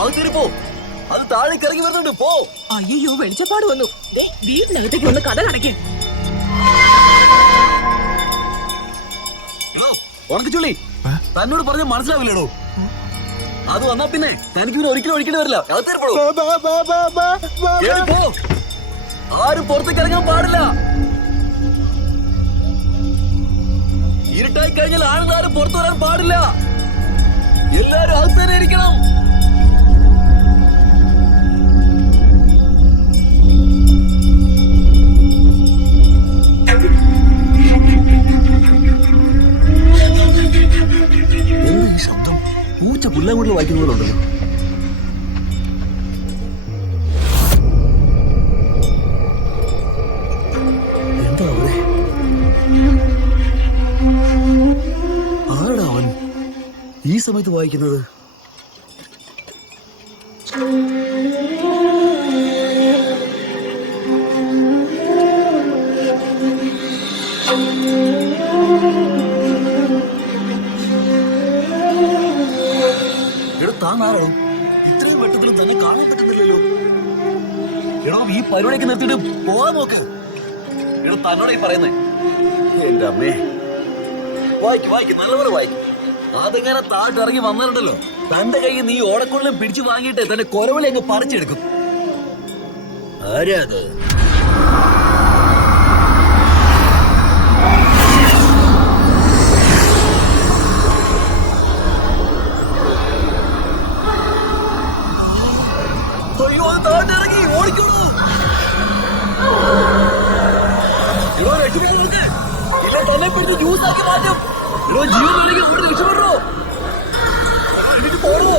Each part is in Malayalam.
അകത്തേരി പോ. അത് താഴേക്ക് ഇറങ്ങി വരുന്നുണ്ട്. പോ. അയ്യോ, വെളിച്ചപ്പാട് വന്നു. വീട്ടിനകത്തേക്ക് ഒന്ന് കഥ കടക്കേ. ഉണക്കച്ചുള്ളി, തന്നോട് പറഞ്ഞ മനസ്സിലാവില്ലേടോ? അത് വന്നാ പിന്നെ തനിക്ക് പിന്നെ ഒരിക്കലും ഒഴിക്കേണ്ടി വരില്ല. ആരും പുറത്തേക്ക് ഇറങ്ങാൻ പാടില്ല. ഇരുട്ടായി കഴിഞ്ഞാൽ ആളുകളാരും പുറത്തു വരാൻ പാടില്ല. എല്ലാരും അകത്തേനെ ഇരിക്കണം. ഈ ശബ്ദം പൂച്ച പുല്ലാങ്കുടിൽ വായിക്കുന്ന പോലെ ഉണ്ടല്ലോ. എന്താ അവിടെ? ആരാടാ അവൻ ഈ സമയത്ത് വായിക്കുന്നത്? താനാണോ? ഇത്രയും വെട്ടത്തിലും തന്നെ കാണാൻ പറ്റുന്നില്ലല്ലോ. എടോ, ഈ പരിപാടിയൊക്കെ നിർത്തിയിട്ട് പോകാൻ നോക്ക്. എടോ, തന്നോടെ പറയുന്നേ. എന്റെ അമ്മേ, വായിക്കും നല്ലപോലെ വായിക്കും. അതെങ്ങനെ താഴ്ത്തിറങ്ങി വന്നിട്ടുണ്ടല്ലോ, തന്റെ കയ്യിൽ നീ ഓടക്കൊള്ളിലും പിടിച്ചു വാങ്ങിയിട്ട് തന്റെ കൊരവളി അങ്ങ് പറിച്ചെടുക്കും. ആരാ അത്? അയ്യോ, അത് താഴ്ത്തിറങ്ങി ഓടിക്കോളൂ. ഇടോ, രക്ഷിക്കാൻ നോക്ക്. ഇല്ല, തന്നെ പിടിച്ച് ജ്യൂസാക്കി മാറ്റും. ഇടോ, ജീവൻ വേണമെങ്കിൽ ഓടി രക്ഷപ്പെടോ. എനിക്ക് പോണോ?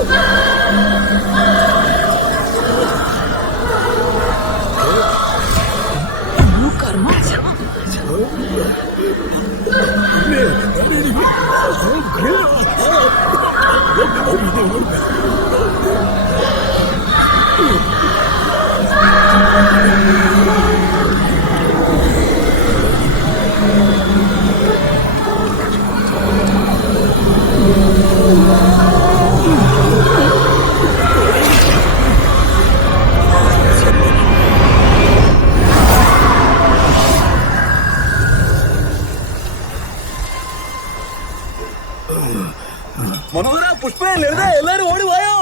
മനോഹര, പുഷ്പ, ലളിത, എല്ലാരും ഓടി വായോ.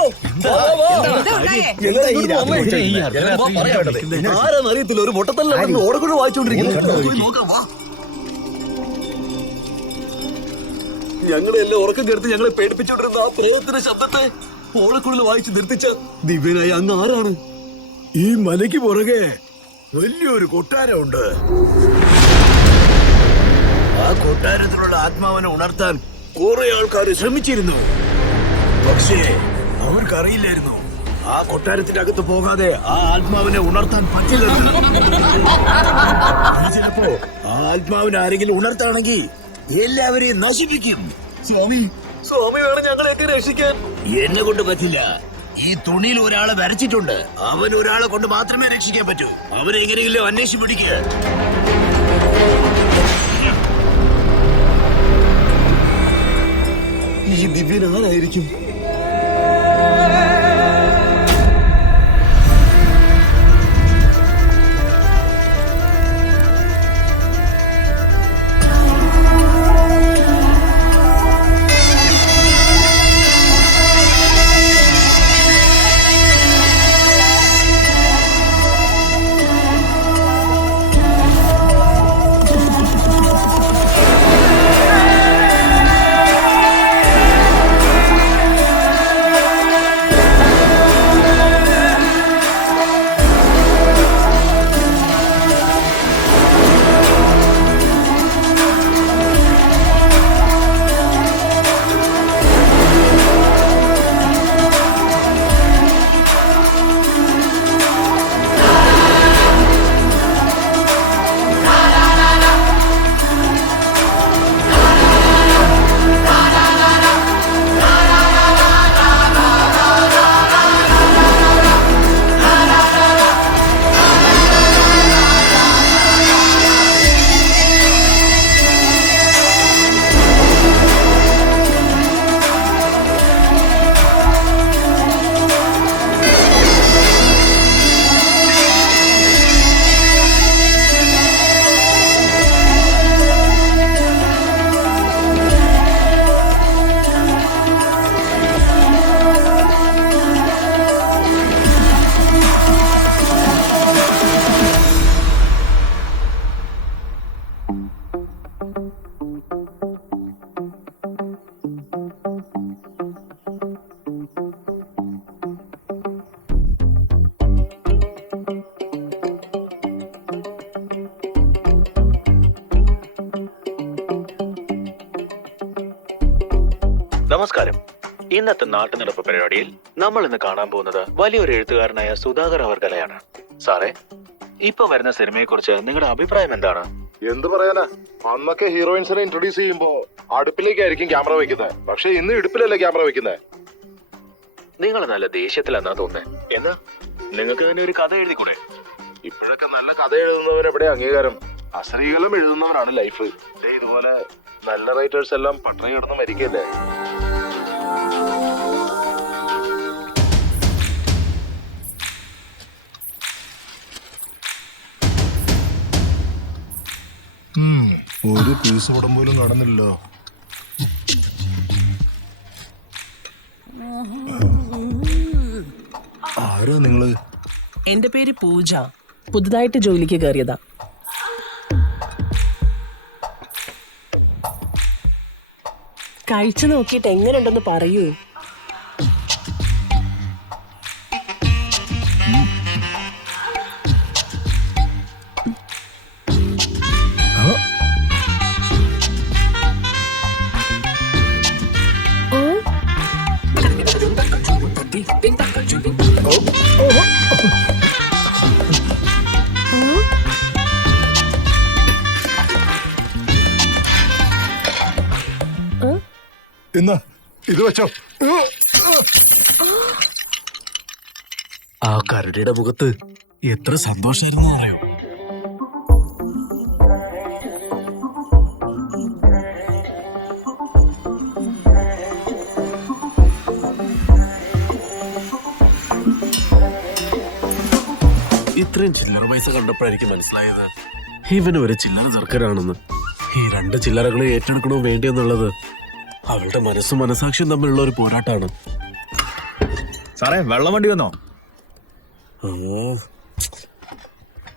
ആരാന്നറിയത്തില്ല, ഒരു പൊട്ടത്തല്ല ഓടക്കൊണ്ട് വായിച്ചോണ്ടിരിക്കുന്നു. ഞങ്ങളെല്ലാം ഉറക്കം കെടുത്ത് ഞങ്ങളെ പേടിപ്പിച്ചോണ്ടിരുന്ന ആ പ്രേതത്തിന്റെ ശബ്ദത്തെ ഓളക്കുള്ളിൽ വായിച്ച് നിർത്തിച്ച ദിവ്യനായ അങ്ങ് ആരാണ്? ഈ മലയ്ക്ക് പുറകെ വലിയൊരു കൊട്ടാരമുണ്ട്. ആ കൊട്ടാരത്തിലുള്ള ആത്മാവിനെ ഉണർത്താൻ കുറെ ആൾക്കാർ ശ്രമിച്ചിരുന്നു. പക്ഷേ അവർക്കറിയില്ലായിരുന്നു ആ കൊട്ടാരത്തിന്റെ അകത്ത് പോകാതെ ആ ആത്മാവിനെ ഉണർത്താൻ പറ്റില്ല. ചിലപ്പോ ആ ആത്മാവിനെ ആരെങ്കിലും ഉണർത്താണെങ്കിൽ എല്ലാവരെയും നശിപ്പിക്കും. സ്വാമി വേണം ഞങ്ങളെയൊക്കെ രക്ഷിക്കാൻ. എന്നെ കൊണ്ട് പറ്റില്ല. ഈ തുണിയിൽ ഒരാളെ വരച്ചിട്ടുണ്ട്. അവൻ ഒരാളെ കൊണ്ട് മാത്രമേ രക്ഷിക്കാൻ പറ്റൂ. അവനെ എങ്ങനെയെങ്കിലും അന്വേഷിച്ച് പിടിക്കുക. ഈ ദിവ്യൻ ആരായിരിക്കും? നമസ്കാരം. ഇന്നത്തെ നാട്ടുനടപ്പ് പരിപാടിയിൽ നമ്മൾ ഇന്ന് കാണാൻ പോകുന്നത് വലിയൊരു എഴുത്തുകാരനായ സുധാകർ അവർഗലയാണ്. സാറേ, ഇപ്പൊ വരുന്ന സിനിമയെ കുറിച്ച് നിങ്ങളുടെ അഭിപ്രായം എന്താണ്? എന്ത് പറയാനാ, അന്നൊക്കെ ഹീറോയിൻസിനെ ഇൻട്രൊഡ്യൂസ് ചെയ്യുമ്പോ അടുപ്പിലേക്കായിരിക്കും ക്യാമറ വെക്കുന്നത്. പക്ഷെ ഇന്ന് ഇടുപ്പിലല്ലേ ക്യാമറ വെക്കുന്നത്. നിങ്ങൾ നല്ല ദേഷ്യത്തിലെന്നാ തോന്നുന്നത്. എന്നാ നിങ്ങൾക്ക് തന്നെ ഒരു കഥ എഴുതിക്കൂടെ? ഇപ്പോഴൊക്കെ നല്ല കഥ എഴുതുന്നവരെവിടെ അംഗീകാരം? അശ്ലീലം എഴുതുന്നവരാണ് ലൈഫ്. ഇതുപോലെ നല്ല റൈറ്റേഴ്സ് എല്ലാം പട്ടണി കിടന്ന് മരിക്കല്ലേ. ഒരു പീസ് പടം പോലും കാണുന്നില്ലല്ലോ. ആരാ നിങ്ങള്? എന്റെ പേര് പൂജ. പുതുതായിട്ട് ജോലിക്ക് കയറിയതാ. കഴിച്ചു നോക്കിയിട്ട് എങ്ങനെയുണ്ടെന്ന് പറയൂ. എന്നാ ഇത് വെച്ചോ. ആ കരടിയുടെ മുഖത്ത് എത്ര സന്തോഷമായിരുന്നു അറിയോ. ഇത്രയും ചില്ലറ പൈസ കണ്ടപ്പോഴായിരിക്കും മനസ്സിലായത് ഇവന് ഒരു ചില്ലറ ചെറുക്കനാണെന്ന്. ഈ രണ്ട് ചില്ലറകളെ ഏറ്റെടുക്കണോ വേണ്ടിയെന്നുള്ളത് അവളുടെ മനസ്സും മനസാക്ഷിയും തമ്മിലുള്ള ഒരു പോരാട്ടാണ്. സാറേ, വെള്ളം വണ്ടി വന്നോ?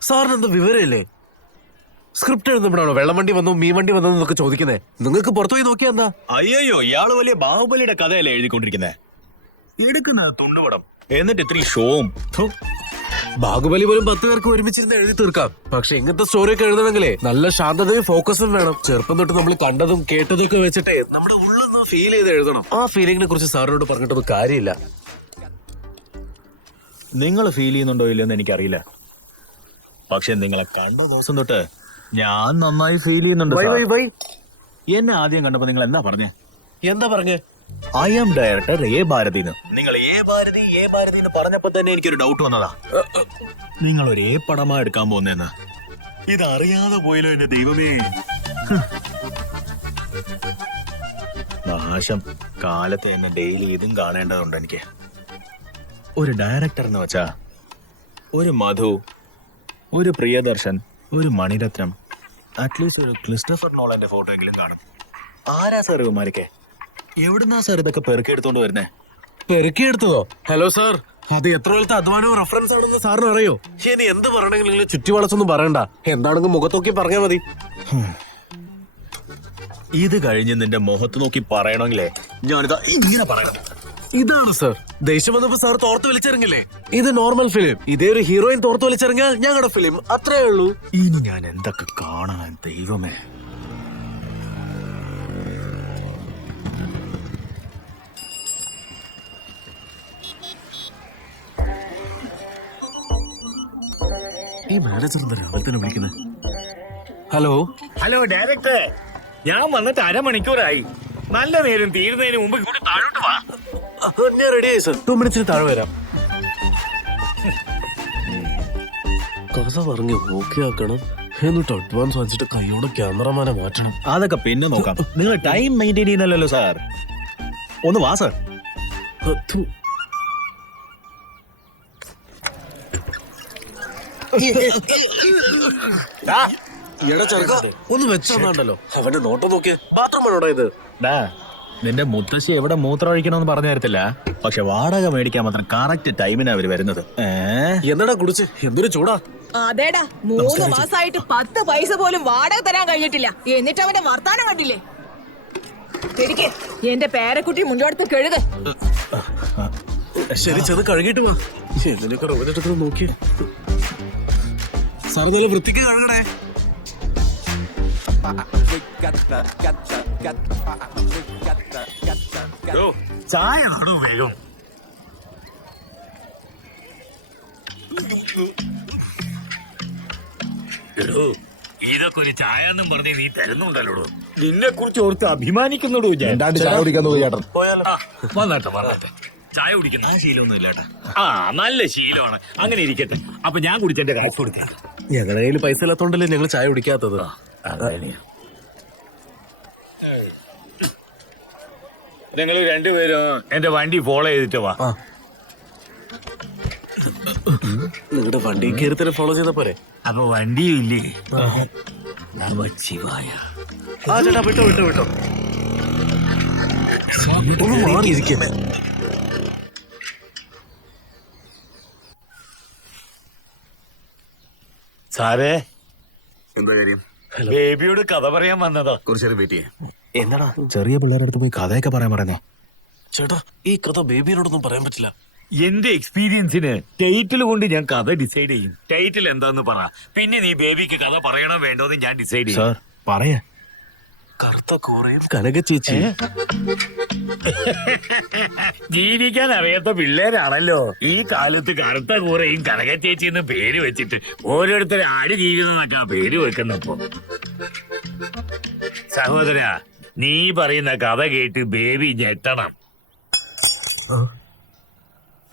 സാറിന് എന്താ വിവരമില്ലേ? സ്ക്രിപ്റ്റ് എഴുതുമ്പോഴാണോ വെള്ളം വണ്ടി വന്നോ മീൻ വണ്ടി വന്നോ എന്നൊക്കെ ചോദിക്കുന്നേ? നിങ്ങൾക്ക് പുറത്തുപോയി നോക്കിയാ എന്താ? അയ്യോ, ഇയാള് വലിയ ബാഹുബലിയുടെ കഥയല്ലേ എഴുതിക്കൊണ്ടിരിക്കുന്നേ. എടുക്കുന്ന തുണ്ടുപടം എന്നിട്ട് ഇത്രയും ഷോവും. ബാഹുബലി പോലും 10 പേർക്ക് ഒരുമിച്ചിരുന്ന് എഴുതി തീർക്കാം. പക്ഷെ ഇങ്ങനത്തെ സ്റ്റോറിയൊക്കെ എഴുതണമെങ്കിലേ നല്ല ശാന്തതയും ഫോക്കസും വേണം. ചെറുപ്പം തൊട്ട് നമ്മൾ കണ്ടതും കേട്ടതും ഒക്കെ വെച്ചിട്ട് നമ്മുടെ ഉള്ളിൽ ഫീൽ ചെയ്ത് എഴുതണം. ആ ഫീലിങ്ങിനെ കുറിച്ച് സാറിനോട് പറഞ്ഞിട്ടൊന്നും കാര്യമില്ല. നിങ്ങൾ ഫീൽ ചെയ്യുന്നുണ്ടോ ഇല്ലെന്ന് എനിക്കറിയില്ല. പക്ഷെ നിങ്ങളെ കണ്ട ദിവസം തൊട്ട് ഞാൻ നന്നായി ഫീൽ ചെയ്യുന്നുണ്ട്. എന്നെ ആദ്യം കണ്ടപ്പോ നിങ്ങൾ എന്താ പറഞ്ഞേ? ഐ ആം ഡയറക്ടർ എ ഭാരതിന്ന്. നിങ്ങൾ എ ഭാരതി എന്ന് പറഞ്ഞപ്പോ തന്നെ എനിക്കൊരു ഡൗട്ട് വന്നതാ. നിങ്ങൾ ഒരു എ പടമാ എടുക്കാൻ പോകുന്നേന്ന്. ഇതറിയാതെ പോയല്ലോ എന്റെ ദൈവമേ. നാശം. കാലത്തെ എന്നെ ഡെയിലി ഇതും കാണേണ്ടതുണ്ട് എനിക്ക്. ഒരു ഡയറക്ടർ എന്ന് വെച്ചാ ഒരു മധു, ഒരു പ്രിയദർശൻ, ഒരു മണിരത്നം, അറ്റ്ലീസ്റ്റ് ഒരു ക്രിസ്റ്റഫർ നോളന്റെ ഫോട്ടോ എങ്കിലും കാണും. ആരാ സാർ ഇവന്മാരൊക്കെ? എവിടുന്നാ സാർ ഇതൊക്കെ പെറുക്കിയെടുത്തോണ്ട് വരുന്നേ? പെരുക്കിയെടുത്തതോ? ഹലോ സാർ, അത് എത്ര പോലത്തെ അധ്വാനവും റെഫറൻസ് ആണെന്ന് സാറിന് അറിയോ? ഇനി എന്ത് പറയണെങ്കിലും നിങ്ങൾ ചുറ്റി വളച്ചൊന്നും പറയണ്ട. എന്താണെങ്കിലും മുഖത്തോക്കി പറഞ്ഞാൽ മതി. ഇത് കഴിഞ്ഞ് നിന്റെ മുഖത്ത് നോക്കി പറയണമെങ്കിലേ ഞാനിതാ ഇങ്ങനെ പറയണം. ഇതാണ് സാർ ദേഷ്യം വന്നപ്പോ സാർ തോർത്ത് വലിച്ചിറങ്ങില്ലേ? ഇത് നോർമൽ ഫിലിം. ഇതേ ഒരു ഹീറോയിൻ തോർത്ത് വലിച്ചിറങ്ങിയാൽ ഞങ്ങളുടെ ഫിലിം. അത്രേ ഉള്ളൂ. ഇനി ഞാൻ എന്തൊക്കെ കാണാൻ ദൈവമേ. ഈ മാനേജർ എന്താ രാവിലെ തന്നെ വിളിക്കുന്നത്? ഹലോ ഡയറക്ടർ, ഞാൻ വന്നിട്ട് അരമണിക്കൂറായി. നല്ല നേരം തീരുന്നതിന് മുമ്പ് കൂടി താഴോട്ട് വാ. ഞാൻ റെഡിയായി സാർ. 2 മിനിറ്റ്സിന് താഴെ വരാം. കഥ പറഞ്ഞ് ഓക്കെ ആക്കണം. എന്നിട്ട് അഡ്വാൻസ് വാങ്ങിച്ചിട്ട് കൈയോടെ ക്യാമറമാനെ മാറ്റണം. അതൊക്കെ പിന്നെ നോക്കാം. നിങ്ങൾ ടൈം മെയിൻറ്റെയിൻ ചെയ്യുന്നല്ലോ സാർ. ഒന്ന് വാ സാർ. ഒന്ന് വെച്ചാണ്ടല്ലോ. അവന്റെ നോട്ടം നോക്കിയ ബാത്റൂമാണോടാ ഇത്? നിന്റെ മുത്തശ്ശി എവിടെ മൂത്രം ഒഴിക്കണമെന്ന് പറഞ്ഞു തരത്തില്ല. പക്ഷെ വാടക മേടിക്കാൻ മാത്രം കറക്റ്റ് ടൈമിനാ അവര് വരുന്നത്. എന്നടാ കുടിച്ച് എന്തൊരു ചൂടാ. അതേടാ, 3 മാസമായിട്ട് 10 പൈസ പോലും വാടക തരാൻ കഴിഞ്ഞിട്ടില്ല. എന്നിട്ട് അവന്റെ വർത്താനം കണ്ടില്ലേ? ശരിക്ക് എന്റെ പേരക്കുട്ടി മുന്നോട്ട് കഴുക. ശരി, ചെന്ന് കഴുകിട്ട് വാ. എന്തിനൊക്കെ റോഡിട്ട് നോക്കി സാർ നല്ല വൃത്തിക്ക് കഴുകണേ. ചായ ആണോ വേഗം? എടോ, ഇതൊക്കെ ഒരു ചായ എന്നും പറഞ്ഞ് നീ തരുന്നുണ്ടല്ലോ. നിന്നെ കുറിച്ച് ഓർത്ത് അഭിമാനിക്കുന്നുടോ ഞാൻ. ചായ കുടിക്കാൻ പോയി ചേട്ടൻ. വന്നാട്ടെ വന്നാട്ടെ. ചായ കുടിക്കുന്ന ആ ശീലമൊന്നും ഇല്ലാട്ടാ. ആ നല്ല ശീലമാണ്. അങ്ങനെ ഇരിക്കട്ടെ. അപ്പൊ ഞാൻ കുടിച്ചെന്റെ കാശ് കൊടുക്കാം. ഞങ്ങളുടെ കയ്യിൽ പൈസ ഇല്ലാത്തോണ്ടല്ലേ ഞങ്ങൾ ചായ കുടിക്കാത്തത്. നിങ്ങൾ രണ്ടുപേരും എന്റെ വണ്ടി ഫോളോ ചെയ്തിട്ട് വാ. നിങ്ങളുടെ വണ്ടി കയറി തന്നെ ഫോളോ ചെയ്ത പോരെ? അപ്പൊ വണ്ടിയും ഇല്ലേ? നമഃശിവായ. ആ ചേട്ടാ വിട്ടോ വിട്ടോ വിട്ടോ. ഒന്ന് മാറിയിരിക്കേ. സാറേ, എന്താ കാര്യം? ബേബിയോട് കഥ പറയാൻ വന്നതോ? കുറച്ചേരം വെയിറ്റ് ചെയ്യാം. എന്താടാ ചെറിയ പിള്ളേരുടെ അടുത്ത് പോയി കഥയൊക്കെ പറയാൻ പറഞ്ഞേ. ചേട്ടാ, ഈ കഥ ബേബിയോടൊന്നും പറയാൻ പറ്റില്ല. എന്റെ എക്സ്പീരിയൻസിന് ടൈറ്റിൽ കൊണ്ട് ഞാൻ കഥ ഡിസൈഡ് ചെയ്യും. ടൈറ്റിൽ എന്താന്ന് പറ, പിന്നെ നീ ബേബിക്ക് കഥ പറയണോ വേണ്ടോന്ന് ഞാൻ ഡിസൈഡ് ചെയ്യും. സാർ പറയാ. കറുത്ത കൂറയും കനക ചേച്ചി. ജീവിക്കാൻ അറിയാത്ത പിള്ളേരാണല്ലോ ഈ കാലത്ത് കറുത്ത കൂറയും കനക ചേച്ചി എന്ന് പേര് വെച്ചിട്ട് ഓരോരുത്തരും ആര് ജീവിക്കുന്നതൊക്കെ പേര് വെക്കുന്നപ്പോ. സഹോദര, നീ പറയുന്ന കഥ കേട്ട് ബേബി ഞെട്ടണം.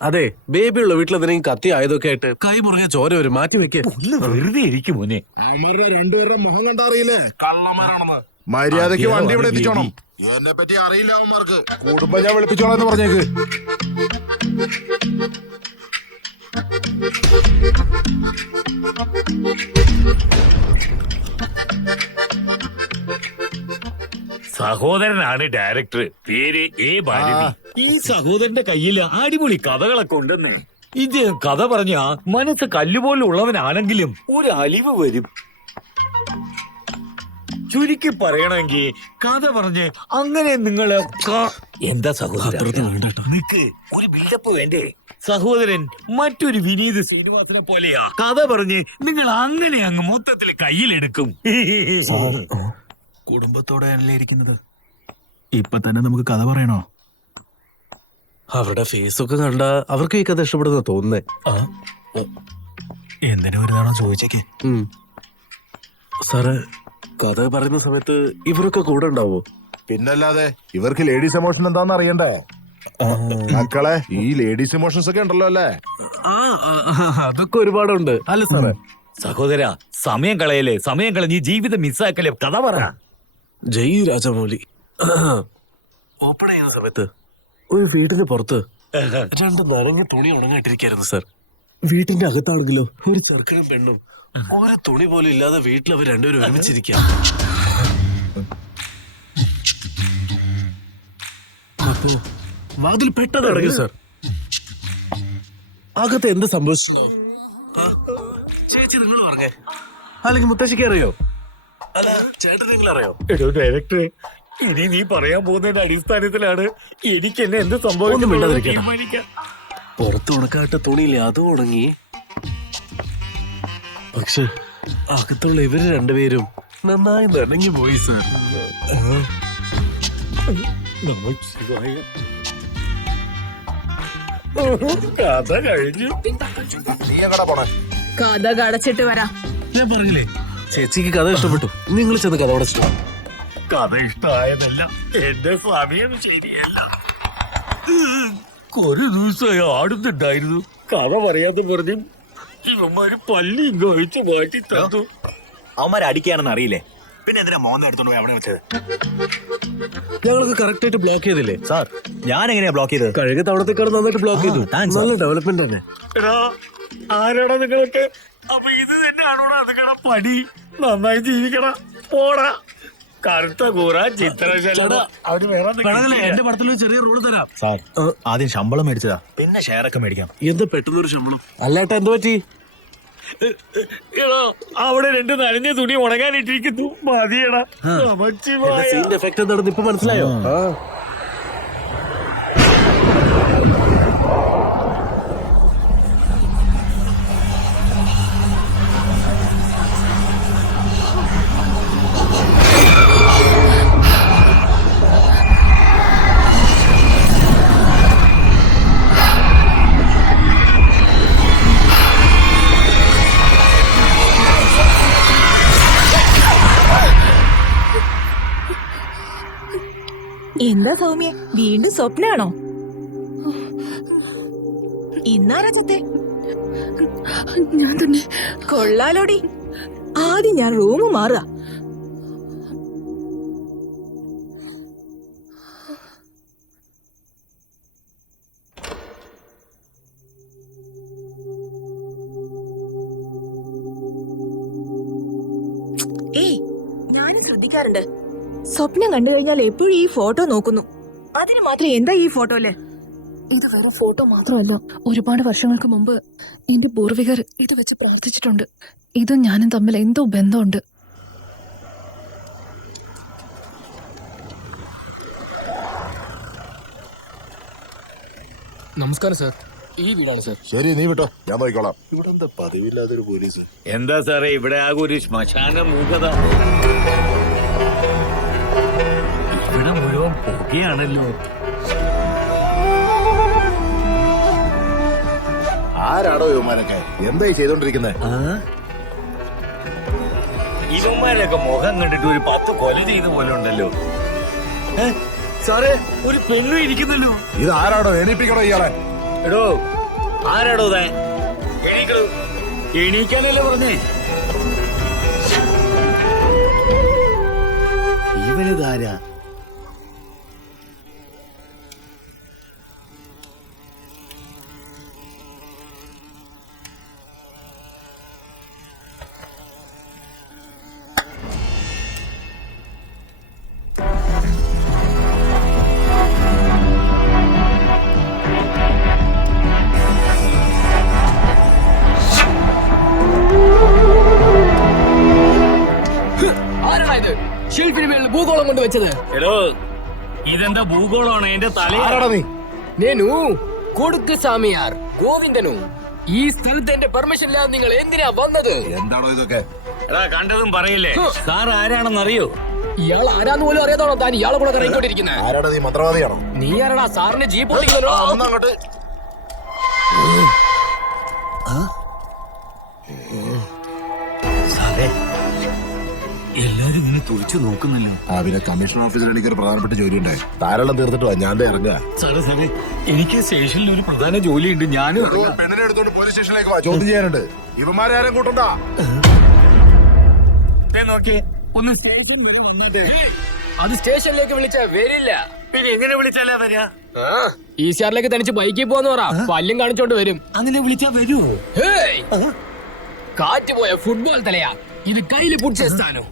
അതെ, ബേബിയുള്ള വീട്ടിൽ എന്തെങ്കിലും കത്തി ആയതൊക്കെ ആയിട്ട് കൈ മുറുകെ ചോര വരും. മാറ്റി വെക്കേ. ഒന്ന് വെറുതെ ഇരിക്കും മോനെ. രണ്ടുപേരുടെ മുഖം കണ്ടറിയില്ലേ കള്ളന്മാരാണെന്ന്. മര്യാദക്ക് വണ്ടി ഇവിടെ എത്തിച്ചോണം. എന്നെ പറ്റി അറിയില്ല അവന്മാർക്ക്. കുടുംബം ഞാൻ വിളിപ്പിച്ചോളാം എന്ന് പറഞ്ഞേക്ക്. സഹോദരനാണ് ഡയറക്ടർ. പേര് എ ഭാരതി. ഈ സഹോദരന്റെ കയ്യിൽ അടിപൊളി കഥകളൊക്കെ ഉണ്ടെന്ന്. ഇത് കഥ പറഞ്ഞ മനസ്സ് കല്ലുപോലെ ഉള്ളവനാണെങ്കിലും ഒരു അലിവ് വരും. ചുരുക്കി പറയണമെങ്കിൽ കഥ പറഞ്ഞ് അങ്ങനെ നിങ്ങള് എന്താ സഹോദരൻ നിക്ക്, ഒരു ബിൽഡപ്പ് വേണ്ടേ? സഹോദരൻ മറ്റൊരു വിനീത് ശ്രീനിവാസനെ പോലെയാ. കഥ പറഞ്ഞ് നിങ്ങൾ അങ്ങനെ അങ്ങ് മൊത്തത്തിൽ കയ്യിലെടുക്കും. കുടുംബത്തോടെയാണല്ലേ ഇരിക്കുന്നത്. ഇപ്പൊ തന്നെ നമുക്ക് കഥ പറയണോ? അവരുടെ ഫേസൊക്കെ കണ്ട അവർക്ക് ഈ കഥ ഇഷ്ടപ്പെടുന്ന തോന്നുന്നേ. എന്തിനു ഒരു തവണ ചോദിച്ചേക്കേ. സാറ്, കഥ പറയുന്ന സമയത്ത് ഇവരൊക്കെ കൂടെ ഉണ്ടാവോ? പിന്നല്ലാതെ, ഇവർക്ക് ലേഡീസ് എമോഷൻ എന്താന്ന് അറിയണ്ടേ മക്കളെ? ഈ ലേഡീസ് ഇമോഷൻസ് ഒക്കെ ഉണ്ടല്ലോ അല്ലേ? അതൊക്കെ ഒരുപാടുണ്ട് അല്ലേ സാറേ? സഹോദര, സമയം കളയല്ലേ, സമയം കളഞ്ഞ് ജീവിതം മിസ്സാക്കല്ലേ. കഥ പറ. ജയ് രാജമൗലി. ഓപ്പൺ ചെയ്യുന്ന സമയത്ത് ഒരു വീടിന് പുറത്ത് രണ്ട് നനഞ്ഞ തുണി ഉണങ്ങായിട്ടിരിക്കായിരുന്നു സാർ. വീട്ടിന്റെ അകത്താണെങ്കിലോ ഒരു ചെറുക്കനും പെണ്ണും ഒരു തുണി പോലും ഇല്ലാതെ വീട്ടിൽ അവർ രണ്ടുപേരും ഒരുമിച്ചിരിക്കുക. അപ്പോ വാതിൽ പെട്ടെന്ന് അടങ്ങി സാർ. അകത്ത് എന്ത് സംഭവിച്ചോ? ചേച്ചി നിങ്ങൾ പറഞ്ഞേ, അല്ലെങ്കിൽ മുത്തശ്ശിക്ക് അറിയോ? അല്ല ചേട്ടൻ നിങ്ങൾ അറിയോ? എടോ ഡയറക്ടർ, ഇനി നീ പറയാൻ പോകുന്നതിന്റെ അടിസ്ഥാനത്തിലാണ് എനിക്ക് എന്നെ എന്ത് സംഭവിക്കുന്നത് തീരുമാനിക്കാം. പുറത്ത് ഉണക്കാട്ട തുണിയില്ലേ, അതും ഉണങ്ങി. പക്ഷെ അകത്തുള്ള ഇവര് രണ്ടുപേരും നന്നായി നനഞ്ഞു പോയി സാർ. നമഃശിവായ. കഥ കഴിഞ്ഞു. കഥ കടച്ചിട്ട് വരാം. ഞാൻ പറഞ്ഞില്ലേ, ചേച്ചിക്ക് കഥ ഇഷ്ടപ്പെട്ടു. നിങ്ങൾ ചെന്ന് കഥ അടച്ചിട്ടു. കഥ ഇഷ്ടമായതല്ല, എന്റെ സമയം ശരിയല്ല. ഒരു ദിവസമായി ആടുന്നുണ്ടായിരുന്നു. കഥ പറയാതെ പറഞ്ഞു ഇവന്മാര് പള്ളി കഴിച്ച് മാറ്റി തന്നു. അവന്മാരെ അടിക്കുകയാണെന്ന് അറിയില്ലേ? പിന്നെ എന്തിനാ മോനെ എടുത്തോണ്ട് പോയി അവിടെ വെച്ചത്? ഞങ്ങൾക്ക് കറക്റ്റ് ആയിട്ട് ബ്ലോക്ക് ചെയ്തില്ലേ സാർ? ഞാൻ എങ്ങനെയാ ബ്ലോക്ക് ചെയ്തത്? കഴിഞ്ഞ തവണത്തേക്കാൾ നന്നായിട്ട് ബ്ലോക്ക് ചെയ്തു. നല്ല ഡെവലപ്മെന്റ് തന്നെ. എടാ, ആരാടാ നിങ്ങളൊക്കെ? അപ്പൊ ഇത് തന്നെയാണോടാ നിങ്ങളുടെ പണി? നന്നായി ജീവിക്കടാ, പോടാ. കറുത്ത കൂറ ചിത്രശല അവര് വേറെ എന്റെ പടത്തിൽ ചെറിയ റോഡ് തരാം സാർ. ആദ്യം ശമ്പളം മേടിച്ചതാ, പിന്നെ ഷെയർ ഒക്കെ മേടിക്കാം. എന്ത് പെട്ടെന്നൊരു ശമ്പളം? അല്ലാട്ട എന്ത് പറ്റി? അവിടെ രണ്ട് നനഞ്ഞ തുണി ഉണങ്ങാനിട്ടിരിക്കുന്നു. മതിയടാ. നമഃശിവായ. സീന്റെ എഫക്ട് എന്താണെന്ന് ഇപ്പൊ മനസ്സിലായോ? എന്താ സൗമ്യ, വീണ്ടും സ്വപ്നാണോ? ഇന്നാരാ ചത്തെ? ഞാൻ തന്നെ. കൊള്ളാലോടി. ആദ്യം ഞാൻ റൂം മാറുക. ഏയ്, ഞാനും ശ്രദ്ധിക്കാറുണ്ട്. സ്വപ്നം കണ്ടു കഴിഞ്ഞാൽ എപ്പോഴും ഈ ഫോട്ടോ നോക്കുന്നു. അതിന് മാത്രം എന്താ ഈ ഫോട്ടോയില്? ഇത് വെറും ഫോട്ടോ മാത്രമല്ല, ഒരുപാട് വർഷങ്ങൾക്ക് മുമ്പ് എന്റെ പൂർവികർ ഇത് വെച്ച് പ്രാർത്ഥിച്ചിട്ടുണ്ട്. ഇതും ഞാനും തമ്മിൽ എന്തോ ബന്ധമുണ്ട്. നമസ്കാരം സാർ, ഈ വീടാണ് സാർ. ശരി, നീ വിട്ടോ, ഞാൻ നോക്കിക്കോളാം. ഇവിടെ എന്താ പതിവില്ലാത്തൊരു പോലീസ്? എന്താ സാറേ ഇവിടെ ആകെ ഒരു ശ്മശാന മൂകത. ഇവിടെ മുഴുവൻ പുകയാണല്ലോ. ആരാടോ ഇവന്മാരൊക്കെ? എന്തായി ചെയ്തോണ്ടിരിക്കുന്നത്? ഇവന്മാരൊക്കെ മുഖം കണ്ടിട്ട് ഒരു 10 കൊല ചെയ്ത പോലെ ഉണ്ടല്ലോ. സാറേ, ഒരു പെണ്ണു ഇരിക്കുന്നല്ലോ. ഇത് ആരാടോ? എണീപ്പിക്കണോ ഇയാളെ? എടോ, ആരാടോ താൻ? എണീക്കടോ. എണീക്കാനല്ലേ പറഞ്ഞേ? ഇവനിതാരാ? ആരാണ് ഇത് ഷീറ്റിന് മേളിൽ ഭൂഗോളം കൊണ്ട് വെച്ചത്? എടോ, ഇതെന്താ ഭൂഗോളമാണ്? എന്റെ തല. ആരാടാ നീ? നേനു കൊടുക്ക് സാമിയാർ ഗോവിന്ദനു. ഈ സ്ഥലത്ത് എന്റെ പെർമിഷൻ ഇല്ലാതെ നിങ്ങൾ എന്തിനാ വന്നത്? എന്താണോ ഇതൊക്കെ? എടാ, കണ്ടതും പറയില്ലേ. സാർ ആരാണെന്നറിയോ? ഇയാൾ ആരാന്ന് പോലും അറിയാതാണോ താൻ ഇയാളെ കൂടെ കറങ്ങിക്കൊണ്ടിരിക്കുന്നത്? ആരാടാ നീ? മന്ത്രവാദിയാണോ? നീ ആരാടാ? സാറിന് ജീപ്പ് ഓടിക്കുന്നല്ലോ. ഒന്നങ്ങോട്ട്. സാറേ, എല്ലാരും ഇങ്ങനെ തുറിച്ചു നോക്കുന്നല്ലോ. പിന്നെ കമ്മീഷൻ ഓഫീസർ എനിക്കൊരു പ്രധാനപ്പെട്ട ജോലി ഉണ്ടായി. ധാരാളം തീർത്തിട്ട് വാ, ഞാൻ ഇറങ്ങുക. സാറേ, എനിക്ക് സ്റ്റേഷനിൽ ഒരു പ്രധാന ജോലിയുണ്ട്. ഞാനും പെണ്ണിനെ എടുത്തോണ്ട് പോലീസ് സ്റ്റേഷനിലേക്ക് വാ, ചോദ്യം ചെയ്യാനുണ്ട്. ഇവന്മാരെ ആരും കൂട്ടണ്ട. നോക്കിയേ, ഒന്ന് സ്റ്റേഷൻ വരെ വന്നാട്ടെ. അത് സ്റ്റേഷനിലേക്ക് വിളിച്ചാ വരില്ല. പിന്നെ എങ്ങനെ വിളിച്ചാലാ വരാ? ഈസിആറിലേക്ക് തനിച്ച് ബൈക്കിൽ പോന്ന് പറ, പല്ലും കാണിച്ചോണ്ട് വരും. അങ്ങനെ വിളിച്ചാ വരുമോ? ഹേയ്, കാറ്റ് പോയ ഫുട്ബോൾ തലയാ ഇത്. കയ്യില് പിടിച്ച സ്ഥാനം.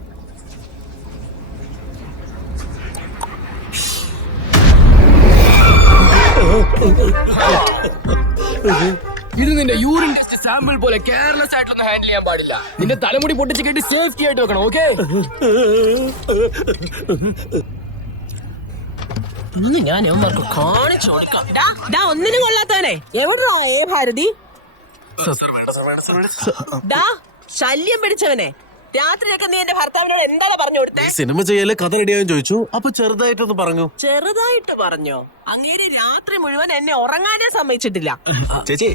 ഇത് നിന്റെ യൂറിൻ ടെസ്റ്റ് സാമ്പിൾ പോലെ കെയർലെസ് ആയിട്ടൊന്നും ഹാൻഡിൽ ചെയ്യാൻ പാടില്ല. നിന്റെ തലമുടി പൊട്ടിച്ച് കെട്ടി സേഫ്റ്റി ആയിട്ട് വെക്കണം. ഓക്കെ, ഇന്ന് ഞാൻ അവന്മാർക്ക് കാണിച്ചു കൊടുക്കാം. ഒന്നിനും കൊള്ളാത്തവനെ എവിടാ ഏ ഭാരതി? ഡാ, ശല്യം പിടിച്ചവനെ. രാത്രിയൊക്കെ നീ എന്റെ ഭർത്താവിനോട് എന്താണ് പറഞ്ഞു കൊടുത്തേ? സിനിമ ചെയ്യല് കഥ റെഡിയാന്ന് ചോദിച്ചു. അപ്പൊ ചെറുതായിട്ടൊന്ന് പറഞ്ഞു. ചെറുതായിട്ട് പറഞ്ഞോ? അങ്ങേര് രാത്രി മുഴുവൻ എന്നെ ഉറങ്ങാനേ സമ്മതിച്ചിട്ടില്ല. ചേച്ചി,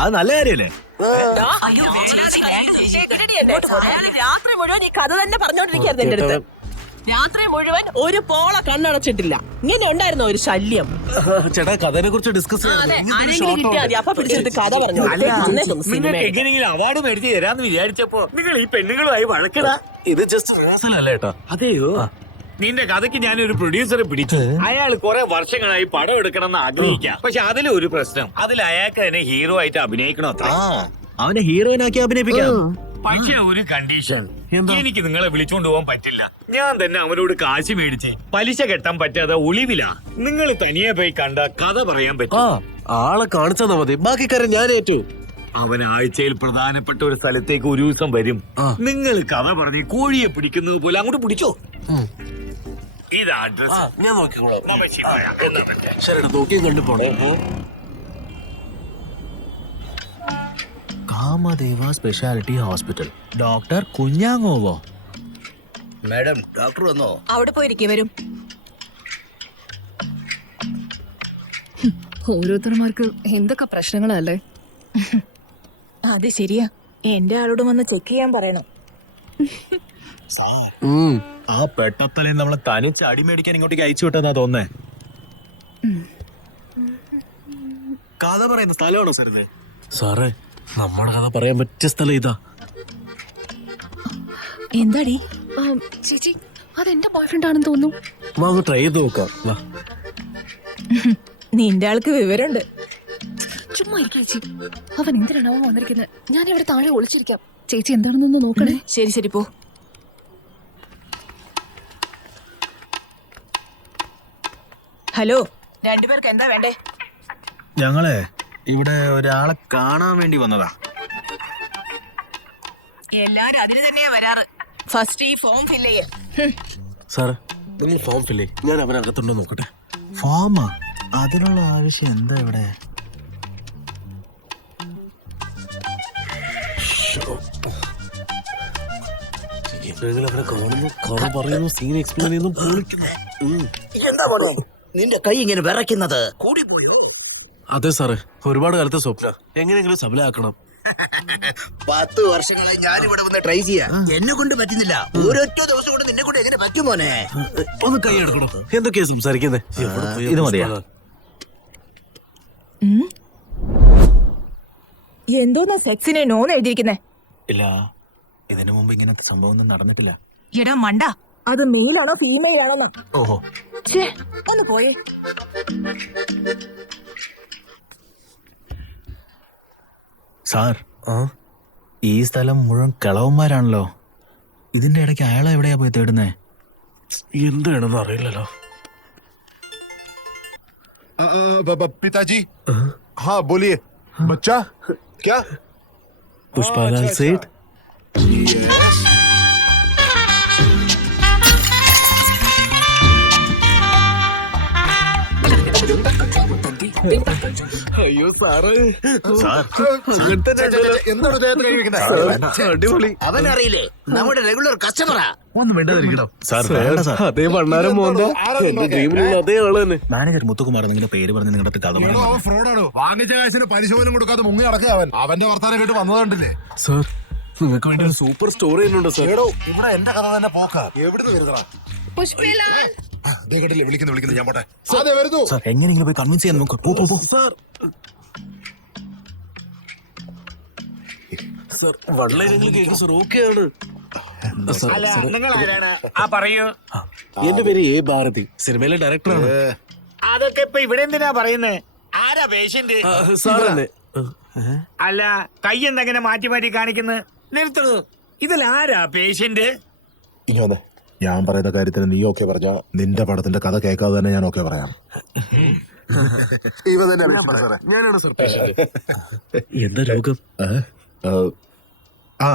അത് നല്ല കാര്യല്ലേ? ഡാ, അയാള് രാത്രി മുഴുവൻ ഈ കഥ തന്നെ പറഞ്ഞോണ്ടിരിക്കരുത് എന്റെ അടുത്ത്. രാത്രി മുഴുവൻ ഒരു പോള കണ്ണടച്ചിട്ടില്ല. ഇങ്ങനെ ഉണ്ടായിരുന്നോ ഒരു ശല്യം? ചേട്ടാ, കഥനെ കുറിച്ച് ഡിസ്കസ് അതെ, ആരെങ്കിലും കിട്ടിയാ മതി. അപ്പൊ പിടിച്ചെടുത്ത് കഥ പറഞ്ഞു. നിങ്ങൾക്ക് എങ്ങനെയെങ്കിലും അവാർഡ് മേടിച്ച് തരാന്ന് വിചാരിച്ചപ്പോ നിങ്ങൾ ഈ പെണ്ണുങ്ങളുമായി വഴക്കിടാ. ഇത് ജസ്റ്റ് റിഹേഴ്സൽ അല്ലേ ഏട്ടാ? അതെയോ? നിന്റെ കഥയ്ക്ക് ഞാനൊരു പ്രൊഡ്യൂസറെ പിടിച്ചു. അയാൾ കുറെ വർഷങ്ങളായി പടം എടുക്കണം എന്ന് ആഗ്രഹിക്കാം. പക്ഷെ അതിലൊരു പ്രശ്നം, അതിൽ അയാൾക്ക് തന്നെ ഹീറോ ആയിട്ട് അഭിനയിക്കണോ? അവനെ ഹീറോയിനാക്കി അഭിനയിപ്പിക്കാം. പക്ഷെ ഒരു കണ്ടീഷൻ, എനിക്ക് നിങ്ങളെ വിളിച്ചോണ്ട് പോകാൻ പറ്റില്ല. ഞാൻ തന്നെ അവനോട് കാശ് മേടിച്ച് പലിശ കെട്ടാൻ പറ്റാതെ ഒളിവിലാ. നിങ്ങൾ തനിയെ പോയി കണ്ട കഥ പറയാൻ പറ്റും. ആളെ കാണിച്ചാ മതി, ബാക്കി കാര്യം ഞാൻ ഏറ്റു. അവൻ ആഴ്ചയിൽ പ്രധാനപ്പെട്ട ഒരു സ്ഥലത്തേക്ക് ഒരു ദിവസം വരും. നിങ്ങൾ കഥ പറഞ്ഞ് കോഴിയെ പിടിക്കുന്നത് പോലെ അങ്ങോട്ട് പിടിച്ചോ. ഇത് അഡ്രസ് ഞാൻ നോക്കിക്കോളാം. ശരി, നോക്കിയും കണ്ടു പോണേ. Kamadeva speciality hospital. ഡോക്ടർ കുഞ്ഞാങ്ങോവോ? മാഡം, ഡോക്ടർ വന്നോ? അവിടെ പോയിരിക്കും, വരും. ഓരോരുത്തർമാർക്ക് എന്തൊക്കെ പ്രശ്നങ്ങളല്ലേ. അത് ശരിയാ. എന്റെ ആളോട് വന്ന് ചെക്ക് ചെയ്യാൻ പറയണം. ആ പെട്ടത്തലേ നമ്മളെ തനിച്ച് അടിമേടിക്കാൻ ഇങ്ങോട്ടേക്ക് അയച്ചു വിട്ടെന്നാ തോന്നേ. കഥ പറയുന്ന സ്ഥലമാണോ സാറിന്? സാറേ നമ്മുടെ കഥ പറയാൻ പറ്റിയ സ്ഥലം ഇതാ. എന്താടി? ചേച്ചി അതെന്റെ ബോയ്ഫ്രണ്ട് ആണെന്ന് തോന്നുന്നു. വാ ഒന്ന് ട്രൈ ചെയ്ത് നോക്കാം. വാ. നിന്റെ ആൾക്ക് വിവരമുണ്ട്. ചുമ്മാ ഇരിക്ക ചേച്ചി. അവൻ എന്തിനാണോ വന്നിരിക്കുന്നത്? ഞാൻ ഇവിടെ താഴെ ഒളിച്ചിരിക്കാം. ചേച്ചി എന്താണെന്നൊന്ന് നോക്കണേ. ശരി ശരി പോ. ഹലോ, രണ്ടുപേർക്ക് എന്താ വേണ്ടേ? ഞങ്ങള് ഇവിടെ ഒരാളെ കാണാൻ വേണ്ടി വന്നതാ. എല്ലാരും അതിന് തന്നെയാ വരാറ്. ഫസ്റ്റ് ഈ ഫോം ഫില്ല് ചെയ്യാം. സാറേ നിങ്ങൾ ഫോം ഫില്ലേ, ഞാൻ അവനകത്തുണ്ടോ നോക്കട്ടെ. ഫോമാ? അതിനുള്ള ആവശ്യം എന്താ ഇവിടെ? അവനെ കാണുന്നു, കഥ പറയുന്നു, സീൻ എക്സ്പ്ലെയിൻ ചെയ്യുന്നു, പൊളിക്കുന്നു. എന്താ പോലെ നിന്റെ കൈ ഇങ്ങനെ വിറയ്ക്കുന്നത്? കൂടി പോയോ? അതെ സാറേ, ഒരുപാട് കാലത്തെ സ്വപ്ന എങ്ങനെയെങ്കിലും സബലമാക്കണം. 10 വർഷങ്ങളായി ഞാൻ ഇവിടെ വന്ന് ട്രൈ ചെയ്യാ. എന്നെ കൊണ്ട് പറ്റുന്നില്ല. ഒരൊറ്റ ദിവസം കൊണ്ട് നിന്നെ കൊണ്ട് എങ്ങനെ പറ്റുമോനെ? ഒന്ന് കൈ എടുക്കണോ? എന്തൊക്കെയാ സംസാരിക്കുന്നത്? ഇത് മതിയാ? എന്തോന്നാ സെക്സിനെ നോന്ന് എഴുതിയിരിക്കുന്നേ? ഇല്ല, ഇതിനു മുമ്പ് ഇങ്ങനത്തെ സംഭവം ഒന്നും നടന്നിട്ടില്ല. എടാ മണ്ട, അത് മെയിൽ ആണോ ഫീമെയിൽ ആണോ? ഓഹോ, ഒന്ന് പോയേ. സാർ ഈ സ്ഥലം മുഴുവൻ കിളവന്മാരാണല്ലോ. ഇതിന്റെ ഇടയ്ക്ക് അയാളെ എവിടെയാ പോയി തേടുന്നേ? എന്താണെന്ന് അറിയില്ലല്ലോ. पिताजी हाँ बोलिए बच्चा क्या പുഷ്പാലാൽ സേഠ്. അയ്യോ സാറ്, അടിപൊളി. അവനറിയില്ലേ നമ്മുടെ റെഗുലർ കസ്റ്റമറാ. ഒന്നും വേണ്ടതിരിക്കണം സാർ. വേണ്ട സാർ. അതേ വണ്ണാരം മോന്തോ എന്റെ ഡ്രീമിലുള്ള അതേ ആള് തന്നെ. മാനേജർ മുത്തുകുമാർ നിങ്ങളുടെ പേര് പറഞ്ഞ് നിങ്ങളുടെ കഥ പറഞ്ഞു. അവൻ ഫ്രോഡാണോ? വാങ്ങിച്ച കാശിന് പലിശ പോലും കൊടുക്കാതെ മുങ്ങി നടക്കുക അവൻ. അവന്റെ വർത്താനം കേട്ട് വന്നത് കണ്ടില്ലേ? സാർ നിങ്ങൾക്ക് വേണ്ടി ഒരു സൂപ്പർ സ്റ്റോറി തന്നെയുണ്ടോ സാർ? എടോ ഇവിടെ എന്റെ കഥ തന്നെ പോക്ക. എവിടുന്ന് വരുന്നതാ? കേട്ടില്ലേ വിളിക്കുന്നു ഞാൻ പോട്ടെ. അതെ വരുന്നു. സാർ എങ്ങനെയെങ്കിലും പോയി കൺവിൻസ് ചെയ്യാൻ നോക്ക്. പോ, പോ, പോ. സാർ സാർ വള്ളങ്ങൾ കേൾക്കും സാർ. ഓക്കെ ആണ് സാർ. പറയൂ. എന്റെ പേര് എ ഭാരതി, സിനിമയിലെ ഡയറക്ടറാണ്. അതൊക്കെ ഇപ്പൊ ഇവിടെ എന്തിനാ പറയുന്നേ? ആരാ പേഷ്യന്റ്? സാർ തന്നെ. അല്ല, കൈ എന്തെങ്ങനെ മാറ്റി മാറ്റി കാണിക്കുന്നത്? നിർത്തുന്നു. ഇതിൽ ആരാ പേഷ്യന്റ്? ഇനി വന്നേ. ഞാൻ പറയുന്ന കാര്യത്തിന് നീ ഓക്കെ പറഞ്ഞ നിന്റെ പടത്തിന്റെ കഥ കേൾക്കാതെ തന്നെ ഞാൻ ഓക്കെ പറയാം. ഇവ തന്നെ ഞാനാണ് സാർ പേഷ്യന്റ്. എന്താ രോഗം? ആ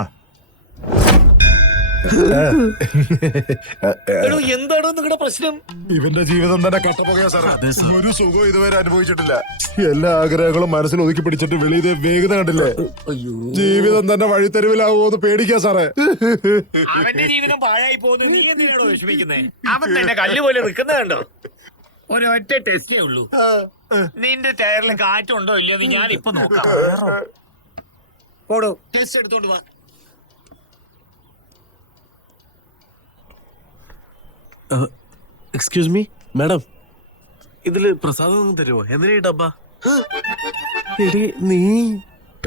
എന്താണോ നിങ്ങളുടെ പ്രശ്നം? ഇവന്റെ ജീവിതം തന്നെ കെട്ടപ്പോകയാ സാറേ. ഒരു സുഖം ഇതുവരെ അനുഭവിച്ചിട്ടില്ല. എല്ലാ ആഗ്രഹങ്ങളും മനസ്സിൽ ഒതുക്കി പിടിച്ചിട്ട് വെളിയിൽ വേഗത കണ്ടില്ലേ? ജീവിതം തന്നെ വഴിത്തെരുവിലാവോ എന്ന് പേടിക്കാ സാറേ. അവന്റെ ജീവിതം പാഴായി പോകുന്നത് നീ എന്തിനാണോ വിഷമിക്കുന്നത്? അവൻ തന്നെ കല്ലുപോലെ നിൽക്കുന്നത് കണ്ടോ? ഒരൊറ്റ ടെസ്റ്റേ ഉള്ളൂ. നിന്റെ ടയറിൽ കാറ്റുണ്ടോ ഇല്ലയോ എന്ന് ഞാൻ ഇപ്പൊ നോക്കാം. ഓടോ, ടെസ്റ്റ് എടുത്തോണ്ട് വാ. എക്സ്ക്യൂസ് മീ മാഡം, ഇതില് പ്രസാദം ഒന്നും തരുമോ? എന്തിനാ ഈ ഡബ്ബ? എടി നീ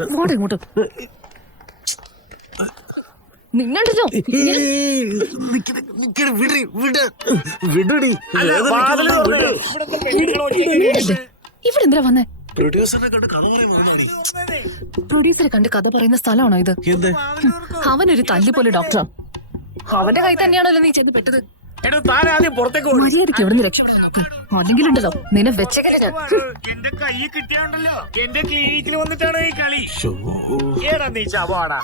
ഇങ്ങോട്ട് നിങ്ങളുണ്ടല്ലോ. ഇവിടെ എന്തിനാ വന്നേ? പ്രൊഡ്യൂസറിനെ കണ്ട് കഥ പറയുന്നതാണി. പ്രൊഡ്യൂസറെ കണ്ട് കഥ പറയുന്ന സ്ഥലമാണോ ഇത്? എന്ത്? അവനൊരു തല്ലിപ്പോലെ ഡോക്ടറാ. അവന്റെ കൈ തന്നെയാണല്ലോ നീ ചെന്ന് പെട്ടത്. മര്യാദയ്ക്ക് എവിടെ നിന്ന് രക്ഷപ്പെടുന്നു? അല്ലെങ്കിൽ ഉണ്ടല്ലോ നിന്നെ വെച്ചേക്കല്ലേ ഞാൻ. എന്റെ കൈ കിട്ടിയാണ്ടല്ലോ എന്റെ ക്ലിനിക്കിൽ വന്നിട്ടാണ് ഈ കളി. ഏടാ നീ ചവാടാ.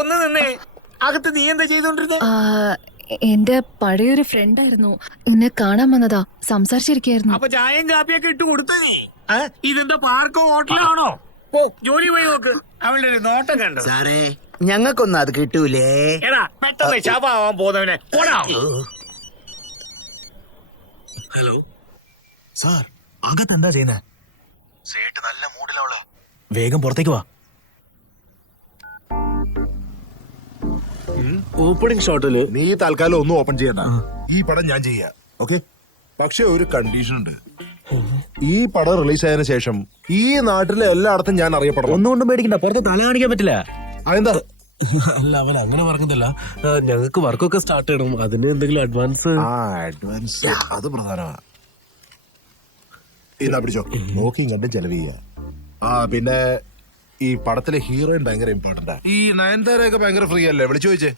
ഒന്ന് നിന്നേ. അകത്ത് നീ എന്താ ചെയ്തോണ്ടിരുന്നേ? എന്റെ പഴയൊരു ഫ്രണ്ടായിരുന്നു, എന്നെ കാണാൻ വന്നതാ. സംസാരിച്ചിരിക്കായിരുന്നു. അപ്പൊ ചായയും കാപ്പിയൊക്കെ ഇട്ട് കൊടുത്തു നീ? ഇതെന്താ പാർക്കോ ഹോട്ടലാണോ? ഓ, ജോലി പോയി നോക്ക്. അവളുടെ ഒരു നോട്ടം കണ്ടു. സാറേ ഞങ്ങൾക്കൊന്നും അത് കിട്ടൂലേ. എടാ പെട്ടെന്ന് ശവാവാൻ പോകുന്നവനെ പോടാ. ഹലോ സാർ, അകത്ത് എന്താ ചെയ്യുന്നേ? സേട്ട് നല്ല മൂഡിലുള്ള വേഗം പുറത്തേക്ക് വാ. ഓപ്പണിംഗ് ഷോട്ടില് നീ തൽക്കാലം ഒന്നും ഓപ്പൺ ചെയ്യണ്ട. ഈ പടം ഞാൻ ചെയ്യാം, ഓക്കെ? പക്ഷെ ഒരു കണ്ടീഷൻ ഉണ്ട്. ഈ പടം റിലീസ് ആയതിനു ശേഷം ഈ നാട്ടിലെ എല്ലായിടത്തും ഞാൻ അറിയപ്പെടണം. ഒന്നുകൊണ്ടും പേടിക്കണ്ട, പുറത്ത് തല കാണിക്കാൻ പറ്റില്ല. അതെന്താ? അല്ല, അവൻ അങ്ങനെ പറഞ്ഞതല്ല. ഞങ്ങൾക്ക് വർക്കൊക്കെ സ്റ്റാർട്ട് ചെയ്യണം, അതിന് എന്തെങ്കിലും അഡ്വാൻസ്. അഡ്വാൻസ് അത് പ്രധാനമാണ്. ഇതാ പിടിച്ചോ, നോക്കി കണ്ട് ചെലവ് ചെയ്യാ. പിന്നെ ഈ പടത്തിലെ ഹീറോയിൻ ഭയങ്കര ഇമ്പോർട്ടന്റ്. ഈ നയൻതാരയൊക്കെ ഭയങ്കര ഫ്രീ അല്ലേ? വിളിച്ചു ചോദിച്ചേ.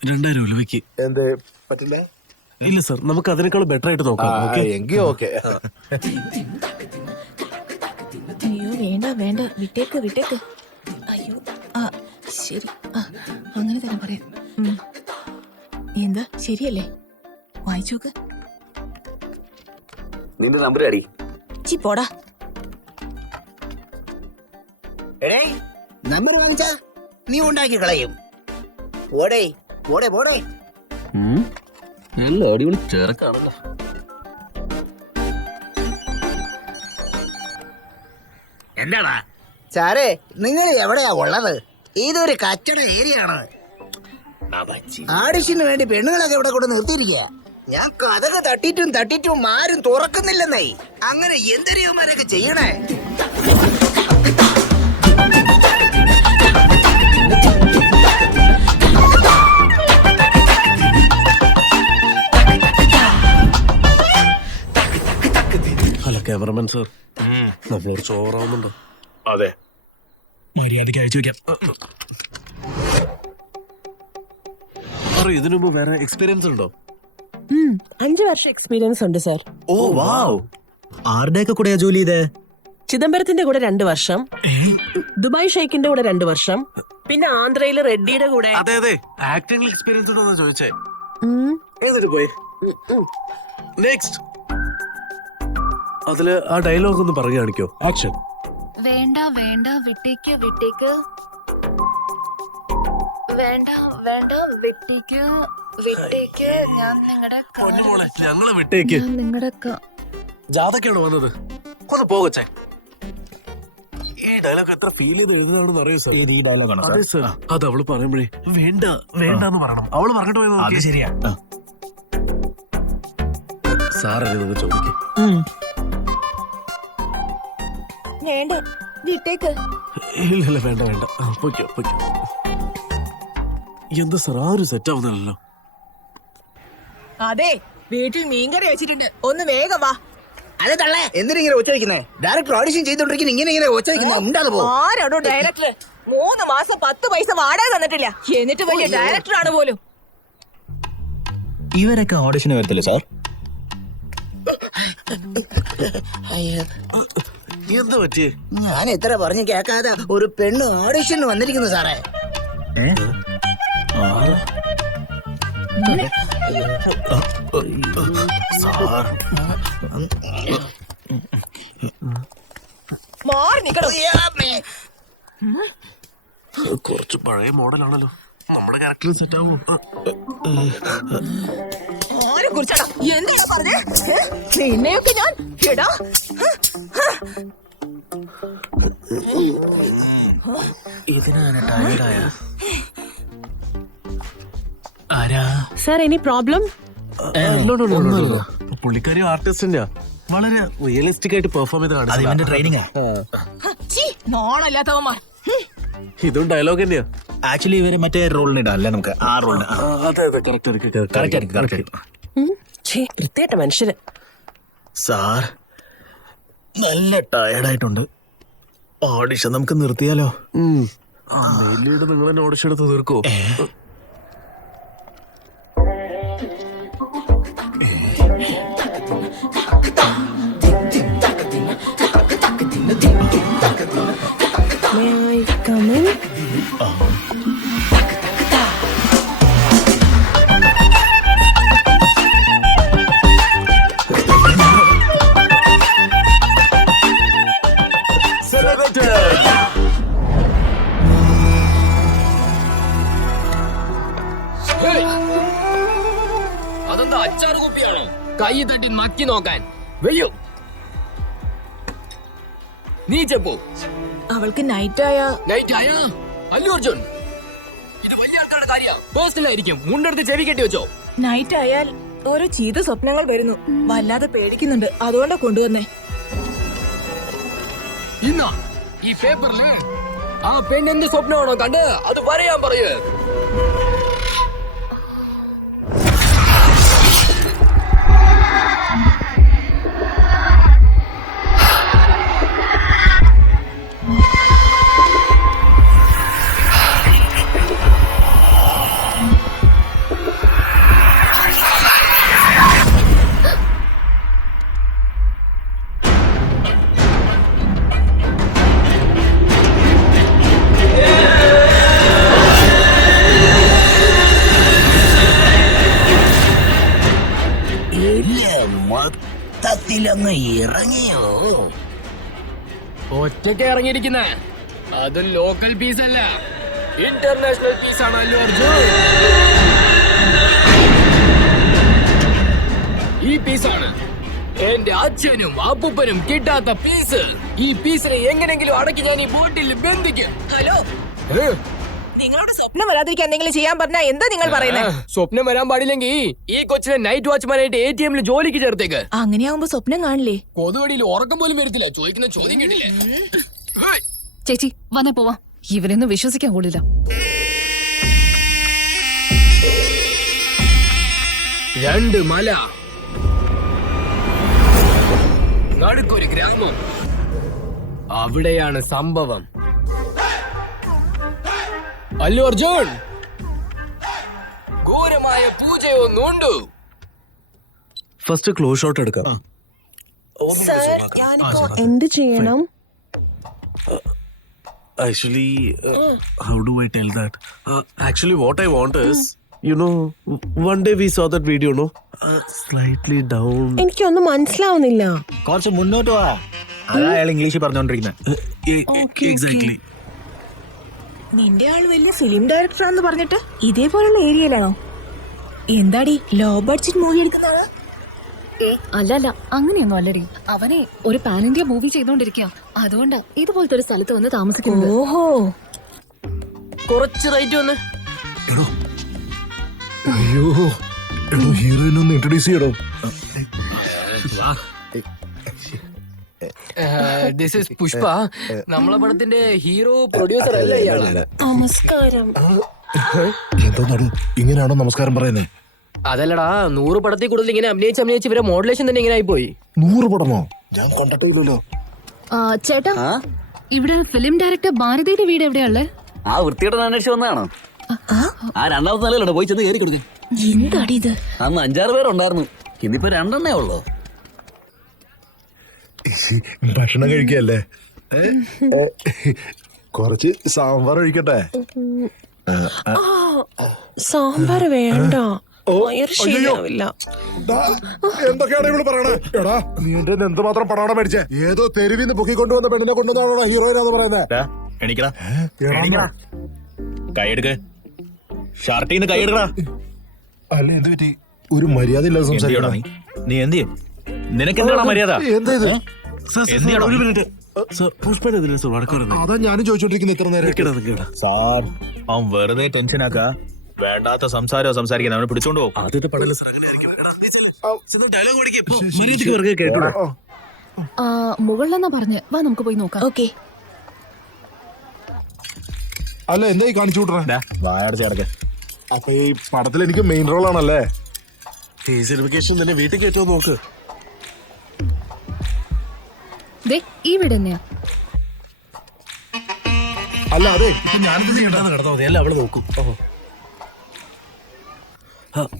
2000 രൂപയ്ക്ക്. എന്തേ പറ്റില്ല? ഇല്ല സർ, നമുക്ക് അതിനേക്കാൾ ബെറ്റർ ആയിട്ട് നോക്കാം. എങ്കിൽ ഓക്കെ. അയ്യോ വേണ്ട വേണ്ട, വിട്ടേക്ക് വിട്ടേക്ക്. അയ്യോ ശരി, അങ്ങനെ തന്നെ പറയാം. എന്താ ശരിയല്ലേ? വായിച്ചോക്ക്. നിന്റെ നമ്പർ അടി. ചി പോടാ. നമ്പർ വാങ്ങിച്ചാ നീ ഉണ്ടാക്കി കളയും. പോടേ പോടേ പോടേ. നല്ല അടിപൊളി ചേർക്കാണല്ലോ. എന്താടാ സാറേ, നിങ്ങൾ എവിടെയാ ഉള്ളത്? ഇതൊരു കച്ചട ഏരിയ ആണ്. ആഡിഷന് വേണ്ടി പെണ്ണുങ്ങളൊക്കെ ഇവിടെ കൊണ്ട് നിർത്തിയിരിക്കുക. ഞാൻ കഥക തട്ടിട്ടും ആരും തുറക്കുന്നില്ലെന്നേ. അങ്ങനെ എന്തൊരുമാരൊക്കെ ചെയ്യണേ. അല്ല ക്യാമറമാൻ സർ, നമ്മളൊരു ചോറാവുന്നുണ്ടോ? അതെ, മര്യാദയ്ക്ക് അയച്ചു വെക്കാം. ഇതിനു മുമ്പ് വേറെ എക്സ്പീരിയൻസ് ഉണ്ടോ? 5 വർഷം എക്സ്പീരിയൻസ് ഉണ്ട് സാർ. ഓ വാവ്. ആരുടെയൊക്കെ കൂടെയാ ജോലി ചെയ്തേ? ചിദംബരത്തിന്റെ കൂടെ 2 വർഷം, ദുബായ് ഷെയ്ഖിന്റെ കൂടെ 2 വർഷം, പിന്നെ ആന്ധ്രയിലെ റെഡ്ഡിയുടെ കൂടെ. അതെ അതെ, ആക്ടിംഗ് എക്സ്പീരിയൻസ് ഉണ്ടോന്ന് ചോദിച്ചേ. എന്നിട്ട് പോയി. നെക്സ്റ്റ്, അതില് ആ ഡയലോഗ് ഒന്ന് പറഞ്ഞു കാണിക്കോ? ആക്ഷൻ. വേണ്ട വേണ്ട വിട്ടേക്ക് വിട്ടേക്ക്, വേണ്ട വേണ്ട വിട്ടേക്ക് വിട്ടേക്ക്, ഞാൻ നിങ്ങളുടെ ഞങ്ങളെ വിട്ടേക്ക്. ജാഥക്കാണ് വന്നത്, ഒന്ന് പോകച്ചേ. ഈ ഡയലോഗ് എത്ര ഫീൽ ചെയ്ത് എഴുതുന്നതാണെന്ന് അറിയോ സാർ? ഈ ഡയലോഗാണ് അതെ സാർ, അത് അവള് പറയുമ്പോഴേ വേണ്ട വേണ്ടെന്ന് പറയണം. അവള് പറഞ്ഞിട്ട് പോയത് അത് ശരിയാ. സാറല്ലേ ചോദിക്കും. വേണ്ട വിട്ടേക്ക്. ഇല്ല വേണ്ട വേണ്ട, പൊയ്ക്കോ പൊയ്ക്കോ. എന്താ സാർ ആ ഒരു സെറ്റ് ആവുന്നില്ലല്ലോ? അതെ, വീട്ടിൽ മീൻകറി വെച്ചിട്ടുണ്ട്, ഒന്ന് വേഗം വാ. അതെ തള്ളേ, എന്തിനിങ്ങനെ ഒച്ച വയ്ക്കുന്നേ? ഡയറക്ടർ ഓഡിഷൻ ചെയ്തോണ്ടിരിക്കുന്ന ഇങ്ങനെ ഒച്ച വയ്ക്കുന്നേ? ഉണ്ടാതെ പോ. ആരാണോ ഡയറക്ടർ? 3 മാസം 10 പൈസ വാടക തന്നിട്ടില്ല, എന്നിട്ട് വലിയ ഡയറക്ടർ ആണ് പോലും. ഇവരൊക്കെ ഓഡിഷന് വരത്തില്ലേ സാർ? എന്താ പറ്റിയേ? ഞാൻ എത്ര പറഞ്ഞു കേൾക്കാതെ ഒരു പെണ്ണ് ഓഡിഷന് വന്നിരിക്കുന്നു സാറേ. മാറി നിക്കണോ? കുറച്ച് പഴയ മോഡലാണല്ലോ, നമ്മുടെ ക്യാരക്ടറിൽ സെറ്റ് ആവോ? ആരെ കുറിച്ചാടാ എന്താ പറഞ്ഞേ? നിന്നെയൊക്കെ ഞാൻ എടാ. ഇതിനാണ് ടയർഡായ. ആരാ സാർ, എനി പ്രോബ്ലം? പുള്ളിക്കാരി ആർട്ടിസ്റ്റിന്റെയാ, വളരെ റിയലിസ്റ്റിക് ആയിട്ട് പെർഫോം ചെയ്ത് അത് കാണിച്ചു. ഇവന്റെ ട്രെയിനിങ്. നോണല്ലാത്തവന്മാർ. ഇതും ഡയലോഗ് തന്നെയാ. ആക്ച്വലി ഇവര് മറ്റേ റോളിന് ഇടാല്ലേ, നമുക്ക് ആ റോളിന്. അതെ അതെ, കറക്റ്റ് കറക്റ്റ്. വൃത്തിയായിട്ട മനുഷ്യര്. സാർ നല്ല ടയർഡായിട്ടുണ്ട്. ഓഡിഷൻ നമുക്ക് നിർത്തിയാലോ? വലിയുടെ നിങ്ങൾ തന്നെ ഓഡിഷൻ എടുത്ത് തീർക്കോ? May I come in? അതെന്താ അച്ചാർ കുപ്പിയാണോ? കൈ തട്ടി നക്കി നോക്കാൻ വെയ്യോ? നീ ചെപ്പോ അവൾക്ക് നൈറ്റ് ആയ നൈറ്റ് ആയ അല്ലു അർജുൻ, ഇത് വലിയ ആൾക്കാരുടെ എന്താണ് കാര്യം? പേഴ്സണൽ ആയിരിക്കും. മുണ്ടെടുത്ത് ചെവി കെട്ടി വെച്ചോ. നൈറ്റ് ആയാൽ ഓരോ ചീത്ത സ്വപ്നങ്ങൾ വരുന്നു. വല്ലാതെ പേടിക്കുന്നുണ്ട്, അതുകൊണ്ടാ കൊണ്ടുവന്നേ. ഇന്നാ ഈ പേപ്പറില് ആ പെണ്ണിന്റെ സ്വപ്നമാണോ കണ്ട് അത് പറയാൻ പറയൂ. മൊത്തത്തിലങ്ങ് ഇറങ്ങിയോ? ഒറ്റയ്ക്ക് ഇറങ്ങിയിരിക്കുന്നേ. അത് ലോക്കൽ പീസ് അല്ല, ഇന്റർനാഷണൽ പീസ് ആണ് അല്ലു അർജുൻ. ഈ പീസാണ് എന്റെ അച്ഛനും അപ്പൂപ്പനും കിട്ടാത്ത പീസ്. ഈ പീസിനെ എങ്ങനെങ്കിലും അടക്കി ഞാൻ ഈ ബോട്ടിൽ ബന്ധിക്കും. ഹലോ, നിങ്ങളോട് സ്വപ്നം വരാതിരിക്കാൻ എന്തെങ്കിലും ചെയ്യാൻ പറഞ്ഞാ എന്താ നിങ്ങൾ പറയുന്നത്? സ്വപ്നം വരാൻ പാടില്ലെങ്കിൽ ഈ കൊച്ചിനെ നൈറ്റ് വാച്ച്മാനായിട്ട് ATM ജോലിക്ക് ചേർത്തേക്ക്. അങ്ങനെയാവുമ്പോ സ്വപ്നം കാണില്ലേ? കൊതുവടിയിൽ ഉറക്കം പോലും വരത്തില്ല. ചോദിക്കുന്ന ചോദ്യം കേട്ടില്ലേ? ചേച്ചി വന്നേ പോവാ. ഇവരെയൊന്നും വിശ്വസിക്കാൻ കൊള്ളില്ല. രണ്ട് മല, നടുക്കൊരു ഗ്രാമം. അവിടെയാണ് സംഭവം. അല്ലു അർജുൻ, ഘോരമായ പൂജയൊന്നുണ്ട്. ഫസ്റ്റ് ക്ലോസ് ഷോട്ട് എടുക്കാം. എന്ത് ചെയ്യണം? Actually, how do I tell that? Actually, what I want is, you know, one day we saw that video, no? Slightly down. എനിക്കൊന്നും മനസ്സിലാവുന്നില്ല. കുറച്ച് മുന്നോട്ട് വാ. അയാൾ ഇംഗ്ലീഷ് പറഞ്ഞോണ്ടിരിക്കുന്നത്. Exactly. നിന്റെ ആള് വലിയ ഫിലിം ഡയറക്ടറാന്ന് പറഞ്ഞിട്ട് ഇതേപോലുള്ള ഏരിയയിലാണോ? എന്താടി ലോ ബഡ്ജറ്റ് മൂവി എടുക്കുന്നതാണ്? അല്ലല്ല, അങ്ങനെയൊന്നും അല്ലടി. അവനെ ഒരു പാൻ ഇന്ത്യ മൂവി ചെയ്തോണ്ടിരിക്കുക. അതുകൊണ്ടാ ഇതുപോലത്തെ ഒരു സ്ഥലത്ത് വന്ന് താമസിക്കുന്നത്. ഓഹോ, കുറച്ച് റേറ്റ് വന്ന്. അയ്യോ എടോ, ഹീറോയിനെ ഒന്ന് ഇൻട്രൊഡ്യൂസ് ചെയ്യടോ. This is Pushpa. നമ്മളെ പടത്തിന്റെ ഹീറോ പ്രൊഡ്യൂസർ അല്ല ഇയാള്. നമസ്കാരം. എന്തോന്നാടോ ഇങ്ങനെയാണോ നമസ്കാരം പറയുന്നേ? അതല്ലടാ, 100 പടത്തിൽ കൂടുതൽ ഇങ്ങനെ അഭിനയിച്ച് ഇവരെ മോഡുലേഷൻ തന്നെ ഇങ്ങനെ ആയി പോയി. 100 പടമോ? ഞാൻ കണ്ടിട്ടില്ലല്ലോ. ചേട്ടാ, ഇവിടെ ഫിലിം ഡയറക്ടർ ഭാരതിയുടെ വീട് എവിടെയാളെ? ആ വൃത്തിയുടെ അന്വേഷിച്ച് വന്നതാണോ? ആ രണ്ടാമത്തെ നിലയിലുണ്ടോ, പോയി ചെന്ന് കയറി കൊടുക്കും. എന്താടി ഇത്? അന്ന് 5-6 പേരുണ്ടായിരുന്നു, ഇന്നിപ്പോ 2 ഉള്ളൂ. ഭക്ഷണം കഴിക്കല്ലേ? കുറച്ച് സാമ്പാർ ഒഴിക്കട്ടെ? സാമ്പാർ വേണ്ട, ശരിയാവില്ല. എന്തൊക്കെയാണ് ഇവിടെ പറയണേ? എടാ, നീന്റെ എന്തുമാത്രം പടാണ് മേടിച്ചേ? ഏതോ തെരുവിന്ന് പൊക്കിക്കൊണ്ടുവന്ന പെണ്ണിനെ കൊണ്ടുവന്നാണോ ഹീറോയിനാന്ന് പറയുന്നത്? കൈയെടുക്ക്, ഷർട്ടീന്ന് കൈയെടുക്കടാ. അല്ല എന്ത് പറ്റി? ഒരു മര്യാദ ഇല്ലാതെ സംസാരിക്കണം. നീ എന്ത് ചെയ്യും? നിനക്ക് എന്താണ് മര്യാദ? എന്താ ഇത്? ഒരു മിനിറ്റ്. പുഷ്പനെതിരെ വഴക്ക് പറയുന്നത്. അതാ ഞാനും ചോദിച്ചോണ്ടിരിക്കുന്നത് ഇത്ര നേരം. സാർ, അവൻ വെറുതെ ടെൻഷനാക്ക. വേണ്ടാത്ത സംസാരമോ സംസാരിക്കുന്നത് അവനെ പിടിച്ചോണ്ട് പോകും. ആദ്യത്തെ പടല സാർ അങ്ങനെ ആയിരിക്കും. ഡയലോഗ് പഠിക്കും. മര്യാദയ്ക്ക് പറഞ്ഞ് കേട്ടോ. മുകളിലെന്നാ പറഞ്ഞ്. വാ നമുക്ക് പോയി നോക്കാം. ഓക്കെ. അല്ല എന്തായി കാണിച്ചു വിട്ടേ? വായടച്ചേർക്കെ. അപ്പൊ ഈ പടത്തിൽ എനിക്ക് മെയിൻ റോൾ ആണല്ലേ? ഫേസിഫിക്കേഷൻ തന്നെ വീട്ടിൽ കയറ്റോ നോക്ക്. ദേ ഈ വീട് തന്നെയാ. അല്ല അതെ, ഞാനിത് ചെയ്യണ്ടെന്ന് കിടന്നാ മതി, അല്ല അവള് നോക്കും.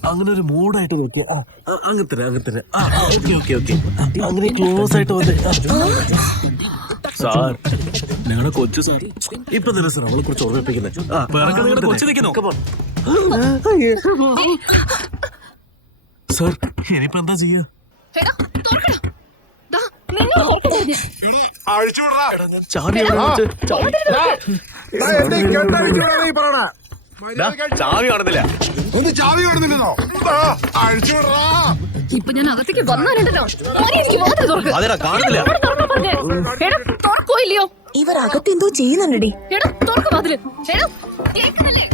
അങ്ങനെ ഒരു മൂഡായിട്ട് നോക്കിയ അങ്ങനെ അങ്ങനെ ക്ലോസ് ആയിട്ട് വന്ന്. സാർ, നിങ്ങളുടെ കൊച്ചു സാർ ഇപ്പൊ തന്നെ സാർ അവളെ കുറിച്ച് ഓർമ്മിപ്പിക്കുന്നത്. കൊച്ചു നിൽക്കുന്നു. സാർ ഇനിയിപ്പോ എന്താ ചെയ്യാ? ചാവി ചാവി കാണുന്നില്ല. ചാവി കാണുന്നില്ലെന്നോ? ഇപ്പൊ ഞാൻ അകത്തേക്ക് വന്നാലുണ്ടല്ലോ, അതെടാ കാണുന്നില്ല. തുറക്കോ ഇല്ലയോ? ഇവർ അകത്ത് എന്തോ ചെയ്യുന്നുണ്ടടി. എടാ തുറക്ക് വാതില്. എടാ കേൾക്കുന്നില്ലേ?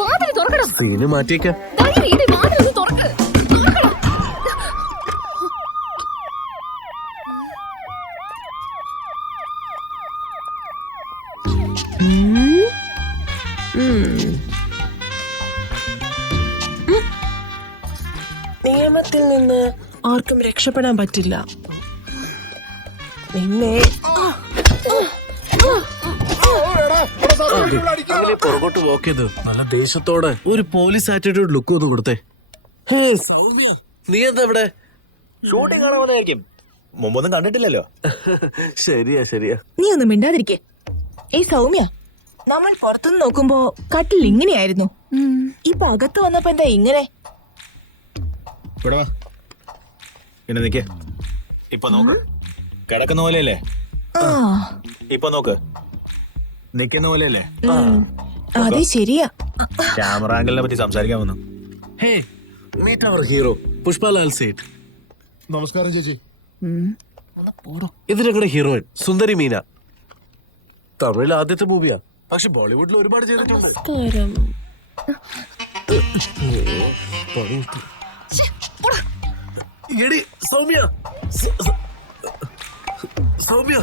വാതിൽ തുറക്കണം. ഇതിന് മാറ്റിയേക്കാം. ധൈര്യം ഇടി, വാതിൽ ഒന്ന് തുറക്ക്. തുറക്കണം. നിയമത്തിൽ നിന്ന് ആർക്കും രക്ഷപ്പെടാൻ പറ്റില്ല. നിന്നെ പുറകോട്ട് വാക്ക് ചെയ്ത് നല്ല ദേഷ്യത്തോടെ ഒരു പോലീസ് ആറ്റിറ്റ്യൂഡ് ലുക്ക് ഒന്ന് കൊടുത്തേ. ഹേ, സൗമ്യ, നീ എന്താ ഇവിടെ? ഷൂട്ടിംഗ് കാണാമെന്നായിരിക്കും. മുമ്പൊന്നും കണ്ടിട്ടില്ലല്ലോ. ശരിയാ ശരിയാ. നീ ഒന്നും മിണ്ടാതിരിക്കേ. ഏയ് സൗമ്യ, നമ്മൾ പുറത്തുനിന്ന് നോക്കുമ്പോ കട്ടിൽ ഇങ്ങനെയായിരുന്നു. ഇപ്പൊ അകത്ത് വന്നപ്പോ എന്താ ഇങ്ങനെ? ഇവിടെ വാ. പിന്നെ നിക്കേ. ഇപ്പൊ നോക്ക്. കിടക്കുന്ന പോലെയല്ലേ? ഇപ്പൊ നോക്ക്. നിക്കുന്ന പോലെയല്ലേ? അതെ, ശരിയാ. ക്യാമറ ആംഗിളിനെ പറ്റി സംസാരിക്കാൻ വന്നു. ഹേ, മീറ്റ് അവർ ഹീറോ പുഷ്പലാൽ സേഠ്. നമസ്കാരം ചേച്ചി. ഇത് ഞങ്ങളുടെ ഹീറോയിൻ സുന്ദരി മീന. തമിഴിൽ ആദ്യത്തെ മൂവിയാ, പക്ഷെ ബോളിവുഡിൽ ഒരുപാട് ചെയ്തിട്ടുണ്ട്. എടി സൗമ്യ, സൗമ്യ,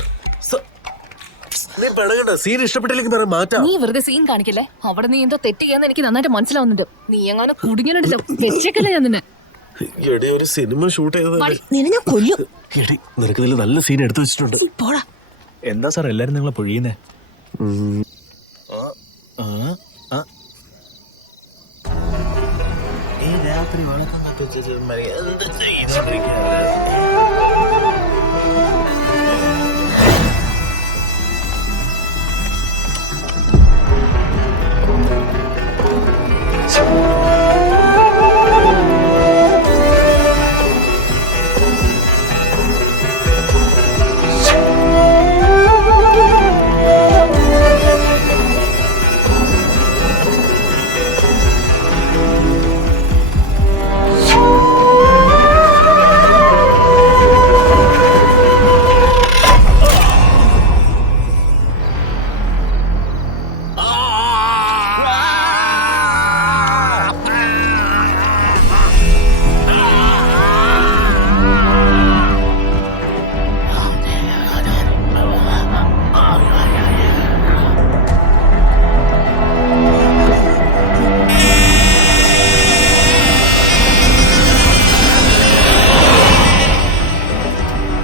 നീ പെടകണ്ട. സീൻ ഇഷ്ടപ്പെട്ടില്ലെങ്കിൽ പറയാൻ മാറ്റാം. നീ വെറുതെ സീൻ കാണിക്കല്ലേ. അവിടെ നീ എന്തോ തെറ്റ് ചെയ്യാന്ന് എനിക്ക് നന്നായിട്ട് മനസ്സിലാവുന്നുണ്ട്. നീ എങ്ങനെ കുടുങ്ങിയിട്ടുണ്ടല്ലോ. വെച്ചേക്കല്ലേ ഞാൻ നിന്നെ. എടി, ഒരു സിനിമ ഷൂട്ട് ചെയ്തതല്ലേ. നിന്നെ ഞാൻ കൊല്ലും. എടി, നിനക്ക് ഇതിൽ നല്ല സീൻ എടുത്തു വെച്ചിട്ടുണ്ട്. പോടാ. എന്താ സാർ എല്ലാരും നിങ്ങളെ പൊഴിയുന്നേ?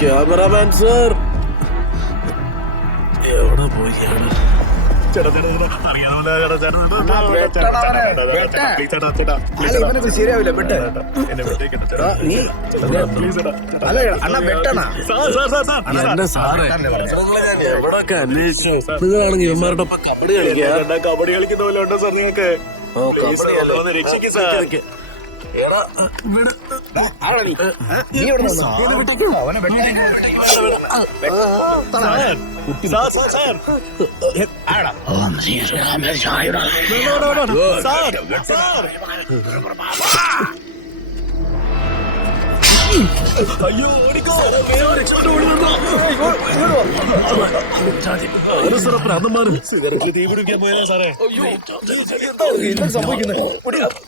ക്യാമറാമാൻ സർ എവിടെ പോയാണ്? ശരിയാവില്ല. എന്റെ സാറേ, എവിടൊക്കെ അന്വേഷിച്ചു. നിങ്ങളാണെങ്കിൽ ഇവന്മാരുടെ ഒപ്പം കബഡി കളിക്കുക. കബഡി കളിക്കുന്ന പോലെ ഉണ്ടോ സാർ നിങ്ങൾക്ക്? രക്ഷിക്കും സാർ. എടാ, ഇവിടെ അയ്യോ, ഓടിക്കോ. സിഗരറ്റ് തീ പിടിക്കാൻ പോയതാ സാറേ.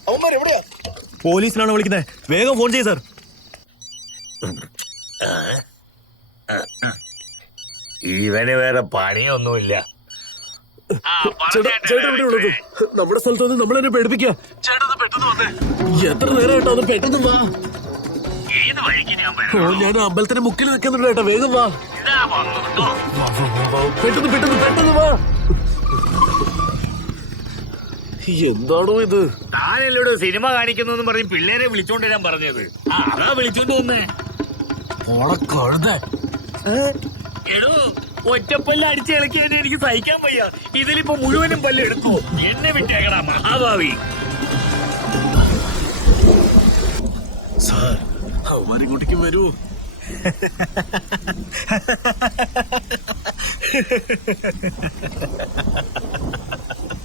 അവന്മാരെവിടെയാ? പോലീസിനാണ് വിളിക്കുന്നത്. വേഗം ഫോൺ ചെയ്യ് സാർ. ഇവന് വേറെ പണിയൊന്നുമില്ല. നമ്മുടെ സ്ഥലത്ത് വന്ന് നമ്മളെന്നെ പേടിപ്പിക്കുക. ചേട്ടാ പെട്ടെന്ന് വന്നേ. എത്ര നേരം കേട്ടോ? അത് പെട്ടെന്ന് വാ. ഞാൻ അമ്പലത്തിന്റെ മുക്കിൽ നിൽക്കുന്നുണ്ട് കേട്ടോ. വേഗം വാ. പെട്ടെന്ന് പെട്ടെന്ന് പെട്ടെന്ന് വാ. എന്താണോ ഇത്? ഞാനെല്ലോട് സിനിമ കാണിക്കുന്നു പറഞ്ഞ് പിള്ളേരെ വിളിച്ചോണ്ട് വരാൻ പറഞ്ഞത്. അതാ വിളിച്ചോണ്ട് വന്നേ. എടോ, ഒറ്റപ്പല്ല് അടിച്ച് ഇളക്കിയതിനെ എനിക്ക് സഹിക്കാൻ വയ്യ. ഇതിലിപ്പോ മുഴുവനും പല്ല് എടുത്തു. എന്നെ വിട്ടേക്കടാ മഹാഭാവി. സാർ, അവന്മാരിങ്ങോട്ടേക്ക് വരൂ.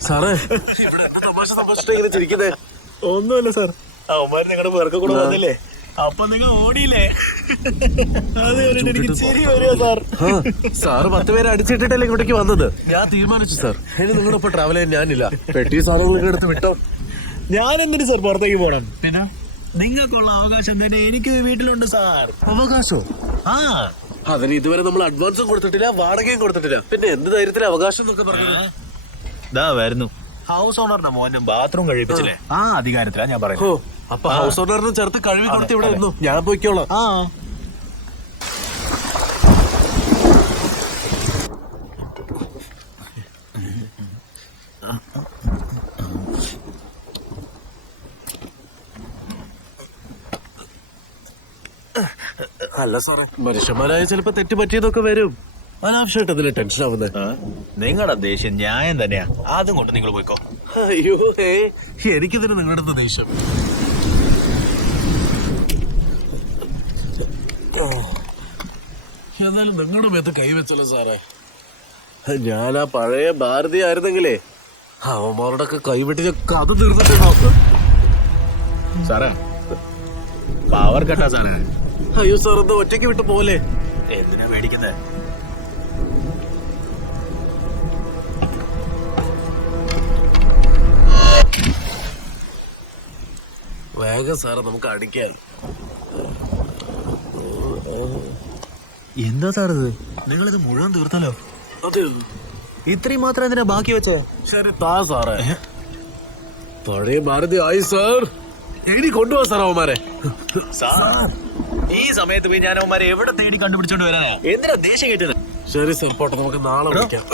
സാറേ, ഇവിടെ തമാശ തമാശ ഇങ്ങനെ ചിരിക്കുന്നേ? ഒന്നുമല്ല സാർ, അവന്മാര് നിങ്ങളുടെ പേർക്ക് കൂടെ വന്നില്ലേ? അപ്പൊ നിങ്ങൾ ഓടിയില്ലേ? അത് കണ്ടിട്ട് എനിക്ക് ചിരി വരുവാ സാർ. സാറ് 10 പേരെ അടിച്ചിട്ടിട്ടല്ലേ ഇങ്ങോട്ടേക്ക് വന്നത്. ഞാൻ തീരുമാനിച്ചു സാർ, ഇനി നിങ്ങളൊപ്പം ട്രാവൽ ചെയ്യാൻ ഞാനില്ല. പെട്ടി സാധനങ്ങൾ എടുത്ത് വിട്ടോ. ഞാൻ എന്തിനു സാർ പുറത്തേക്ക് പോകണം? പിന്നെ നിങ്ങൾക്കുള്ള അവകാശം തന്നെ എനിക്ക് വീട്ടിലുണ്ട് സാർ. അവകാശം? ആ, അതിന് ഇതുവരെ നമ്മൾ അഡ്വാൻസും കൊടുത്തിട്ടില്ല, വാടകയും കൊടുത്തിട്ടില്ല. പിന്നെ എന്ത് ധൈര്യത്തിൽ അവകാശം എന്നൊക്കെ പറഞ്ഞത്? ദാ വരുന്നു. ഹൗസ് ഓണറിന്റെ മോനും ബാത്റൂം കഴിപ്പിച്ചില്ലേ, ആ അധികാരത്തിലാ ഞാൻ ഓ, പറയുന്നത്. അപ്പൊ ഹൗസ് ഓണറിന് ചേർത്ത് കഴുകി കൊടുത്ത് ഇവിടെ ഇരുന്നു. ഞാൻ പോയിക്കോളാം. ആ, അല്ല സാറേ, മനുഷ്യന്മാരായ ചിലപ്പോ തെറ്റ് പറ്റിയതൊക്കെ വരും. അനാവശ്യമായിട്ട് അതിലെ ടെൻഷൻ ആവുന്നത്. നിങ്ങളുടെ ദേഷ്യം ന്യായം തന്നെയാ. അതും കൊണ്ട് നിങ്ങൾ പോയിക്കോ. അയ്യോ, എനിക്കിതിന് നിങ്ങളുടെ അടുത്ത് ദേഷ്യം. എന്നാലും നിങ്ങളുടെ മേത്ത് കൈവച്ചല്ലോ സാറേ. ഞാൻ ആ പഴയ ഭാരതി ആയിരുന്നെങ്കിലേ അവന്മാരുടെയൊക്കെ കൈവെട്ടി കഥ തീർന്നിട്ടുണ്ടോ സാറേ? പവർ കട്ടാ സാറേ. അയ്യോ സാർ, എന്താ ഒറ്റയ്ക്ക് വിട്ട് പോലെ? എന്തിനാ മേടിക്കുന്നത്? വേഗം സാറേ, നമുക്ക് അടിക്കാൻ. എന്താ സാർ ഇത്? നിങ്ങളിത് മുഴുവൻ തീർത്തല്ലോ. അതെ, ഇത്രയും മാത്രം എന്തിനാ ബാക്കി വെച്ചേ? ശരി താ സാറേ. പഴയ ഭാരതി ആയി സാർ. ഇനി കൊണ്ടുപോവാ സാർ അവന്മാരെ. സാർ, ഈ സമയത്ത് പോയി ഞാൻ അവന്മാരെ എവിടെ തേടി കണ്ടുപിടിച്ചോണ്ട് വരാനാ? എന്തിനാ ദേഷ്യം കേട്ടത്? ശരി സാർ, പോട്ടെ, നമുക്ക് നാളെ വിളിക്കാം.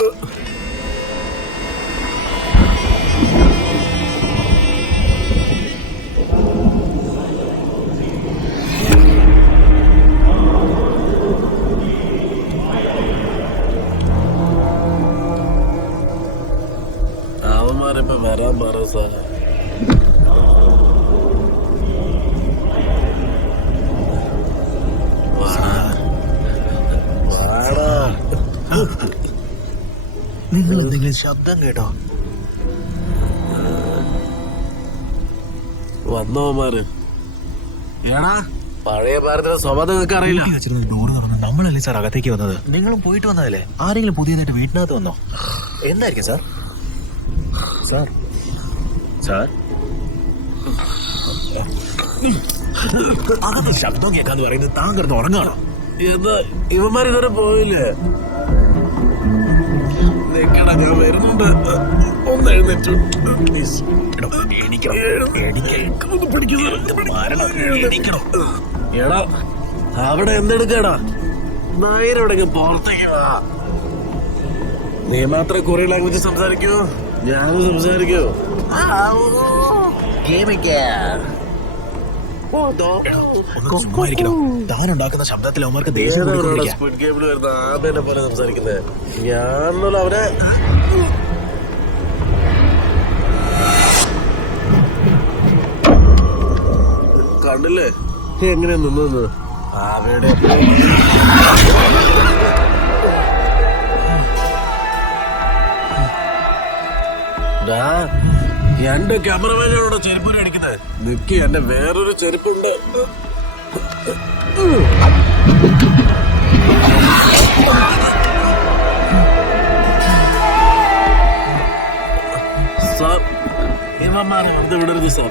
അവന്മാരിപ്പോ വരാൻ പറ സാർ. നിങ്ങൾ എന്തെങ്കിലും ശബ്ദം കേട്ടോ? വന്നവന്മാര്. ഏടാ, പഴയ ഭാരതത്തിന്റെ സ്വഭാവം നിങ്ങൾക്ക് അറിയില്ല. ഡോറ് തുറന്ന് നമ്മളല്ലേ സാർ അകത്തേക്ക് വന്നത്? നിങ്ങളും പോയിട്ട് വന്നതല്ലേ? ആരെങ്കിലും പുതിയതായിട്ട് വീട്ടിനകത്ത് വന്നോ? എന്തായിരിക്കും സാർ? സാർ സാർ അകത്ത് ശബ്ദം കേൾക്കാന്ന് പറയുന്നത് താൻ കിടന്ന് ഉറങ്ങാണോ? എന്താ ഇവന്മാർ ഇതുവരെ പോയില്ലേ? നിക്കടാ, ഞാൻ വരുന്നുണ്ട്. ഒന്ന് എഴുന്നേറ്റു. എടാ, അവിടെ എന്തെടുക്കടാ? നേരെവിടെങ്കിൽ പുറത്തേക്ക് വാ. നീ മാത്രമേ കൊറിയൻ ലാംഗ്വേജ് സംസാരിക്കൂ? ഞാനും സംസാരിക്കൂ. താനുണ്ടാക്കുന്ന ശബ്ദത്തിൽ അവന്മാർക്ക് ദേഷ്യം സ്പീഡ് ഗെയിമിൽ വരുന്ന ആദ്യനെ പോലെ സംസാരിക്കുന്നത് ഞാനല്ലോ. അവനെ കണ്ടില്ലേ എങ്ങനെയാ നിന്നു? ആവയുടെ എന്റെ ക്യാമറമാനോട് ചെരുപ്പിന് അടിക്കുന്നത് നിക്ക്. എന്റെ വേറൊരു ചെരുപ്പുണ്ട്. സാർ, ഇവന്മാരെ വെറുതെ വിടരുത് സാർ.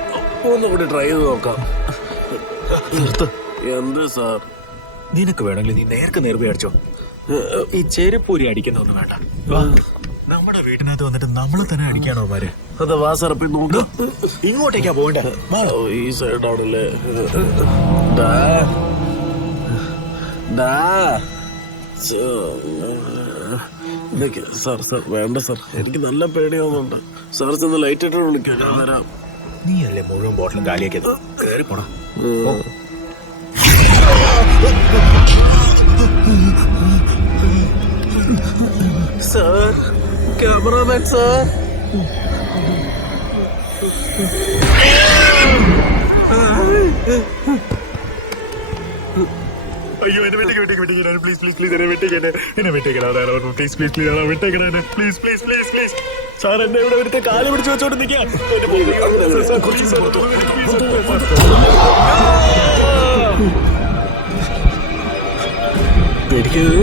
ഒന്നുകൂടി ട്രൈ ചെയ്ത് നോക്കാം. എന്ത് സാർ? നിനക്ക് വേണമെങ്കിൽ നീ നേർക്ക് നേർവേ അടിച്ചോ. ഈ ചെരുപ്പൂരി അടിക്കുന്ന ഒന്നും വേണ്ട. നമ്മുടെ വീട്ടിനകത്ത് വന്നിട്ട് നമ്മളെ തന്നെ അടിക്കാണോ അവന്മാര്? അതെ, വാ സാർ, പോയി നോക്കാം. ഇങ്ങോട്ടേക്കാ പോകണ്ടേ? ഈ സൈഡാണല്ലേ? സാർ സാർ വേണ്ട സാർ, എനിക്ക് നല്ല പേടിയാവുന്നുണ്ട്. സാർ ചെന്ന് ലൈറ്റ് ഇട്ട് വിളിക്കാം, ഞാൻ വരാം. നീ അല്ലേ മുഴുവൻ ബോട്ടിലും കാലിയാക്കിയത്? കയറി പോടാ. Sir, cameraman sir. അയ്യോ എന്നെ വെട്ടിക്കണം പ്ലീസ് എന്നെ വെട്ടിക്കണം പ്ലീസ് സാർ എന്നെ ഇവിടെ ഒരുത്തെ കാല് പിടിച്ച് വെച്ചോണ്ട് നിൽക്കാം. പേടിക്കരുത്.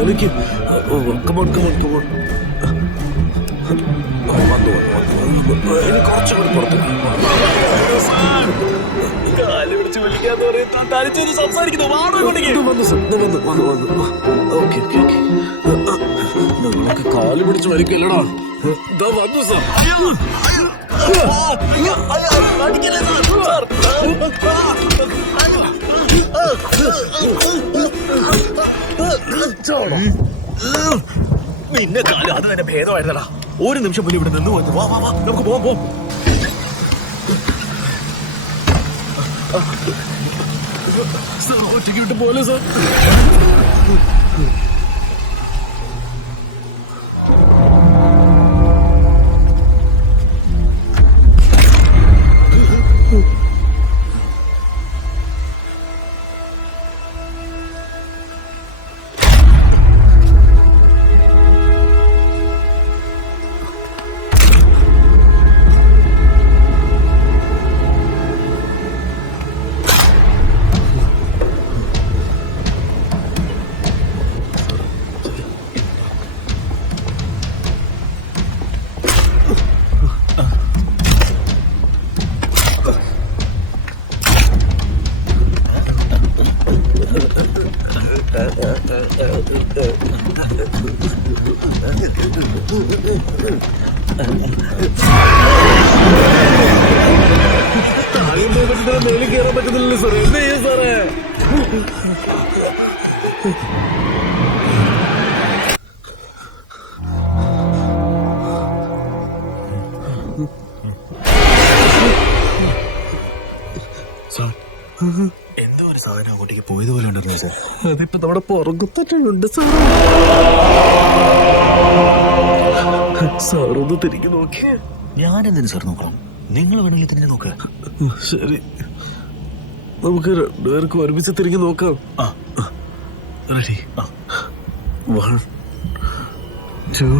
ആലോചിക്കും. കുറച്ചുകൂടി പുറത്തു കാല് പിടിച്ച് വിളിക്കാന്ന് പറയുന്നത് തനിച്ചൊരു സംസാരിക്കുന്നു. നമ്മളൊക്കെ കാല് പിടിച്ച് വലിക്കല്ലടാ. വന്നു സാർ. നിന്നെ കാലം അത് തന്നെ ഭേദമായിരുന്നടാ. ഒരു നിമിഷം പോലും ഇവിടെ നിന്ന് പോയി. വാ നമുക്ക് പോവാം. സാർ ഒറ്റയ്ക്ക് വിട്ട് പോലെ സാർ. മേളിൽ കയറാൻ പറ്റുന്നില്ലല്ലോ സാറേ. എന്ത് ചെയ്യും സാറേ? സാർ എന്തോ ഒരു സാധനം അങ്ങോട്ടേക്ക് പോയതുപോലെ ഉണ്ടെന്ന് സാർ. അതിപ്പോ നമ്മുടെ പുറകുത്തട്ടുണ്ട് സാർ. സാറൊന്ന് തിരിഞ്ഞു നോക്കിയേ. ഞാനെന്തിനു സാർ നോക്കണം? നിങ്ങൾ വേണമെങ്കിൽ തന്നെ നോക്ക്. ശരി, നമുക്ക് രണ്ടുപേർക്കും ഒരുമിച്ച് തിരിഞ്ഞു നോക്കാം. റെഡി? 1 2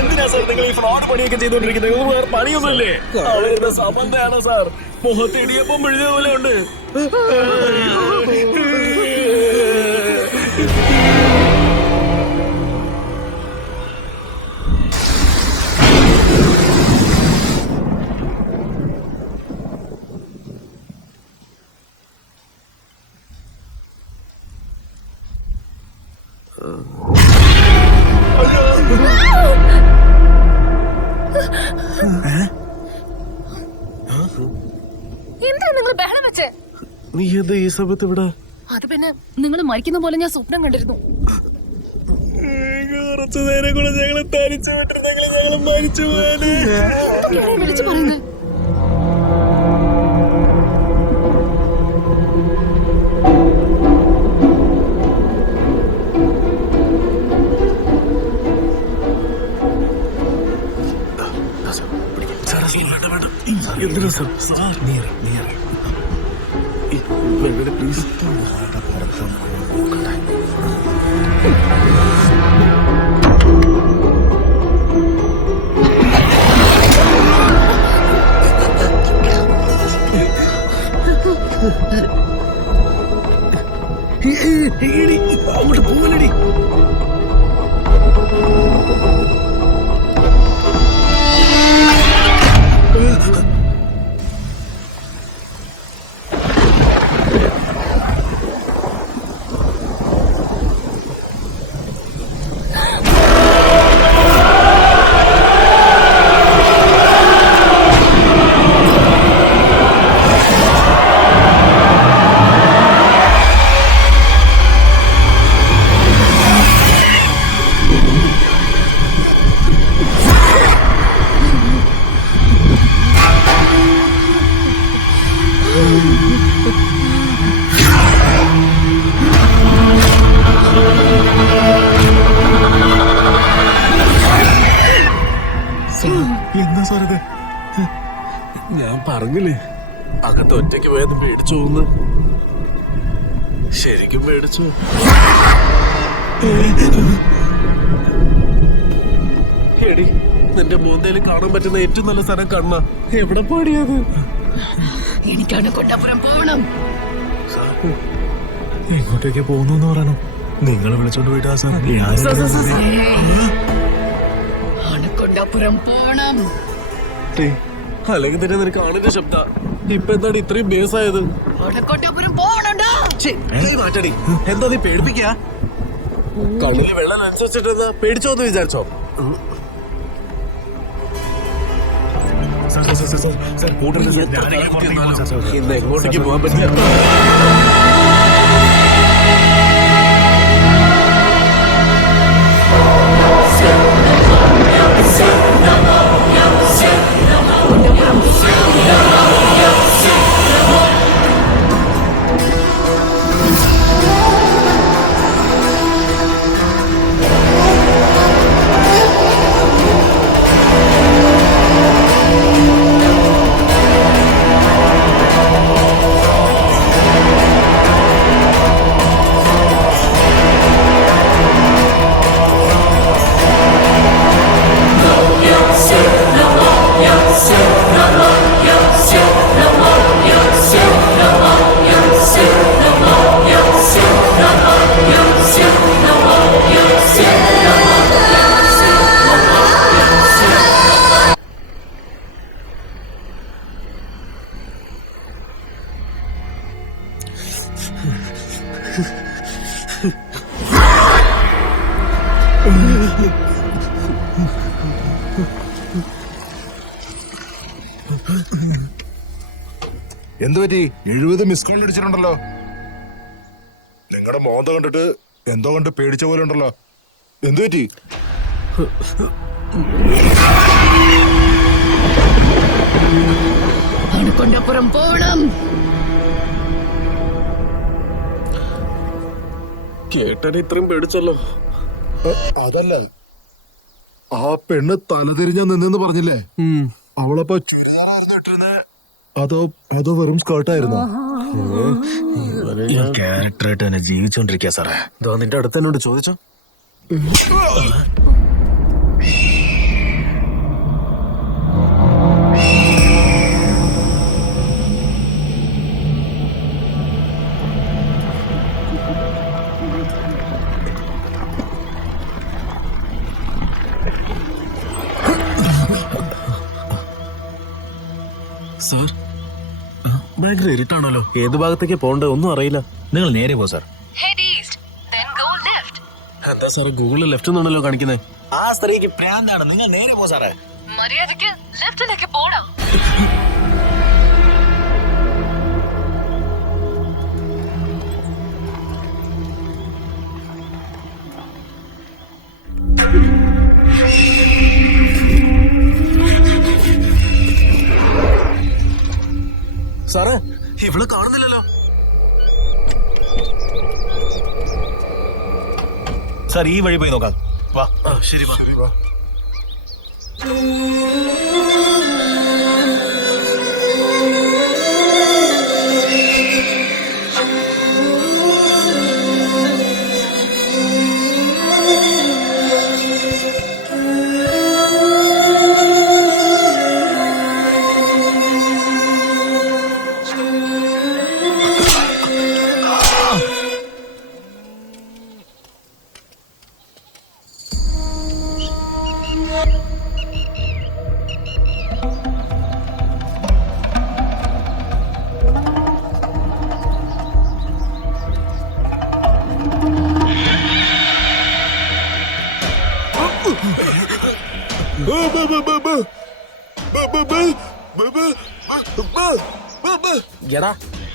എന്തിനാ സാർ നിങ്ങൾ ഈ ഫ്രോഡ് പണിയൊക്കെ ചെയ്തോണ്ടിരിക്കുന്നത്? നിങ്ങൾ വേറെ പണിയൊന്നുമില്ലേ? അവരുടെ സംബന്ധമാണോ സാർ? മുഖത്ത് ഇടിയപ്പം പിഴിഞ്ഞ പോലെ ഉണ്ട്. എന്താ നിങ്ങൾ ബഹളം വെച്ചേ? നീ എന്താ ഈ സമയത്ത് ഇവിടെ? അത് പിന്നെ നിങ്ങൾ മരിക്കുന്ന പോലെ ഞാൻ സ്വപ്നം കണ്ടിരുന്നു. കുറച്ചു നേരം കൂടെ ഞങ്ങള് തനിച്ചു വിട്ടിരുന്നെങ്കിൽ ഞങ്ങള് മരിച്ചു പോയാല്. വിളിച്ചു പറയുന്നത് എന്തിനാ സാർ? പ്ലീസ്. അങ്ങോട്ട് പോകലടി. പറഞ്ഞില്ലേ അകത്ത് ഒറ്റയ്ക്ക് പോയത് പേടിച്ചു പോകുന്നു. ശരിക്കും പേടിച്ചു. എടി നിന്റെ മോന്തയില് കാണാൻ പറ്റുന്ന ഏറ്റവും നല്ല സ്ഥലം കണ്ണ. എവിടെ പാടിയത്? എനിക്കാണ് കൊട്ടാപുരം പോകണം. എങ്ങോട്ടേക്ക് പോകുന്നു പറയണോ? നിങ്ങൾ വിളിച്ചോണ്ട് പോയിട്ട് കൊട്ടാപുരം പോണം. അല്ലെങ്കിൽ തന്നെ നിനക്ക് ആണിന്റെ ശബ്ദ. ഇപ്പൊ എന്താണ് ഇത്രയും ബേസായത്? കൊട്ടാപുരം പോകണുണ്ടോ? മാറ്റടി. എന്താ നീ പേടിപ്പിക്ക? കണ്ണില് വെള്ളം അനുസരിച്ചിട്ടെന്നാ പേടിച്ചോന്ന് വിചാരിച്ചോ? ഇന്ന് എങ്ങോട്ടേക്ക് പോകാൻ പറ്റില്ല. എന്തുപറ്റി? 70 മിസ് കോൾ അടിച്ചിട്ടുണ്ടല്ലോ. നിങ്ങളുടെ മോന്ത കണ്ടിട്ട് എന്തോ കണ്ട് പേടിച്ച പോലെ ഉണ്ടല്ലോ. എന്തുപറ്റി? കൊട്ടാപുരം പോണം. കേട്ടാൻ ഇത്രയും പേടിച്ചല്ലോ. അതല്ല, ആ പെണ്ണ് തലതിരിഞ്ഞ നിന്നെന്ന് പറഞ്ഞില്ലേ? അവളപ്പോ അതോ വെറും സ്കേർട്ടായിരുന്നോ? ക്യാരക്ടറായിട്ട് തന്നെ ജീവിച്ചോണ്ടിരിക്കുക സാറേ. ഇതോ നിന്റെ അടുത്ത് എന്നോട് ചോദിച്ചോ. സാർ ഭയങ്കര ഇരുട്ടാണല്ലോ. ഏത് ഭാഗത്തേക്ക് പോണ്ടേ ഒന്നും അറിയില്ല. നിങ്ങൾ നേരെ പോ സാർ. എന്താ സാറേ ഗൂഗിളിൽ ലെഫ്റ്റ് എന്നാണല്ലോ കാണിക്കുന്നത്? ആ സ്ത്രീക്ക് പ്രാന്താണ്. നിങ്ങൾ നേരെ പോ സാറേ. മര്യാദയ്ക്ക് ലെഫ്റ്റിലേക്ക് പോണം. സാറേ ഇവള് കാണുന്നില്ലല്ലോ. സാർ ഈ വഴി പോയി നോക്കാം. വാ. ശരി വാ.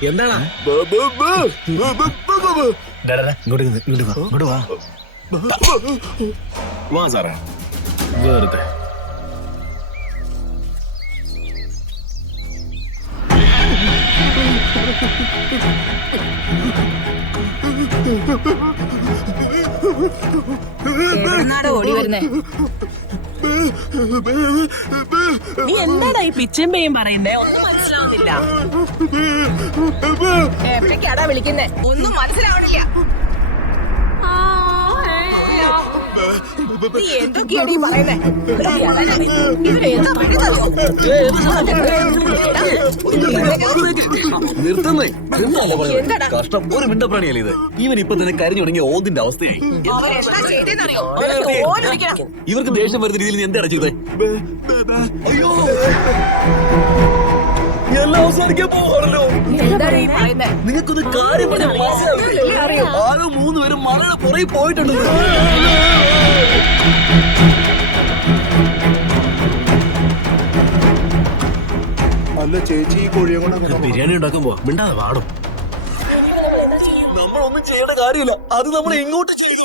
എന്താണ്? ഇങ്ങോട്ട് വാ സാറേ. വെറുതെ ഓടി വരുന്നേ. നീ എന്താടാ ഈ പിച്ചയും പേയും പറയുന്നേ? ഒന്നും മനസ്സിലാവുന്നില്ല. മനസ്സിലാവുന്നില്ല. എവിടേക്കാടാ വിളിക്കുന്നേ? ഒന്നും മനസ്സിലാവണില്ല. നീ എന്തൊക്കെയാണ് ഈ പറയുന്നേ? ഇവരെ എന്താ പറയുന്നതോ? നിർത്തുന്നേ. എന്താടാ? കഷ്ടം, ഒരു മിണ്ടപ്രാണിയല്ലേ ഇത്. ഇവൻ ഇപ്പൊ തന്നെ കരഞ്ഞു തുടങ്ങിയ ഓതിന്റെ അവസ്ഥയായി. അവരെന്താ ചെയ്തെന്നറിയോ? ഓടിക്കണം. ഇവർക്ക് ദേഷ്യം വരുന്ന രീതിയിൽ നീ എന്താണ് ചെയ്തേ? അയ്യോ, എല്ലാം അവസാനിക്കാൻ പോവാണല്ലോ. എന്താണ് ഈ പറയുന്നേ? നിങ്ങൾക്കൊന്ന് കാര്യം പറഞ്ഞാൽ മനസ്സിലാവില്ലേ? ആരോ 3 പേരും മലയുടെ പുറകെ പോയിട്ടുണ്ട്. അല്ല ചേച്ചി ഈ കോഴിയെ കൊണ്ട് ബിരിയാണി ഉണ്ടാക്കുമ്പോ മിണ്ടാതെ വാടും. നമ്മളൊന്നും ചെയ്യേണ്ട കാര്യമില്ല, അത് നമ്മൾ ഇങ്ങോട്ട് ചെയ്തു.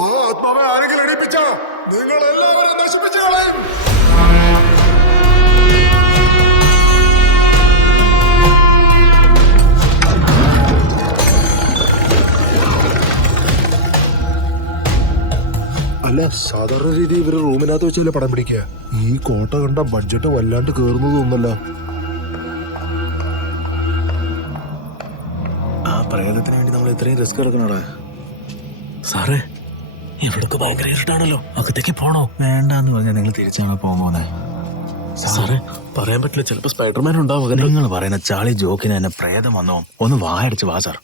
ആ ആത്മാവെ ആരെങ്കിലും എണീപ്പിച്ച നിങ്ങൾ എല്ലാവരും നശിപ്പിച്ചു കളയും. അല്ല സാധാരണ രീതി ഇവര് റൂമിനകത്ത് വെച്ചല്ലേ പടം പിടിക്കുക. ഈ കോട്ട കണ്ട ബഡ്ജറ്റ് വല്ലാണ്ട് കേറുന്നതൊന്നല്ല. ആ പ്രേതത്തിന് വേണ്ടി നമ്മൾ ഇത്രയും റിസ്ക് എടുക്കണോടാ. സാറേ, ഇവിടൊക്കെ ഭയങ്കര ഇരുട്ടാണല്ലോ, അകത്തേക്ക് പോണോ? വേണ്ടെന്ന് പറഞ്ഞാൽ നിങ്ങൾ തിരിച്ചാണ് പോകുന്നത്. സാറേ, പറയാൻ പറ്റില്ല, ചിലപ്പോ സ്പൈഡർമാൻ ഉണ്ടാവും. നിങ്ങൾ പറയുന്ന ചാളി ജോക്കിന് തന്നെ പ്രേതം വന്നോ? ഒന്ന് വായടിച്ച് വാ സാർ.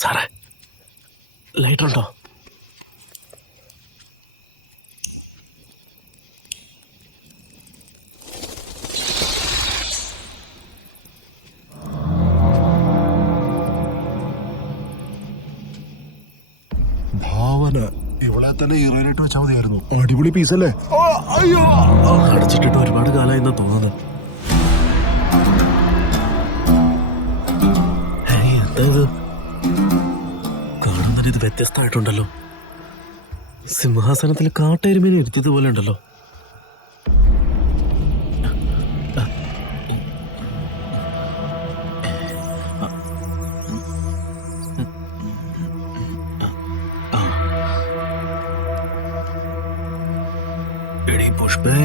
സാറേ, ലൈറ്റ് ഉണ്ടോ? ഭാവന ഇവളെ തന്നെ ഹീറോയിനായിട്ട് വെച്ചാൽ മതിയായിരുന്നു. അടിപൊളി പീസല്ലേ? അയ്യോ, അടച്ചിട്ടിട്ട് ഒരുപാട് കാലമായി എന്നാ തോന്നുന്നത്. എന്താ ഇത്? കാണുന്നതിന് ഇത് വ്യത്യസ്തമായിട്ടുണ്ടല്ലോ. സിംഹാസനത്തിൽ കാട്ടേരുമീനെ ഇരുത്തിയതുപോലെ ഉണ്ടല്ലോ. എടീ പുഷ്പേ,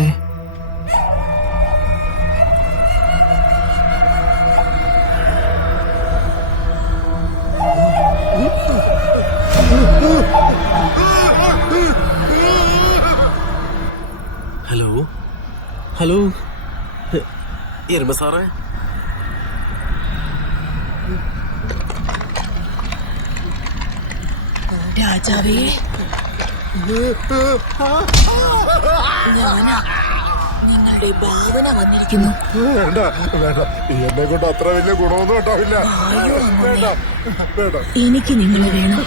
ഹലോ ഹലോ, എരുമ സാറേ. രാജാവേ, ഞാനാ നിങ്ങളുടെ ഭാവന വന്നിരിക്കുന്നു. വേണ്ട വേണ്ട, എന്നെ കൊണ്ട് അത്ര വലിയ ഗുണമൊന്നും ഉണ്ടാവില്ല. വേണ്ട വേണ്ട. എനിക്ക് നിങ്ങളെ വേണം.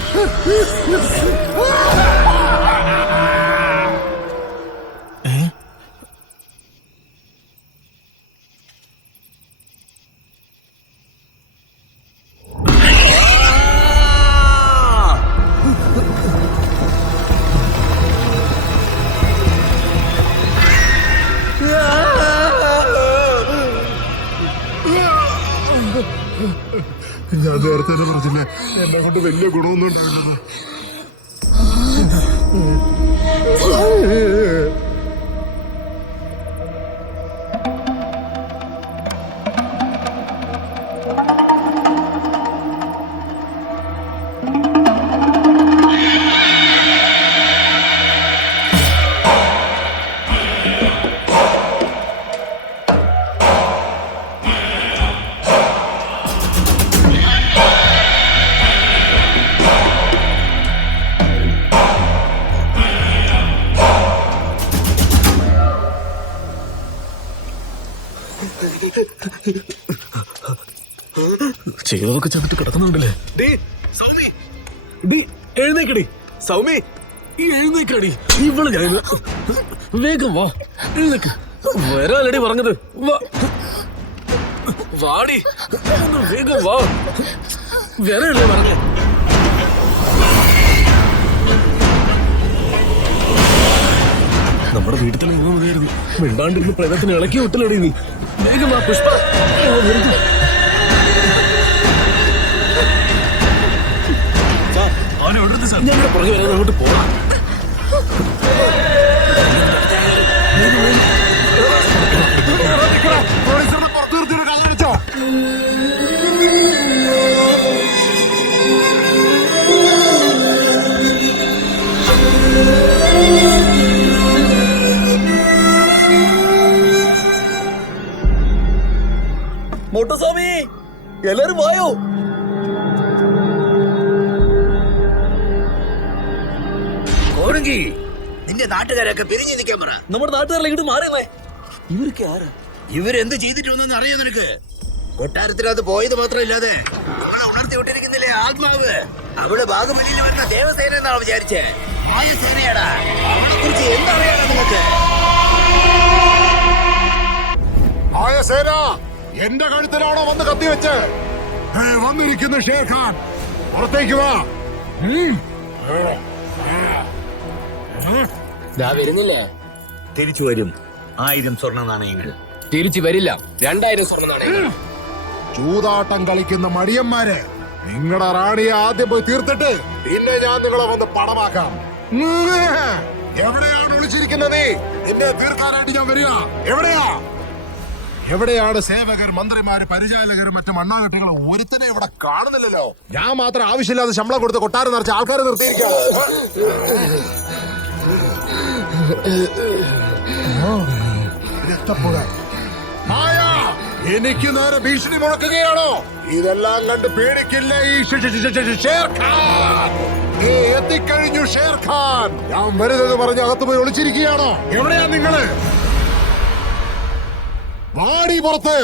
ഞാൻ നേരത്തെ തന്നെ പറഞ്ഞില്ലേ, എന്നെ കൊണ്ട് വലിയ ഗുണമൊന്നും ഉണ്ടാവില്ല. ചെയ്തതൊക്കെ ചവിട്ടി കിടക്കുന്നുണ്ടല്ലേ. എഴുന്നേക്കടി സൗമി, എഴുന്നേക്കടി. ഇവള് ഞാൻ വേഗം വാ, എഴുന്നേക്ക്. വരാനടി പറഞ്ഞത്. വാടി, വേഗം വാ. വരാനല്ലേ പറഞ്ഞേ? നമ്മുടെ വീട്ടിൽ തന്നെ ഇരുന്ന് മതിയായിരുന്നു. മിണ്ടാണ്ടിരുന്ന് പ്രേതത്തിന് ഇളക്കി വിട്ടലടി നീ. വേഗം വാ പുഷ്പ. ഞങ്ങളുടെ പുറകെ വരാൻ അങ്ങോട്ട് പോവാം. പുറത്തു നിർത്തിയിട്ട് കല്ലടിച്ചോ? മോട്ടസ്വാമി എല്ലാരും വായോ. ഓടുങ്കി നിന്റെ നാട്ടുകാരൊക്കെ പിരിഞ്ഞു നിൽക്കാൻ പറ. നമ്മുടെ നാട്ടുകാരെല്ലാം ഇങ്ങോട്ട് മാറിയല്ലേ. ഇവരൊക്കെ ആരാ? ഇവരെന്ത് ചെയ്തിട്ട് വന്നെന്ന് അറിയോ നിനക്ക്? കൊട്ടാരത്തിനകത്ത് പോയത് മാത്രമില്ലാതെ അവളെ ഉണർത്തി വിട്ടിരിക്കുന്നില്ലേ ആത്മാവ്. അവള് ബാഗുബലിയിൽ വരുന്ന ദേവസേന എന്നാണ് വിചാരിച്ചേ. ആയസേനയാടാ. അവളെ കുറിച്ച് എന്തറിയാലോ നിങ്ങൾക്ക്? ആയസേന എന്റെ കഴുത്തിലാണോ വന്ന് കത്തിവെച്ച്? വന്നിരിക്കുന്നു ഷേർ ഖാൻ, പുറത്തേക്ക് വാ. വരുന്നില്ലേ? തിരിച്ചു വരും. 1000 സ്വർണ്ണ നാണയങ്ങൾ. തിരിച്ചു വരില്ല. 2000 സ്വർണ്ണ നാണയങ്ങൾ. ചൂതാട്ടം കളിക്കുന്ന മടിയന്മാരെ, നിങ്ങളുടെ റാണിയെ ആദ്യം പോയി തീർത്തിട്ട് പിന്നെ ഞാൻ നിങ്ങളെ വന്ന് പണമാക്കാം. എവിടെയാണ് ഒളിച്ചിരിക്കുന്നത്? എന്നെ തീർക്കാനായിട്ട് ഞാൻ വരിക. എവിടെയാണ് സേവകർ, മന്ത്രിമാര്, പരിചാലകർ, മറ്റു മണ്ണാകെട്ടുകൾ? ഒരുത്തനെ ഇവിടെ കാണുന്നില്ലല്ലോ. ഞാൻ മാത്രം ആവശ്യമില്ലാതെ ശമ്പളം കൊടുത്ത് കൊട്ടാരം നിറച്ച് ആൾക്കാരെ നിർത്തിയിരിക്കുകയാണ്. എനിക്ക് നേരെ ഭീഷണി മുഴക്കുകയാണോ? ഇതെല്ലാം കണ്ട് പേടിക്കില്ല ഈ ഷേർ ഖാൻ. നീ എത്തിക്കഴിഞ്ഞു ഷേർ ഖാൻ. ഞാൻ വരുന്നത് പറഞ്ഞ് അകത്ത് പോയി ഒളിച്ചിരിക്കുകയാണോ? എവിടെയാ നിങ്ങള്? വാടി പുറത്ത്.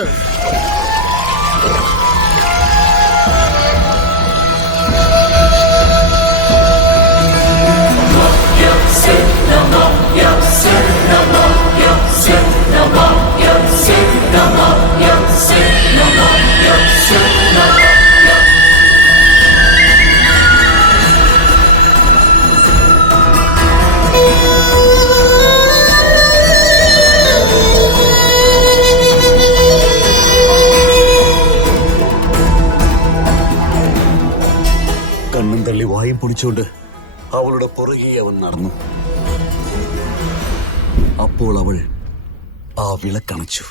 കണ്ണും തള്ളി വായും പൊടിച്ചുകൊണ്ട് അവളുടെ പുറകെ അവൻ നടന്നു. അപ്പോൾ അവൾ ആ വിളക്കണച്ചു.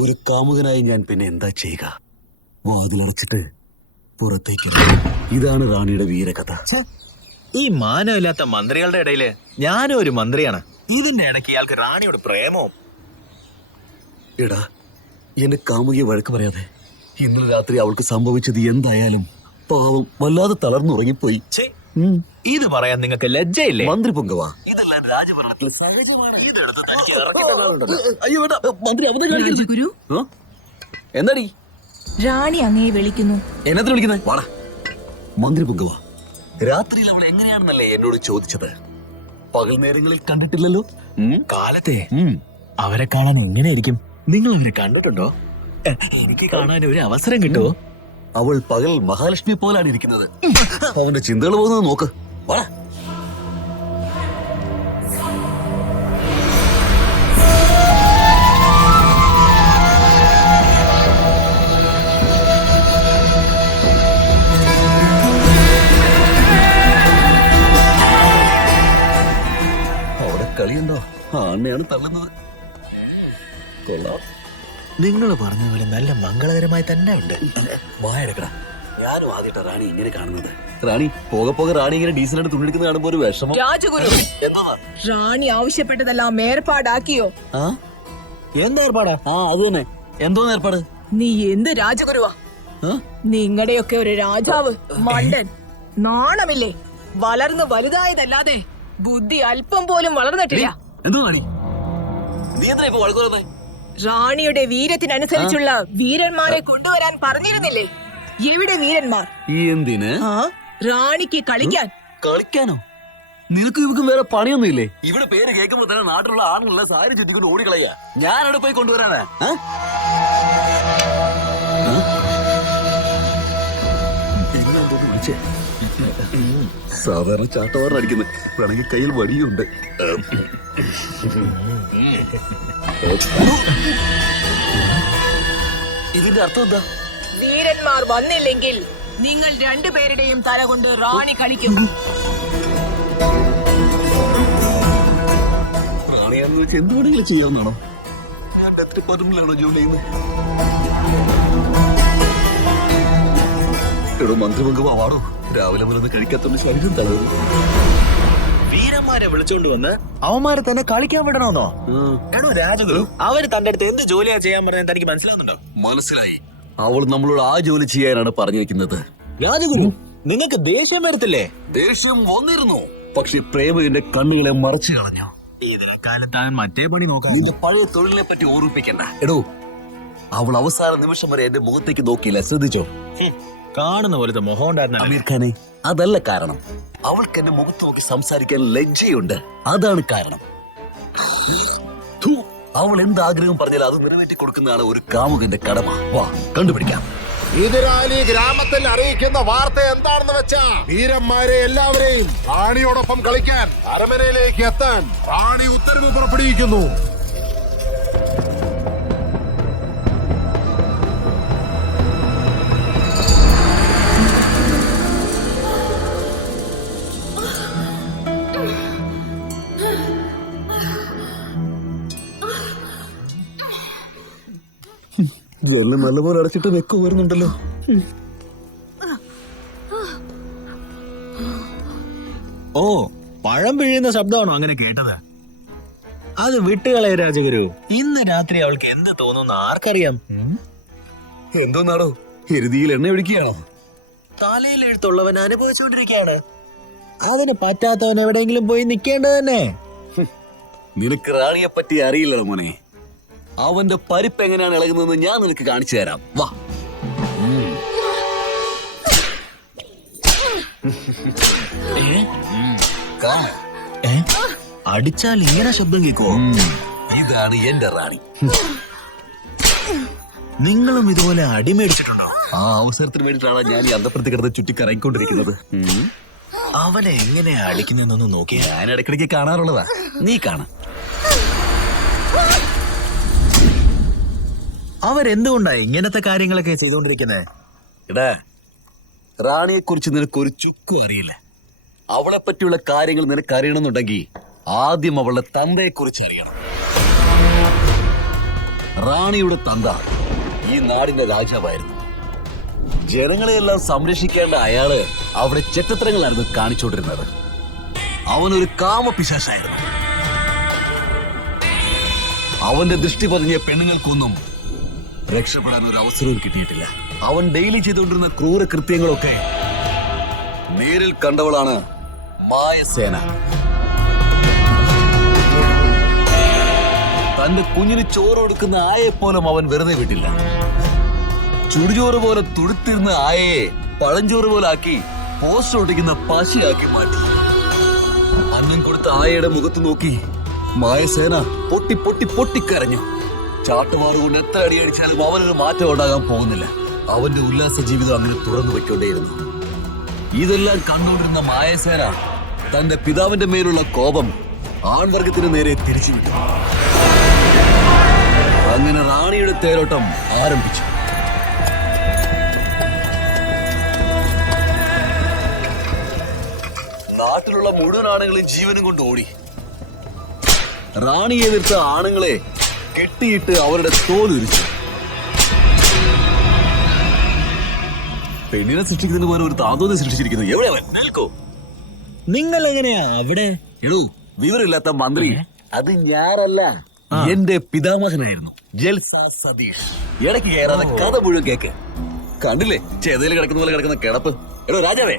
ഒരു കാമുകനായി ഞാൻ പിന്നെ എന്താ ചെയ്യുക? വാതിലടച്ചിട്ട് പുറത്തേക്ക്. ഇതാണ് റാണിയുടെ വീരകഥ. ഈ മാനമില്ലാത്ത മന്ത്രികളുടെ ഇടയില് ഞാനും ഒരു മന്ത്രിയാണ്. ഇതിന്റെ ഇടയ്ക്ക് ഇയാൾക്ക് റാണിയോട് പ്രേമവും. എടാ, എന്റെ കാമുകിയെ വഴക്ക് പറയാതെ. ഇന്നലെ രാത്രി അവൾക്ക് സംഭവിച്ചത് എന്തായാലും പാവം വല്ലാതെ തളർന്നുറങ്ങിപ്പോയി. ഇത് പറയാൻ നിങ്ങൾക്ക് ലജ്ജയില്ലേ? മന്ത്രി പൊങ്കവാ, ഇതെല്ലാം രാജഭരണത്തിൽ സഹജമാണ്. ഇതെടുത്ത് തനിക്ക് ഇറക്കി തരാനുള്ളത്. അയ്യോ വേണ്ട, മന്ത്രി അവതരിപ്പിക്കരുത്. ഗുരു, എന്താടി റാണി അങ്ങയെ വിളിക്കുന്നു. എന്നത്തിന് വിളിക്കുന്നത്? വാടാ. മന്ത്രി പൊങ്കവാ, രാത്രിയിൽ അവൾ എങ്ങനെയാണെന്നല്ലേ എന്നോട് ചോദിച്ചത്? പകൽ നേരങ്ങളിൽ കണ്ടിട്ടില്ലല്ലോ. കാലത്തെ അവരെ കാണാൻ എങ്ങനെയായിരിക്കും? നിങ്ങൾ അവരെ കണ്ടിട്ടുണ്ടോ? എനിക്ക് കാണാൻ ഒരു അവസരം കിട്ടുമോ? അവൾ പകൽ മഹാലക്ഷ്മി പോലാണ് ഇരിക്കുന്നത്. അവന്റെ ചിന്തകൾ പോകുന്നത് നോക്ക്. വാടാ. അവിടെ കളിയുണ്ടോ? ആണ്ണയാണ് തള്ളുന്നത്. കൊള്ളാം. നിങ്ങൾ പറഞ്ഞ പോലെ നല്ല മംഗളകരമായി തന്നെ ഉണ്ട്. വായെടുക്കടാ. ഞാനും ആദ്യമായിട്ടാ റാണി ഇങ്ങനെ കാണുന്നത്. റാണി പോകെ പോകെ റാണി ഇങ്ങനെ ഡീസലായിട്ട് തുണിയെടുക്കുന്ന കാണുമ്പോ ഒരു വിഷമം. രാജഗുരു, റാണി ആവശ്യപ്പെട്ടതെല്ലാം ഏർപ്പാടാക്കിയോ? എന്താ ഏർപ്പാടാ? അത് തന്നെ. എന്തോ ഏർപ്പാട്? നീ എന്ത് രാജഗുരുവാ? നിങ്ങളുടെയൊക്കെ ഒരു രാജാവ് മണ്ടൻ. നാണമില്ലേ? വളർന്നു വലുതായതല്ലാതെ ബുദ്ധി അല്പം പോലും വളർന്നിട്ടില്ല. എന്തോ റാണി, നീ എന്താ ഇപ്പൊ വഴക്കുറന്നേ? റാണിയുടെ വീരത്തിനനുസരിച്ചുള്ള വീരന്മാരെ കൊണ്ടുവരാൻ പറഞ്ഞിരുന്നില്ലേ? എവിടെ വീരന്മാർ? എന്തിന്? റാണിക്ക് കളിക്കാൻ. കളിക്കാനോ? നിനക്കും ഇവക്കും വേറെ പണിയൊന്നും ഇല്ലേ? ഇവിടെ പേര് കേൾക്കുമ്പോ തന്നെ നാട്ടിലുള്ള ആണുള്ള സാരി ചുറ്റിക്കൊണ്ട് ഓടിക്കളയാ. ഞാൻ അവിടെ പോയി കൊണ്ടുവരാനാ? പിന്നെന്തോ വിളിച്ചേ? സാധാരണ ചാട്ടവാറിന് അടിക്കുന്നത്. വേണമെങ്കിൽ കയ്യിൽ വടിയുണ്ട്. ഇതിന്റെ അർത്ഥം എന്താ? വീരന്മാർ വന്നില്ലെങ്കിൽ നിങ്ങൾ രണ്ടുപേരുടെയും തല കൊണ്ട് റാണി കളിക്കും. റാണിയാന്ന് വെച്ച് എന്ത് വേണമെങ്കിലും ചെയ്യാവുന്നതാണോ? ഞാൻ ഡെത്ത് ഡിപ്പാർട്ട്മെന്റിലാണോ ജോലി ചെയ്യുന്നത്? എടോ മന്ത്രിമംഗം അവാർഡോ രാവിലെ മുതൽ കഴിക്കാത്തോണ്ട് ശരീരം തളരുന്നു. വീരന്മാരെ വിളിച്ചോണ്ട് വന്ന് അവന്മാരെ തന്നെ കളിക്കാൻ വിടണമെന്നോ? എടോ രാജഗുരു, അവര് തന്റെ അടുത്ത് എന്ത് ജോലിയാ ചെയ്യാൻ പറഞ്ഞത് തനിക്ക് മനസ്സിലാവുന്നുണ്ടോ? മനസ്സിലായി. അവൾ നമ്മളോട് ആ ജോലി ചെയ്യാനാണ് പറഞ്ഞിരിക്കുന്നത്. രാജഗുരു, നിങ്ങൾക്ക് ദേഷ്യം വരത്തില്ലേ? ദേഷ്യം വന്നിരുന്നു, പക്ഷെ പ്രേമ എന്റെ കണ്ണുകളെ മറച്ചു കളഞ്ഞു. ഇതിനെക്കാലത്താണ് മറ്റേ പണി നോക്കാൻ. നിന്റെ പഴയ തൊഴിലിനെ പറ്റി ഓർമ്മിപ്പിക്കണ്ട. എടോ, അവൾ അവസാന നിമിഷം വരെ എന്റെ മുഖത്തേക്ക് നോക്കിയില്ല, ശ്രദ്ധിച്ചോ? കാണുന്ന പോലത്തെ മുഖം ഉണ്ടായിരുന്ന അമീർ ഖാനെ, അതല്ല കാരണം. അവൾക്ക് എന്റെ മുഖത്ത് നോക്കി സംസാരിക്കാൻ ലജ്ജയുണ്ട്, അതാണ് കാരണം. ഥു, അവൾ എന്ത് ആഗ്രഹം പറഞ്ഞാൽ അത് നിറവേറ്റി കൊടുക്കുന്നതാണ് ഒരു കാമുകന്റെ കടമ. വാ, കണ്ടുപിടിക്കാം. ഇതിനാലി ഗ്രാമത്തിൽ അറിയിക്കുന്ന വാർത്ത എന്താണെന്ന് വെച്ചാ, വീരന്മാരെ എല്ലാവരെയും റാണിയോടൊപ്പം കളിക്കാൻ അരമനയിലേക്ക് എത്താൻ റാണി ഉത്തരവ് പുറപ്പെടുവിക്കുന്നു. ഇതെല്ലാം നല്ലപോലെ അടച്ചിട്ട് വെക്കു വരുന്നുണ്ടല്ലോ. ഓ, പഴം പിഴിയുന്ന ശബ്ദമാണോ അങ്ങനെ കേട്ടത്? അത് വിട്ടുകളയ രാജഗുരു. ഇന്ന് രാത്രി അവൾക്ക് എന്ത് തോന്നുന്നു ആർക്കറിയാം? എന്തോന്നാടോ, എരുതിയിൽ എണ്ണ ഒഴിക്കുകയാണോ? തലയിൽ എഴുത്തുള്ളവൻ അനുഭവിച്ചുകൊണ്ടിരിക്കുകയാണ്. അതിന് പറ്റാത്തവൻ എവിടെയെങ്കിലും പോയി നിൽക്കേണ്ടത് തന്നെ. നിനക്ക് റാണിയെ പറ്റി അറിയില്ലല്ലോ മോനെ. അവന്റെ പരിപ്പ് എങ്ങനെയാണ് ഇളകുന്നതെന്ന് ഞാൻ നിനക്ക് കാണിച്ചു തരാം. വാ. അടിച്ചാൽ ഇങ്ങനെ ശബ്ദം കേൾക്കുമോ? ഇതാണ് എന്റെ റാണി. നിങ്ങളും ഇതുപോലെ അടിമേടിച്ചിട്ടുണ്ടോ? ആ അവസരത്തിന് വേണ്ടിയിട്ടാണ് ഞാൻ ഈ അന്തപ്പുറത്ത് കിടന്ന് ചുറ്റിക്കറങ്ങിക്കൊണ്ടിരിക്കുന്നത്. അവനെ എങ്ങനെയാ അടിക്കുന്നതെന്നൊന്ന് നോക്കിയാ. ഞാൻ ഇടയ്ക്കിടയ്ക്ക് കാണാറുള്ളതാ, നീ കാണാം. അവരെന്തുകൊണ്ടാ ഇങ്ങനത്തെ കാര്യങ്ങളൊക്കെ ചെയ്തുകൊണ്ടിരിക്കുന്നത്? എടാ, റാണിയെ കുറിച്ച് നിനക്ക് ഒരു ചുക്കും അറിയില്ല. അവളെ പറ്റിയുള്ള കാര്യങ്ങൾ നിനക്ക് അറിയണമെന്നുണ്ടെങ്കിൽ ആദ്യം അവളുടെ തന്തയെ കുറിച്ച് അറിയണം. റാണിയുടെ തന്ത ഈ നാടിന്റെ രാജാവായിരുന്നു. ജനങ്ങളെയെല്ലാം സംരക്ഷിക്കേണ്ട അയാള് അവിടെ ചെറ്റത്തരങ്ങളായിരുന്നു കാണിച്ചുകൊണ്ടിരുന്നത്. അവനൊരു കാമപിശാചായിരുന്നു. അവന്റെ ദൃഷ്ടി പതിഞ്ഞ പെണ്ണുങ്ങൾക്കൊന്നും രക്ഷപ്പെടാൻ ഒരു അവസരവും കിട്ടിയിട്ടില്ല. അവൻ ഡെയിലി ചെയ്തുകൊണ്ടിരുന്ന ക്രൂര കൃത്യങ്ങളൊക്കെ നേരിൽ കണ്ടവളാണ് മായസേന. തന്റെ കുഞ്ഞിന് ചോറ് കൊടുക്കുന്ന ആയയെ പോലും അവൻ വെറുതെ വിട്ടില്ല. ചുടുചോറ് പോലെ തുടുത്തിരുന്ന ആയയെ പഴഞ്ചോറ് പോലെ ആക്കി പോസ്റ്റർ ഒട്ടിക്കുന്ന പശയാക്കി മാറ്റി. അന്നം കൊടുത്ത ആയയുടെ മുഖത്ത് നോക്കി മായസേന പൊട്ടി പൊട്ടി പൊട്ടിക്കരഞ്ഞു. ചാട്ടുമാറുകൊണ്ട് എത്ര അടി അടിച്ചാലും അവനൊരു മാറ്റം ഉണ്ടാകാൻ പോകുന്നില്ല. അവന്റെ ഉല്ലാസ ജീവിതം അങ്ങനെ തുറന്നു വെക്കൊണ്ടേയിരുന്നു. ഇതെല്ലാം കണ്ടുകൊണ്ടിരുന്ന മായസേന തന്റെ പിതാവിന്റെ മേലുള്ള കോപം ആൺവർഗത്തിന് നേരെ തിരിച്ചുവിട്ടു. അങ്ങനെ റാണിയുടെ തേരോട്ടം ആരംഭിച്ചു. നാട്ടിലുള്ള മുഴുവൻ ആണുങ്ങളും ജീവനും കൊണ്ട് ഓടി. റാണിയെ എതിർത്ത ആണുങ്ങളെ കെട്ടിയിട്ട് അവരുടെ തോലുരിച്ചു. പെണ്ണിനെ സൃഷ്ടിക്കുന്നതിന് പോലെ ഒരു താന്തോന്നി സൃഷ്ടിച്ചിരിക്കുന്നു. എവിടെ അവൻ? നിൽക്കൂ. നിങ്ങൾ എങ്ങനെയാ അവിടെ? എടൂ, വിവരമില്ലാത്ത മന്ത്രി, അത് ഞാനല്ല, എന്റെ പിതാമഹനായിരുന്നു ജൽസ സതീഷ്. ഇടയ്ക്ക് കയറാതെ കഥ മുഴുവൻ കേക്ക്. കണ്ടില്ലേ ചെതയിൽ കിടക്കുന്ന പോലെ കിടക്കുന്ന കിടപ്പ്? എടോ രാജാവേ,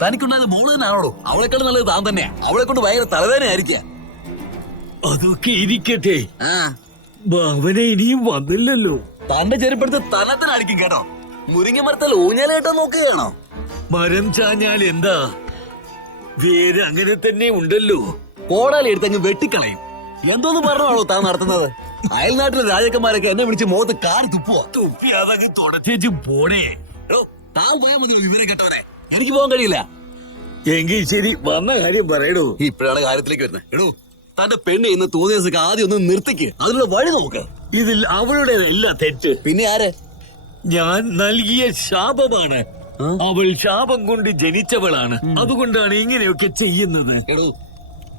തനിക്കുണ്ടായത് മോള് തന്നെയാണോ? അവളെക്കാളും നല്ലത് താൻ തന്നെയാ. അവളെ കൊണ്ട് ഭയങ്കര തലവേദനയായിരിക്കാം. അതൊക്കെ ഇരിക്കട്ടെ, അവനെ ഇനിയും വന്നില്ലല്ലോ. തന്റെ ചെരുപ്പെടുത്ത് തലത്തിനടിക്കും കേട്ടോ. മുരിങ്ങ മരത്തിൽ ഊഞ്ഞാല കേട്ടോ നോക്കുകയാണോ? മരം ചാഞ്ഞാൽ എന്താ, വേര് അങ്ങനെ തന്നെ ഉണ്ടല്ലോ. കോടാലി എടുത്തങ്ങ് വെട്ടിക്കളയും. എന്തോന്ന് പറഞ്ഞാണോ താൻ നടത്തുന്നത്? അയൽനാട്ടിലെ രാജാക്കന്മാരൊക്കെ എന്നെ വിളിച്ച് മുഖത്ത് കാറി തുപ്പോ. തുപ്പി അതങ്ങ് തുടച്ചേച്ച് പോടേ. താൻ പോയാൽ മതി വിവരം കേട്ടവരെ. എനിക്ക് പോകാൻ കഴിയില്ല. എങ്കിൽ ശരി, വന്ന കാര്യം പറയടോ. ഇപ്പോഴാണ് കാര്യത്തിലേക്ക് വരുന്നത്. എടോ, തന്റെ പെണ്ണ് ഇന്ന് തോന്നിയ ആദ്യം ഒന്ന് നിർത്തിക്ക്. അതിനുള്ള വഴി നോക്ക്. ഇതിൽ അവളുടെ എല്ലാ തെറ്റ്. പിന്നെ ആര്? ഞാൻ നൽകിയ ശാപമാണ്. അവൾ ശാപം കൊണ്ട് ജനിച്ചവളാണ്. അതുകൊണ്ടാണ് ഇങ്ങനെയൊക്കെ ചെയ്യുന്നത്. എടോ,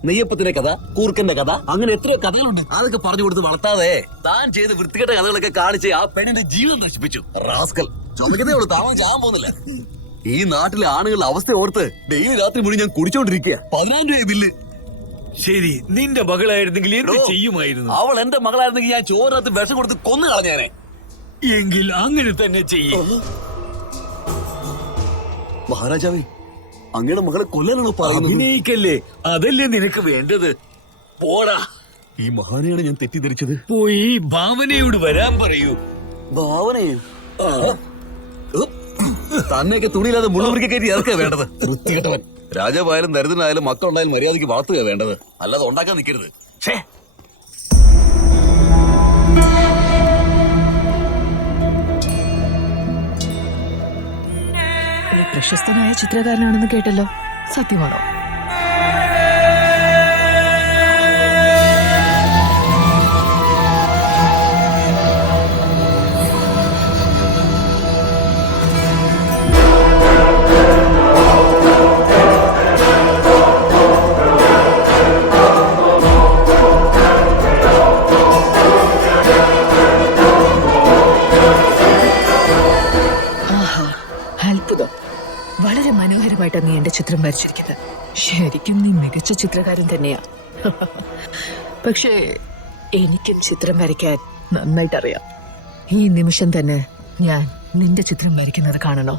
നെയ്യപ്പത്തിന്റെ കഥ, കൂർക്കന്റെ കഥ, അങ്ങനെ എത്രയോ കഥകളുണ്ട്. അതൊക്കെ പറഞ്ഞു കൊടുത്ത് വളർത്താതെ താൻ ചെയ്ത് വൃത്തികെട്ട കഥകളൊക്കെ കാണിച്ച് ആ പെണ്ണിന്റെ ജീവിതം നശിപ്പിച്ചു. റാസ്കൽ, ചുമക്കുന്നേ ഉള്ളൂ, താമം ചെയ്യാൻ പോകുന്നില്ല. ഈ നാട്ടിലെ ആണുങ്ങളുടെ അവസ്ഥ ഓർത്ത് ഡെയിലി രാത്രി മുഴുവൻ ഞാൻ കുടിച്ചോണ്ടിരിക്കുക. 10,000 രൂപ ബില്ല്. ശരി, നിന്റെ മകളായിരുന്നെങ്കിൽ എന്ത് ചെയ്യുമായിരുന്നു? അവൾ എന്റെ മകളായിരുന്നെങ്കിൽ ഞാൻ ചോറിനകത്ത് വിഷം കൊടുത്ത് കൊന്നു കളഞ്ഞേനെ. എങ്കിൽ അങ്ങനെ തന്നെ ചെയ്യും. മഹാരാജാവേ, അങ്ങയുടെ മകളെ കൊല്ലാനാണോ പറയുന്നത്? അഭിനയിക്കല്ലേ, അതല്ലേ നിനക്ക് വേണ്ടത്. പോടാ. ഈ മഹാനെയാണ് ഞാൻ തെറ്റിദ്ധരിച്ചത്. പോയി ഭാവനയോട് വരാൻ പറയൂ. ഭാവനയും തന്നെയൊക്കെ തുണിയില്ലാതെ മുള്ളുമുറിക്കെ കയറ്റി ഇറക്കുക വേണ്ടത്. വൃത്തികെട്ടവൻ. രാജാവായാലും ദരിദ്രനായാലും മക്കളുണ്ടായാലും മര്യാദയ്ക്ക് വളർത്തുക വേണ്ടത്, അല്ലാതെ ഉണ്ടാക്കാൻ നിൽക്കരുത്. പ്രശസ്തനായ ചിത്രകാരനാണെന്ന് കേട്ടല്ലോ, സത്യമാണോ? അത്ഭുതം. വളരെ മനോഹരമായിട്ടാണ് നീ എന്റെ ചിത്രം വരച്ചിരിക്കുന്നത്. ശരിക്കും നീ മികച്ച ചിത്രകാരൻ തന്നെയാ. പക്ഷേ എനിക്കും ചിത്രം വരയ്ക്കാൻ നന്നായിട്ടറിയാം. ഈ നിമിഷം തന്നെ ഞാൻ നിന്റെ ചിത്രം വരയ്ക്കുന്നത് കാണണോ?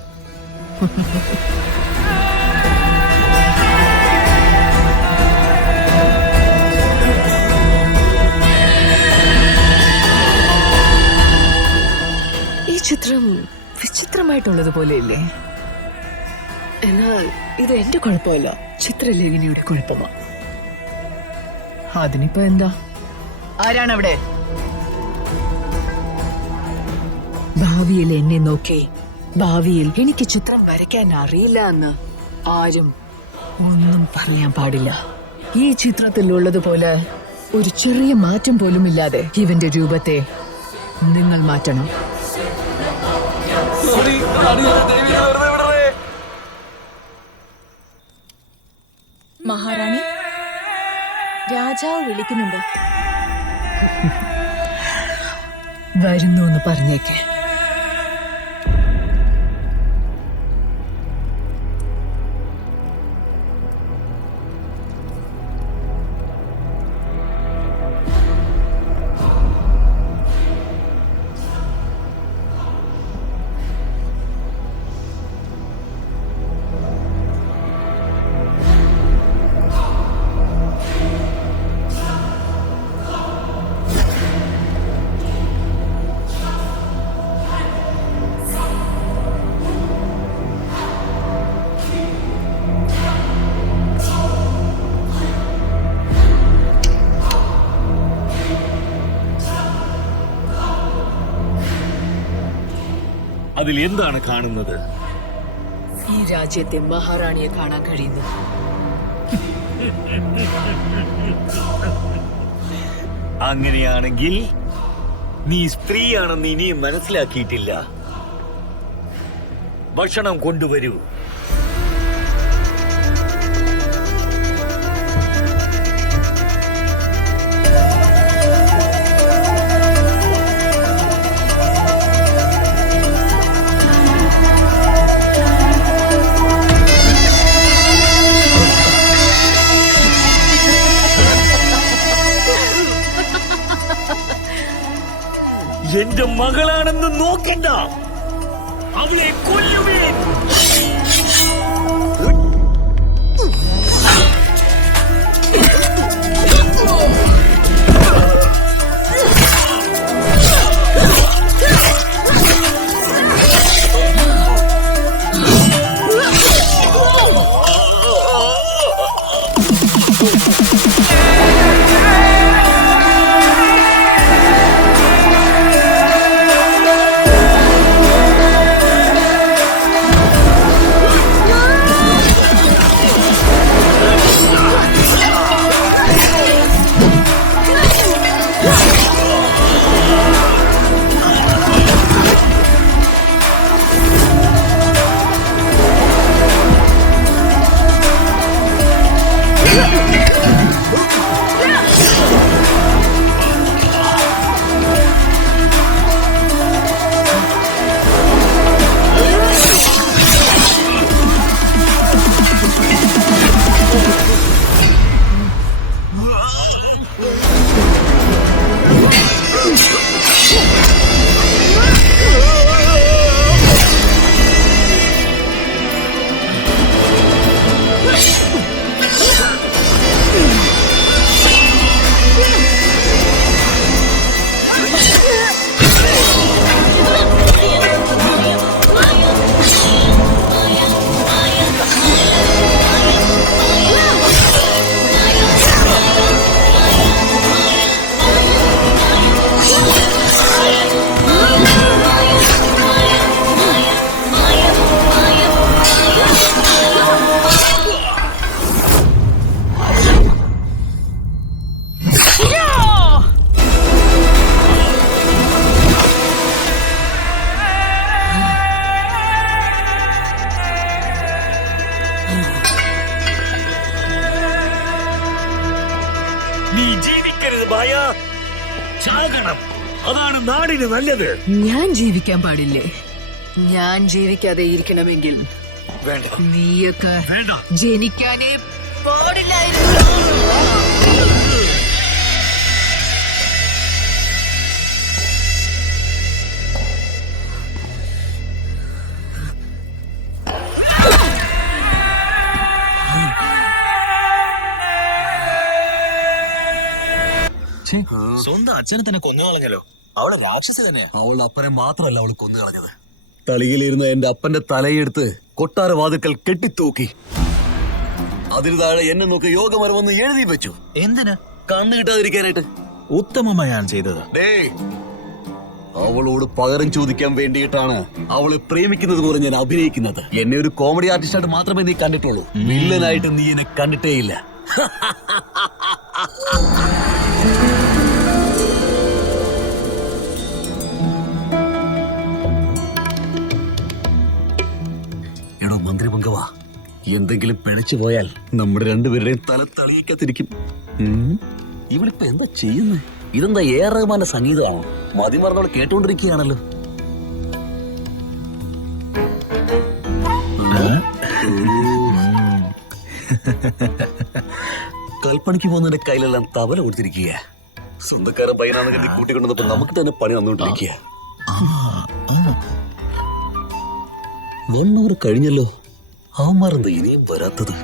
ഈ ചിത്രം വിചിത്രമായിട്ടുള്ളത് പോലെയില്ലേ? എന്നാൽ ഇത് എന്റെ കുഴപ്പമല്ല, ചിത്രലേഖനിയുടെ കുഴപ്പമാ. അതിനിപ്പോ എന്താ? ആരാണവിടെ? ഭാവിയിൽ എന്നെ നോക്കി ഭാവിയിൽ എനിക്ക് ചിത്രം വരയ്ക്കാൻ അറിയില്ല എന്ന് ആരും ഒന്നും പറയാൻ പാടില്ല. ഈ ചിത്രത്തിലുള്ളതുപോലെ ഒരു ചെറിയ മാറ്റം പോലും ഇല്ലാതെ ഇവന്റെ രൂപത്തെ നിങ്ങൾ മാറ്റണം. മഹാറാണി, രാജാവ് വിളിക്കുന്നുണ്ട്. വരുന്നു എന്ന് പറഞ്ഞേക്കെ. അതിൽ എന്താണ് കാണുന്നത്? ഈ രാജ്യത്തെ മഹാറാണിയെ കാണാൻ കഴിയുന്നു. അങ്ങനെയാണെങ്കിൽ നീ സ്ത്രീയാണെന്ന് ഇനിയും മനസ്സിലാക്കിയിട്ടില്ല. ഭക്ഷണം കൊണ്ടുവരൂ. എന്റെ മകളാണെന്ന് നോക്കണ്ട, അവളെ കൊല്ലുവേൻ. നീ ജീവിക്കരുത് മായ, ചാകണം. അതാണ് നാടിന് നല്ലത്. ഞാൻ ജീവിക്കാൻ പാടില്ലേ? ഞാൻ ജീവിക്കാതെ ഇരിക്കണമെങ്കിൽ വേണ്ട, നീയൊക്കെ വേണ്ട. ജനിക്കാനേ പാടില്ലായിരുന്നു. സ്വന്തം അച്ഛനെ തന്നെ കൊന്നു കളഞ്ഞല്ലോ. അവളെ രാക്ഷസി തന്നെയാ. അവളുടെ അപ്പനെ മാത്രമല്ല അവൾ കൊന്നു കളഞ്ഞത്. തളികയിലിരുന്ന് എന്റെ അപ്പന്റെ തലയെടുത്ത് കൊട്ടാര വാതിൽക്കൽ കെട്ടിത്തൂക്കി. അതിന് താഴെ എന്നെ നോക്കി യോഗമരമെന്ന് എഴുതി വെച്ചു. എന്തിനാ? കണ്ണു കിട്ടാതിരിക്കാനായിട്ട്. ഉത്തമമായാണ് ചെയ്തത്. അവളോട് പകരം ചോദിക്കാൻ വേണ്ടിയിട്ടാണ് അവളെ പ്രേമിക്കുന്നത് പോലെ ഞാൻ അഭിനയിക്കുന്നത്. എന്നെ ഒരു കോമഡി ആർട്ടിസ്റ്റായിട്ട് മാത്രമേ നീ കണ്ടിട്ടുള്ളൂ. വില്ലനായിട്ട് നീ എന്നെ കണ്ടിട്ടേയില്ല. എടോ മന്ത്രി പങ്കവാ, എന്തെങ്കിലും പിഴച്ചു പോയാൽ നമ്മുടെ രണ്ടുപേരുടെയും തല തളിയിക്കാത്തിരിക്കും. ഇവളിപ്പോ എന്താ ചെയ്യുന്നത്? ഇതെന്താ എ.ആർ. റഹ്മാന്റെ സംഗീതമാണോ? മതി മറന്നവളെ കേട്ടുകൊണ്ടിരിക്കുകയാണല്ലോ. കൽപ്പണിക്ക് പോകുന്നതിന്റെ കയ്യിലെല്ലാം തവല കൊടുത്തിരിക്കുക. സ്വന്തക്കാരൻ പയ്യനാണെന്ന് കരുതി കൂട്ടിക്കൊണ്ടപ്പോ നമുക്ക് തന്നെ പണി വന്നുകൊണ്ടിരിക്കുക. 1 hour കഴിഞ്ഞല്ലോ. അവന്മാരെന്താ ഇനിയും വരാത്തത്?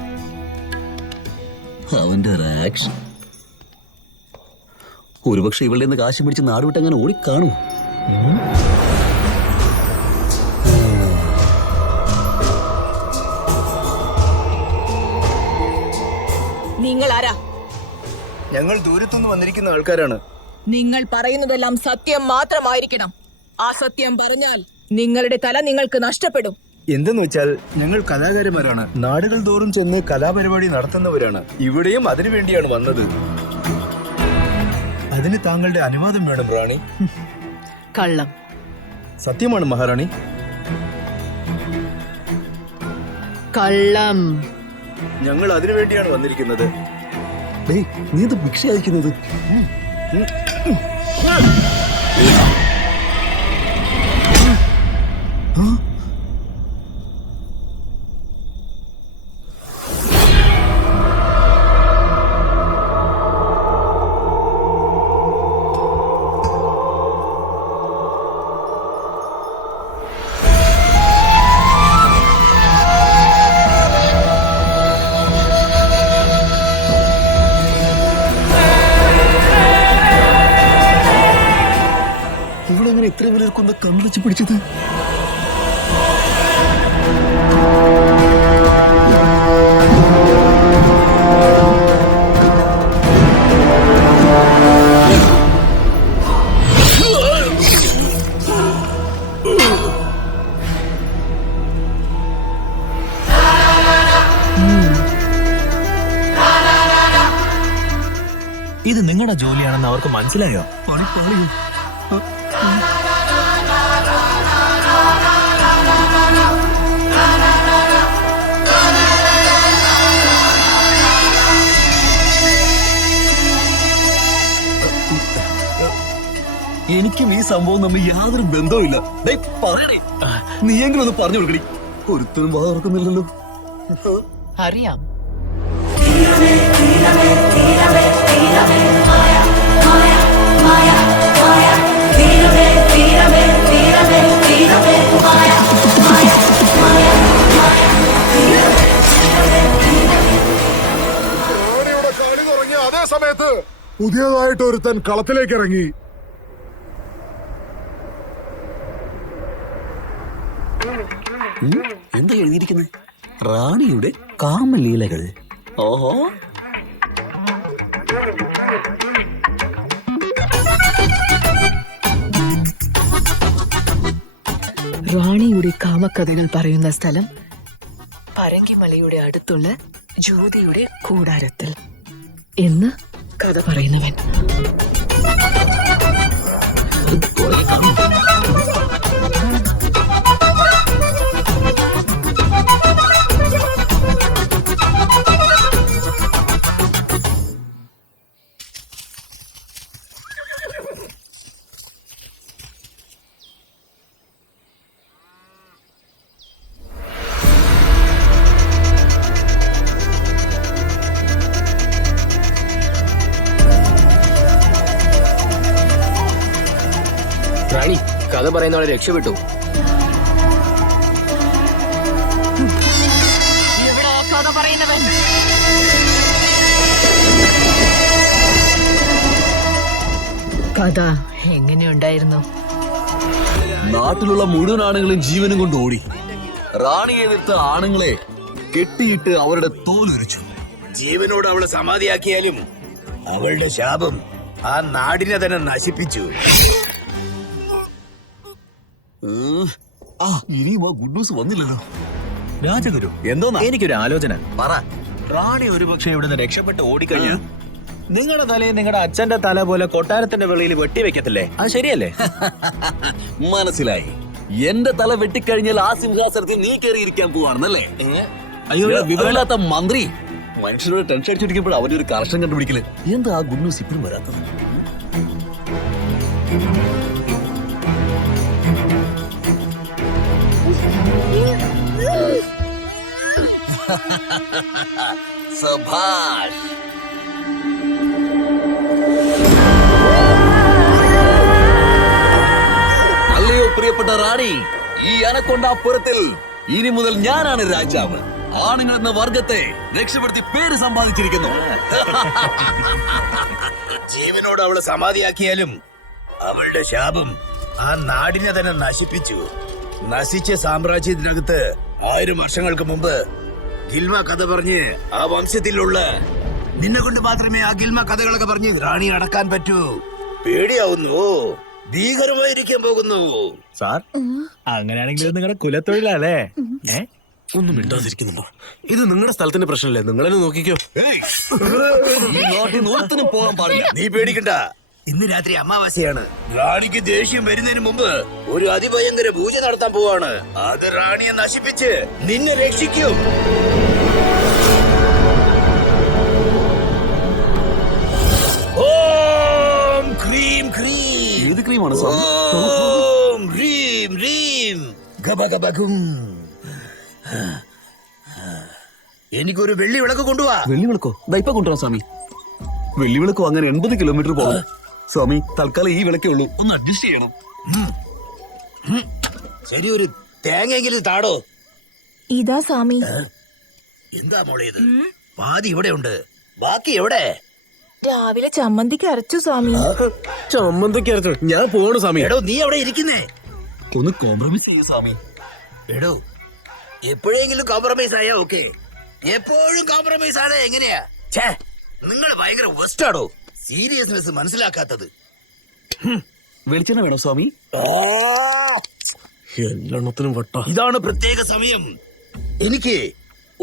അവന്റെ ആക്ഷൻ ഒരുപക്ഷെ ഇവളുടെ നിന്ന് കാശ് പിടിച്ച് നാടുവിട്ട് അങ്ങനെ ഓടിക്കാണും. നിങ്ങൾ ആരാ? ഞങ്ങൾ ദൂരത്തുനിന്ന് വന്നിരിക്കുന്ന ആൾക്കാരാണ്. നിങ്ങൾ പറയുന്നതെല്ലാം സത്യം മാത്രമായിരിക്കണം. അസത്യം പറഞ്ഞാൽ നിങ്ങളുടെ തല നിങ്ങൾക്ക് നഷ്ടപ്പെടും. എന്തെന്ന് വെച്ചാൽ ഞങ്ങൾ കലാകാരന്മാരാണ്. നാടുകൾ തോറും ചെന്ന് കലാപരിപാടി നടത്തുന്നവരാണ്. ഇവിടെയും അതിനു വേണ്ടിയാണ് വന്നത്. അതിന് താങ്കളുടെ അനുവാദം വേണം റാണി. കള്ളം. സത്യമാണ് മഹാറാണി. കള്ളം. ഞങ്ങൾ അതിനു വേണ്ടിയാണ് വന്നിരിക്കുന്നത്. നീ ഇത് ഭിക്ഷ അയക്കുന്നത്? ഇവളെങ്ങനെ ഇത്രയും വലിയ കൊന്ന കണ്ണടച്ച് പിടിച്ചത്? ഇത് നിങ്ങളുടെ ജോലിയാണെന്ന് അവർക്ക് മനസ്സിലായോ? പണിപ്പാളിയോ? എനിക്കും ഈ സംഭവം തമ്മിൽ യാതൊരു ബന്ധവുമില്ല. പറയണേ, നീയെങ്കിലും ഒന്ന് പറഞ്ഞു കൊടുക്കണി. ഒരുത്തരും വാ തുറക്കുന്നില്ലല്ലോ. അറിയാം. റാണിയുടെ കളി തുടങ്ങിയ അതേ സമയത്ത് പുതിയതായിട്ട് ഒരുത്തൻ കളത്തിലേക്ക് ഇറങ്ങി. എന്താ എഴുതിയിരിക്കുന്നത്? റാണിയുടെ കാമലീലകൾ. ഓഹോ, റാണിയുടെ കാമകഥകൾ പറയുന്ന സ്ഥലം പരങ്കിമലയുടെ അടുത്തുള്ള ജ്യോതിയുടെ കൂടാരത്തിൽ എന്ന് കഥ പറയുന്നവൻ. റാണി കഥ പറയുന്നവളെ രക്ഷപ്പെട്ടു. എവിടെ കഥ പറയുന്നവൻ? കഥ എങ്ങനെയുണ്ടായിരുന്നു? നാട്ടിലുള്ള മുഴുവൻ ആണുങ്ങളും ജീവനും കൊണ്ട് ഓടി. റാണിയെ എതിർത്ത ആണുങ്ങളെ കെട്ടിയിട്ട് അവരുടെ തോലുരിച്ചു. ജീവനോട് അവളെ സമാധിയാക്കിയാലും അവളുടെ ശാപം ആ നാടിനെ തന്നെ നശിപ്പിച്ചു. ഇനിയും ആ ഗുഡ് ന്യൂസ് വന്നില്ലല്ലോ. രാജഗുരു എന്തോന്നാ? എനിക്കൊരു ആലോചന. പറ. റാണി ഒരുപക്ഷെ ഇവിടുന്ന് രക്ഷപ്പെട്ട് ഓടിക്കഴിഞ്ഞാൽ നിങ്ങളുടെ തലയെ നിങ്ങളുടെ അച്ഛന്റെ തല പോലെ കൊട്ടാരത്തിന്റെ വെളിയിൽ വെട്ടിവെക്കത്തില്ലേ? അത് ശരിയല്ലേ? മനസ്സിലായി. എന്റെ തല വെട്ടിക്കഴിഞ്ഞാൽ ആ സിംഹാസനത്തിൽ നീ കയറിയിരിക്കാൻ പോവാണെന്നല്ലേ? അയ്യോ, വിവരമില്ലാത്ത മന്ത്രി. മനുഷ്യരോട് ടെൻഷൻ അടിച്ചിരിക്കുമ്പോൾ അവന്റെ ഒരു കർഷം കണ്ടുപിടിക്കല്. എന്താ ആ ഗുഡ് ന്യൂസ് ഇപ്പോഴും വരാത്തത്? സഭാഷ്. അല്ലയോ പ്രിയപ്പെട്ട റാണി, ഈ അനക്കൊണ്ടാപ്പുറത്തിൽ ഇനി മുതൽ ഞാനാണ് രാജാവ്. ആണുങ്ങൾ എന്ന വർഗത്തെ രക്ഷപ്പെടുത്തി പേര് സമ്പാദിച്ചിരിക്കുന്നു. ജീവനോട് അവളെ സമാധിയാക്കിയാലും അവളുടെ ശാപം ആ നാടിനെ തന്നെ നശിപ്പിച്ചു. നശിച്ച സാമ്രാജ്യത്തിനകത്ത് 1000 വർഷങ്ങൾക്ക് മുമ്പ് ഗിൽമ കഥ പറഞ്ഞ് ആ വംശത്തിലുള്ള നിന്നെ കൊണ്ട് മാത്രമേ ആ ഗിൽമ കഥകളൊക്കെ പറഞ്ഞ് റാണി അടക്കാൻ പറ്റൂ. പേടിയാവുന്നു. ഭീകരമായിരിക്കാൻ പോകുന്നു. സാർ, അങ്ങനെയാണെങ്കിൽ നിങ്ങളുടെ കുലത്തൊഴിലല്ലേ? ഒന്നും മിണ്ടാതിരിക്കുന്നുണ്ടോ? ഇത് നിങ്ങളുടെ സ്ഥലത്തിന്റെ പ്രശ്നമല്ലേ? നിങ്ങളെന്നെ നോക്കിക്കോ. ഈ നാട്ടിൽ നോത്തിന് പോകാൻ പാടില്ല. നീ പേടിക്കണ്ട. ഇന്ന് രാത്രി അമാവാസ്യയാണ്. റാണിക്ക് ദേഷ്യം വരുന്നതിന് മുമ്പ് ഒരു അതിഭയങ്കര പൂജ നടത്താൻ പോവാണ്. അത് റാണിയെ നശിപ്പിച്ച് നിന്നെ രക്ഷിക്കും. ഓം ക്രീം ക്രീം. ഏത് ക്രീമാണ് സ്വാമി? ഓം ഹ്രീം ഹ്രീം ഗബഗബഗും. എനിക്കൊരു വെള്ളി വിളക്ക് കൊണ്ടുപോവാ. വെള്ളിവിളക്കോ? ദൈപ്പ കൊണ്ടുവരാം സ്വാമി. വെള്ളിവിളക്കോ അങ്ങനെ 80 കിലോമീറ്റർ പോകണം സ്വാമി. തൽക്കാലം ഈ വിളക്കേ ഉള്ളൂ, ഒന്ന് അഡ്ജസ്റ്റ് ചെയ്യണം. ശരി, ഒരു തേങ്ങയെങ്കിലും താടോ. ഇതാ സ്വാമി. എന്താ മോളെ ഇത്? പാതി ഇവിടെ ഉണ്ട്, ബാക്കി എവിടെ? രാവിലെ ചമ്മന്തിക്ക് അരച്ചു സ്വാമി. ചമ്മന്തൊക്കെ അരച്ചു. ഞാൻ പോണു സ്വാമി. എടോ, നീ അവിടെ ഇരിക്കുന്നേ. ഒന്ന് കോംപ്രമൈസ് ചെയ്യൂ സ്വാമി. എടോ, എപ്പോഴെങ്കിലും കോംപ്രമൈസ് ആയാ ഓക്കെ. എപ്പോഴും കോംപ്രമൈസ് ആണ് എങ്ങനെയാ? ഛേ, നിങ്ങൾ ഭയങ്കര വെസ്റ്റാടോ. സീരിയസ്നെസ് മനസ്സിലാക്കാത്തത്. വെളിച്ചെണ്ണ വേണോ സ്വാമി? എല്ലെണ്ണത്തിനും വട്ട. ഇതാണ് പ്രത്യേക സമയം. എനിക്ക്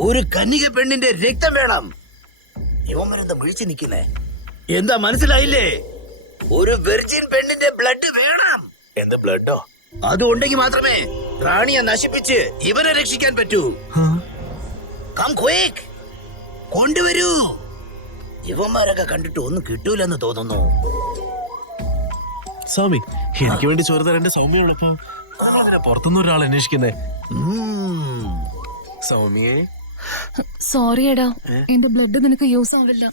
ഒരു കന്യക പെണ്ണിന്റെ രക്തം വേണം. യുവമരെന്താ വിളിച്ചു നിൽക്കുന്നേ? എന്താ മനസ്സിലായില്ലേ? ഒരു വെർജിൻ പെണ്ണിന്റെ ബ്ലഡ് വേണം. എന്ത് ബ്ലഡോ? അത് ഉണ്ടെങ്കിൽ മാത്രമേ റാണിയെ നശിപ്പിച്ച് ഇവനെ രക്ഷിക്കാൻ പറ്റൂ. കം ക്വിക്ക്, കൊണ്ടുവരൂ. ഇവന്മാരൊക്കെ കണ്ടിട്ട് ഒന്നും കിട്ടൂലെന്ന് തോന്നുന്നു. സ്വാമി, എനിക്ക് വേണ്ടി ചോര തരേണ്ട സൗമ്യയുള്ളപ്പോ പുറത്തുനിന്ന് ഒരാൾ അന്വേഷിക്കുന്നേ. സൗമ്യേ, സോറി എടാ, എന്റെ ബ്ലഡ് നിനക്ക് യൂസ് ആവില്ല.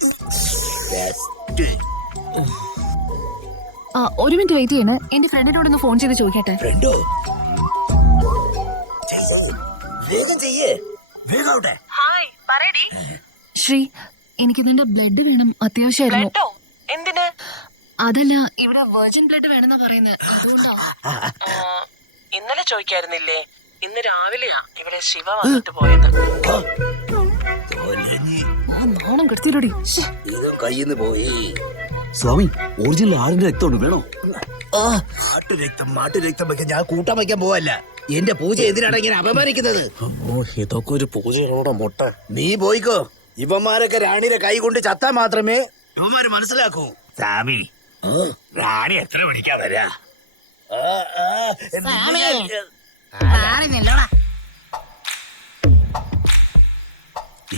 ഒരു മിനിറ്റ് വെയിറ്റ് ചെയ്യണേ. എന്റെ ഫ്രണ്ടിനോട് ഒന്ന് ഫോൺ ചെയ്ത് ചോദിക്കട്ടെ. ഫ്രണ്ടോ? വേഗം ചെയ്യേ, വേഗാവട്ടെ. ശ്രീ, എനിക്ക് നിന്റെ ബ്ലഡ് വേണം, അത്യാവശ്യമായിരുന്നു. എന്തിന്? അതല്ല, ഇവിടെ വെർജിൻ ബ്ലഡ് വേണമെന്നാ പറയുന്നത്. അതുകൊണ്ടാ. ഇന്നലെ ചോദിക്കായിരുന്നില്ലേ? ഇന്ന് രാവിലെയാ ഇവിടെ ശിവ വന്നിട്ട് പോയത്. നാണം കെടുത്തിയിലൂടി. ഇതും കയ്യിന്ന് പോയി. സ്വാമി, ഒറിജിനൽ ആടിന്റെ രക്തമുണ്ട്, വേണോ? മാട്ടുരക്തം ഒക്കെ ഞാൻ കൂട്ടാൻ വയ്ക്കാൻ പോവല്ല. എന്റെ പൂജ എന്തിനാണ് ഇങ്ങനെ അപമാനിക്കുന്നത്? ഇതൊക്കെ ഒരു പൂജയാണോടാ മൊട്ട. നീ പോയിക്കോ. ഇവന്മാരൊക്കെ റാണിയുടെ കൈ കൊണ്ട് ചത്താ മാത്രമേ ഇവന്മാര് മനസ്സിലാക്കൂ. സ്വാമി, റാണി എത്ര മണിക്കാ വരാ?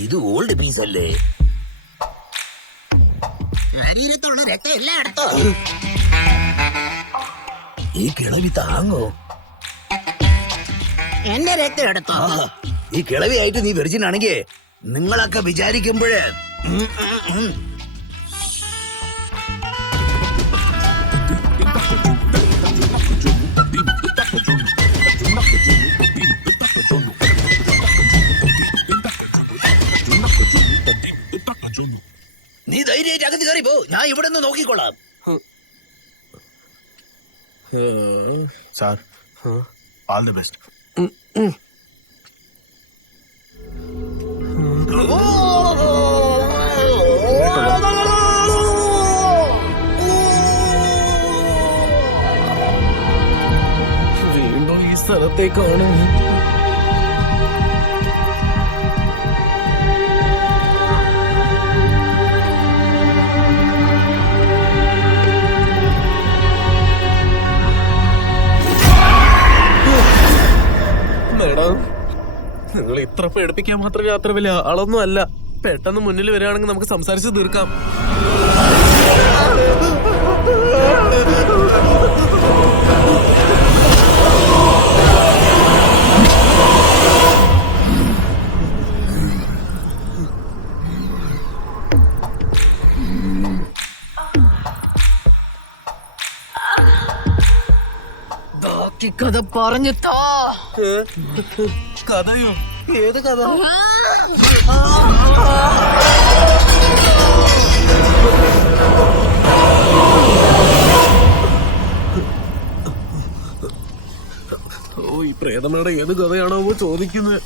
ഇത് ഓൾഡ് പീസ് അല്ലേ? ഈ കിളവി താങ്ങോ? എന്റെ രക്തം എടുത്തോ? ഈ കിളവിയായിട്ട് നീ വെർജിൻ ആണെങ്കിൽ നിങ്ങളൊക്കെ വിചാരിക്കുമ്പോഴേ അകത്ത് കയറി പോ, ഞാൻ ഇവിടെ നിന്ന് നോക്കിക്കോളാം. Sir all the best. വീണ്ടും ഈ സ്ഥലത്തേക്കാണ്. മേഡം, നിങ്ങൾ ഇത്ര പേടിപ്പിക്കാൻ മാത്രം അത്ര വലിയ ആളൊന്നും അല്ല. പെട്ടെന്ന് മുന്നിൽ വരികയാണെങ്കിൽ നമുക്ക് സംസാരിച്ച് തീർക്കാം. ബാക്കി കഥ പറഞ്ഞു താ. കഥയോ? ഏത് കഥ? ഓ, ഈ പ്രേതമേടെ ഏത് കഥയാണോ ചോദിക്കുന്നത്?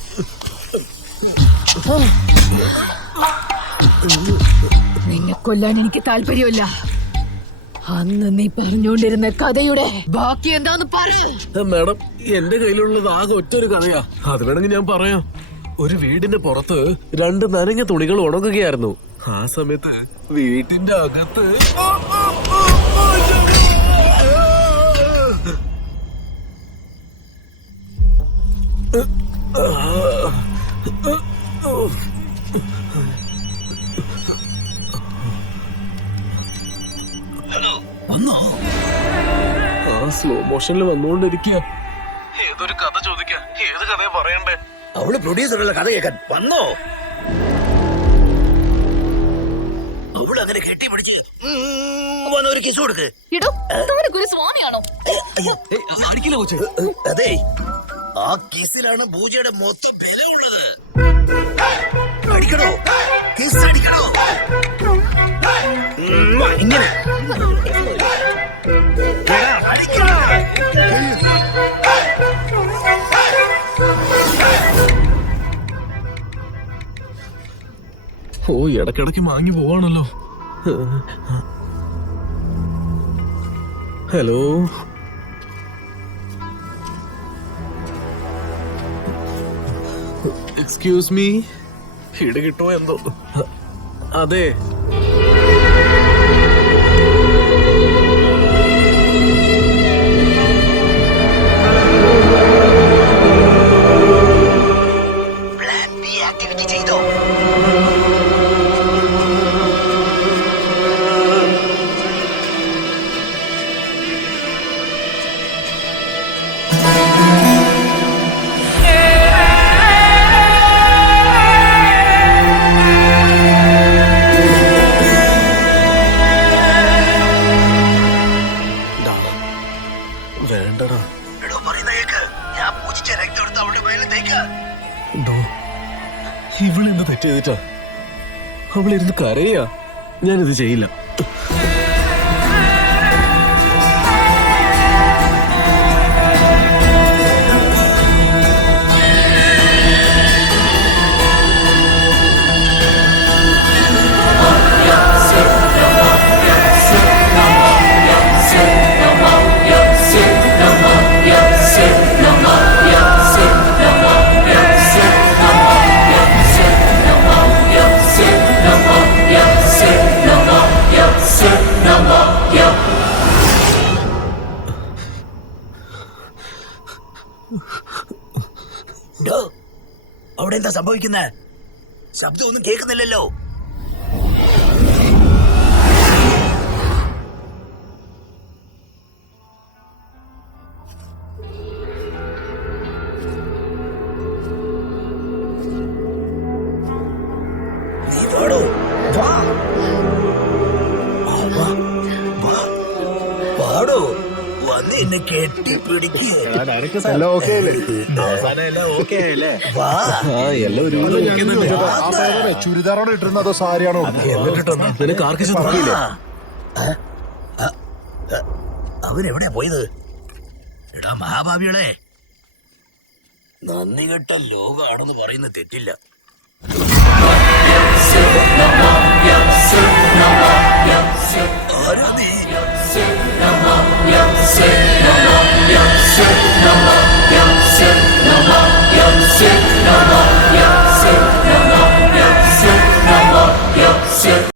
നിന്നെ കൊല്ലാൻ എനിക്ക് താല്പര്യമില്ല. അന്ന് നീ പറഞ്ഞുകൊണ്ടിരുന്ന കഥയുടെ ബാക്കി എന്താന്ന് പറ. മാഡം, എന്റെ കയ്യിലുള്ളത് ആകെ ഒറ്റൊരു കഥയാ. അത് വേണമെങ്കിൽ ഞാൻ പറയാം. ഒരു വീടിന്റെ പുറത്ത് 2 നനഞ്ഞ തുണികൾ ഉണങ്ങുകയായിരുന്നു. ആ സമയത്ത് വീട്ടിന്റെ അകത്ത് സ്ലോ മോഷനിൽ വന്നുകൊണ്ടിരിക്കുക. ഏതൊരു കഥ ചോദിക്കാം, ഏത് കഥയാ പറയണ്ടേ? അവള് പ്രൊഡ്യൂസറുള്ള കഥ കേൾക്കാൻ വന്നോ? അവള് അങ്ങനെ കെട്ടിപ്പിടിച്ച് വന്ന ഒരു കിസ് കൊടുക്ക്. ഇടോ ഒരു സ്വാമിയാണോ? അടിക്കില്ല കൊച്ചേ. അതെ, ആ കിസിലാണ് പൂജയുടെ മൊത്തം വില ഉള്ളത്. അടിക്കണോ? കിസ് അടിക്കണോ? ഇങ്ങനെ അടിക്കണോ? ഓ, ഇടക്കിടക്ക് മാങ്ങി പോവാണല്ലോ. ഹലോ, എക്സ്ക്യൂസ് മീ, ഇട കിട്ടോ എന്തോ? അതെ, പ്ലാൻ ബി ആക്ടിവിറ്റി ചെയ്തോ? വേണ്ടടാ. എടോ, പറയുന്ന കേക്ക്. ഞാൻ പൂജിച്ച രക്തം എടുത്ത് അവളുടെ മേലെ തേക്ക്. ഇവളെന്ത് തെറ്റ് ചെയ്തിട്ടാ? അവളിരുന്ന് കരയാ. ഞാനിത് ചെയ്യില്ല. അവിടെ എന്താ സംഭവിക്കുന്നത്? ശബ്ദം ഒന്നും കേൾക്കുന്നില്ലല്ലോ. നീ വാടോ, വാ. വാടോ, വന്ന് എന്നെ കെട്ടിപ്പിടിക്കുക. എല്ലാം ഓക്കെ അല്ലേ? വാ. ചുരിദാറോടെ ഇട്ടിരുന്ന അതോ സാരിയാണോ? നിനക്ക് ആർക്കും നോക്കിയില്ലേ? അവനെവിടെയാ പോയത്? എടാ മഹാഭാവികളെ, നന്ദി കെട്ട ലോകമാണെന്ന് പറയുന്ന തെറ്റില്ല. ആരാ നീ?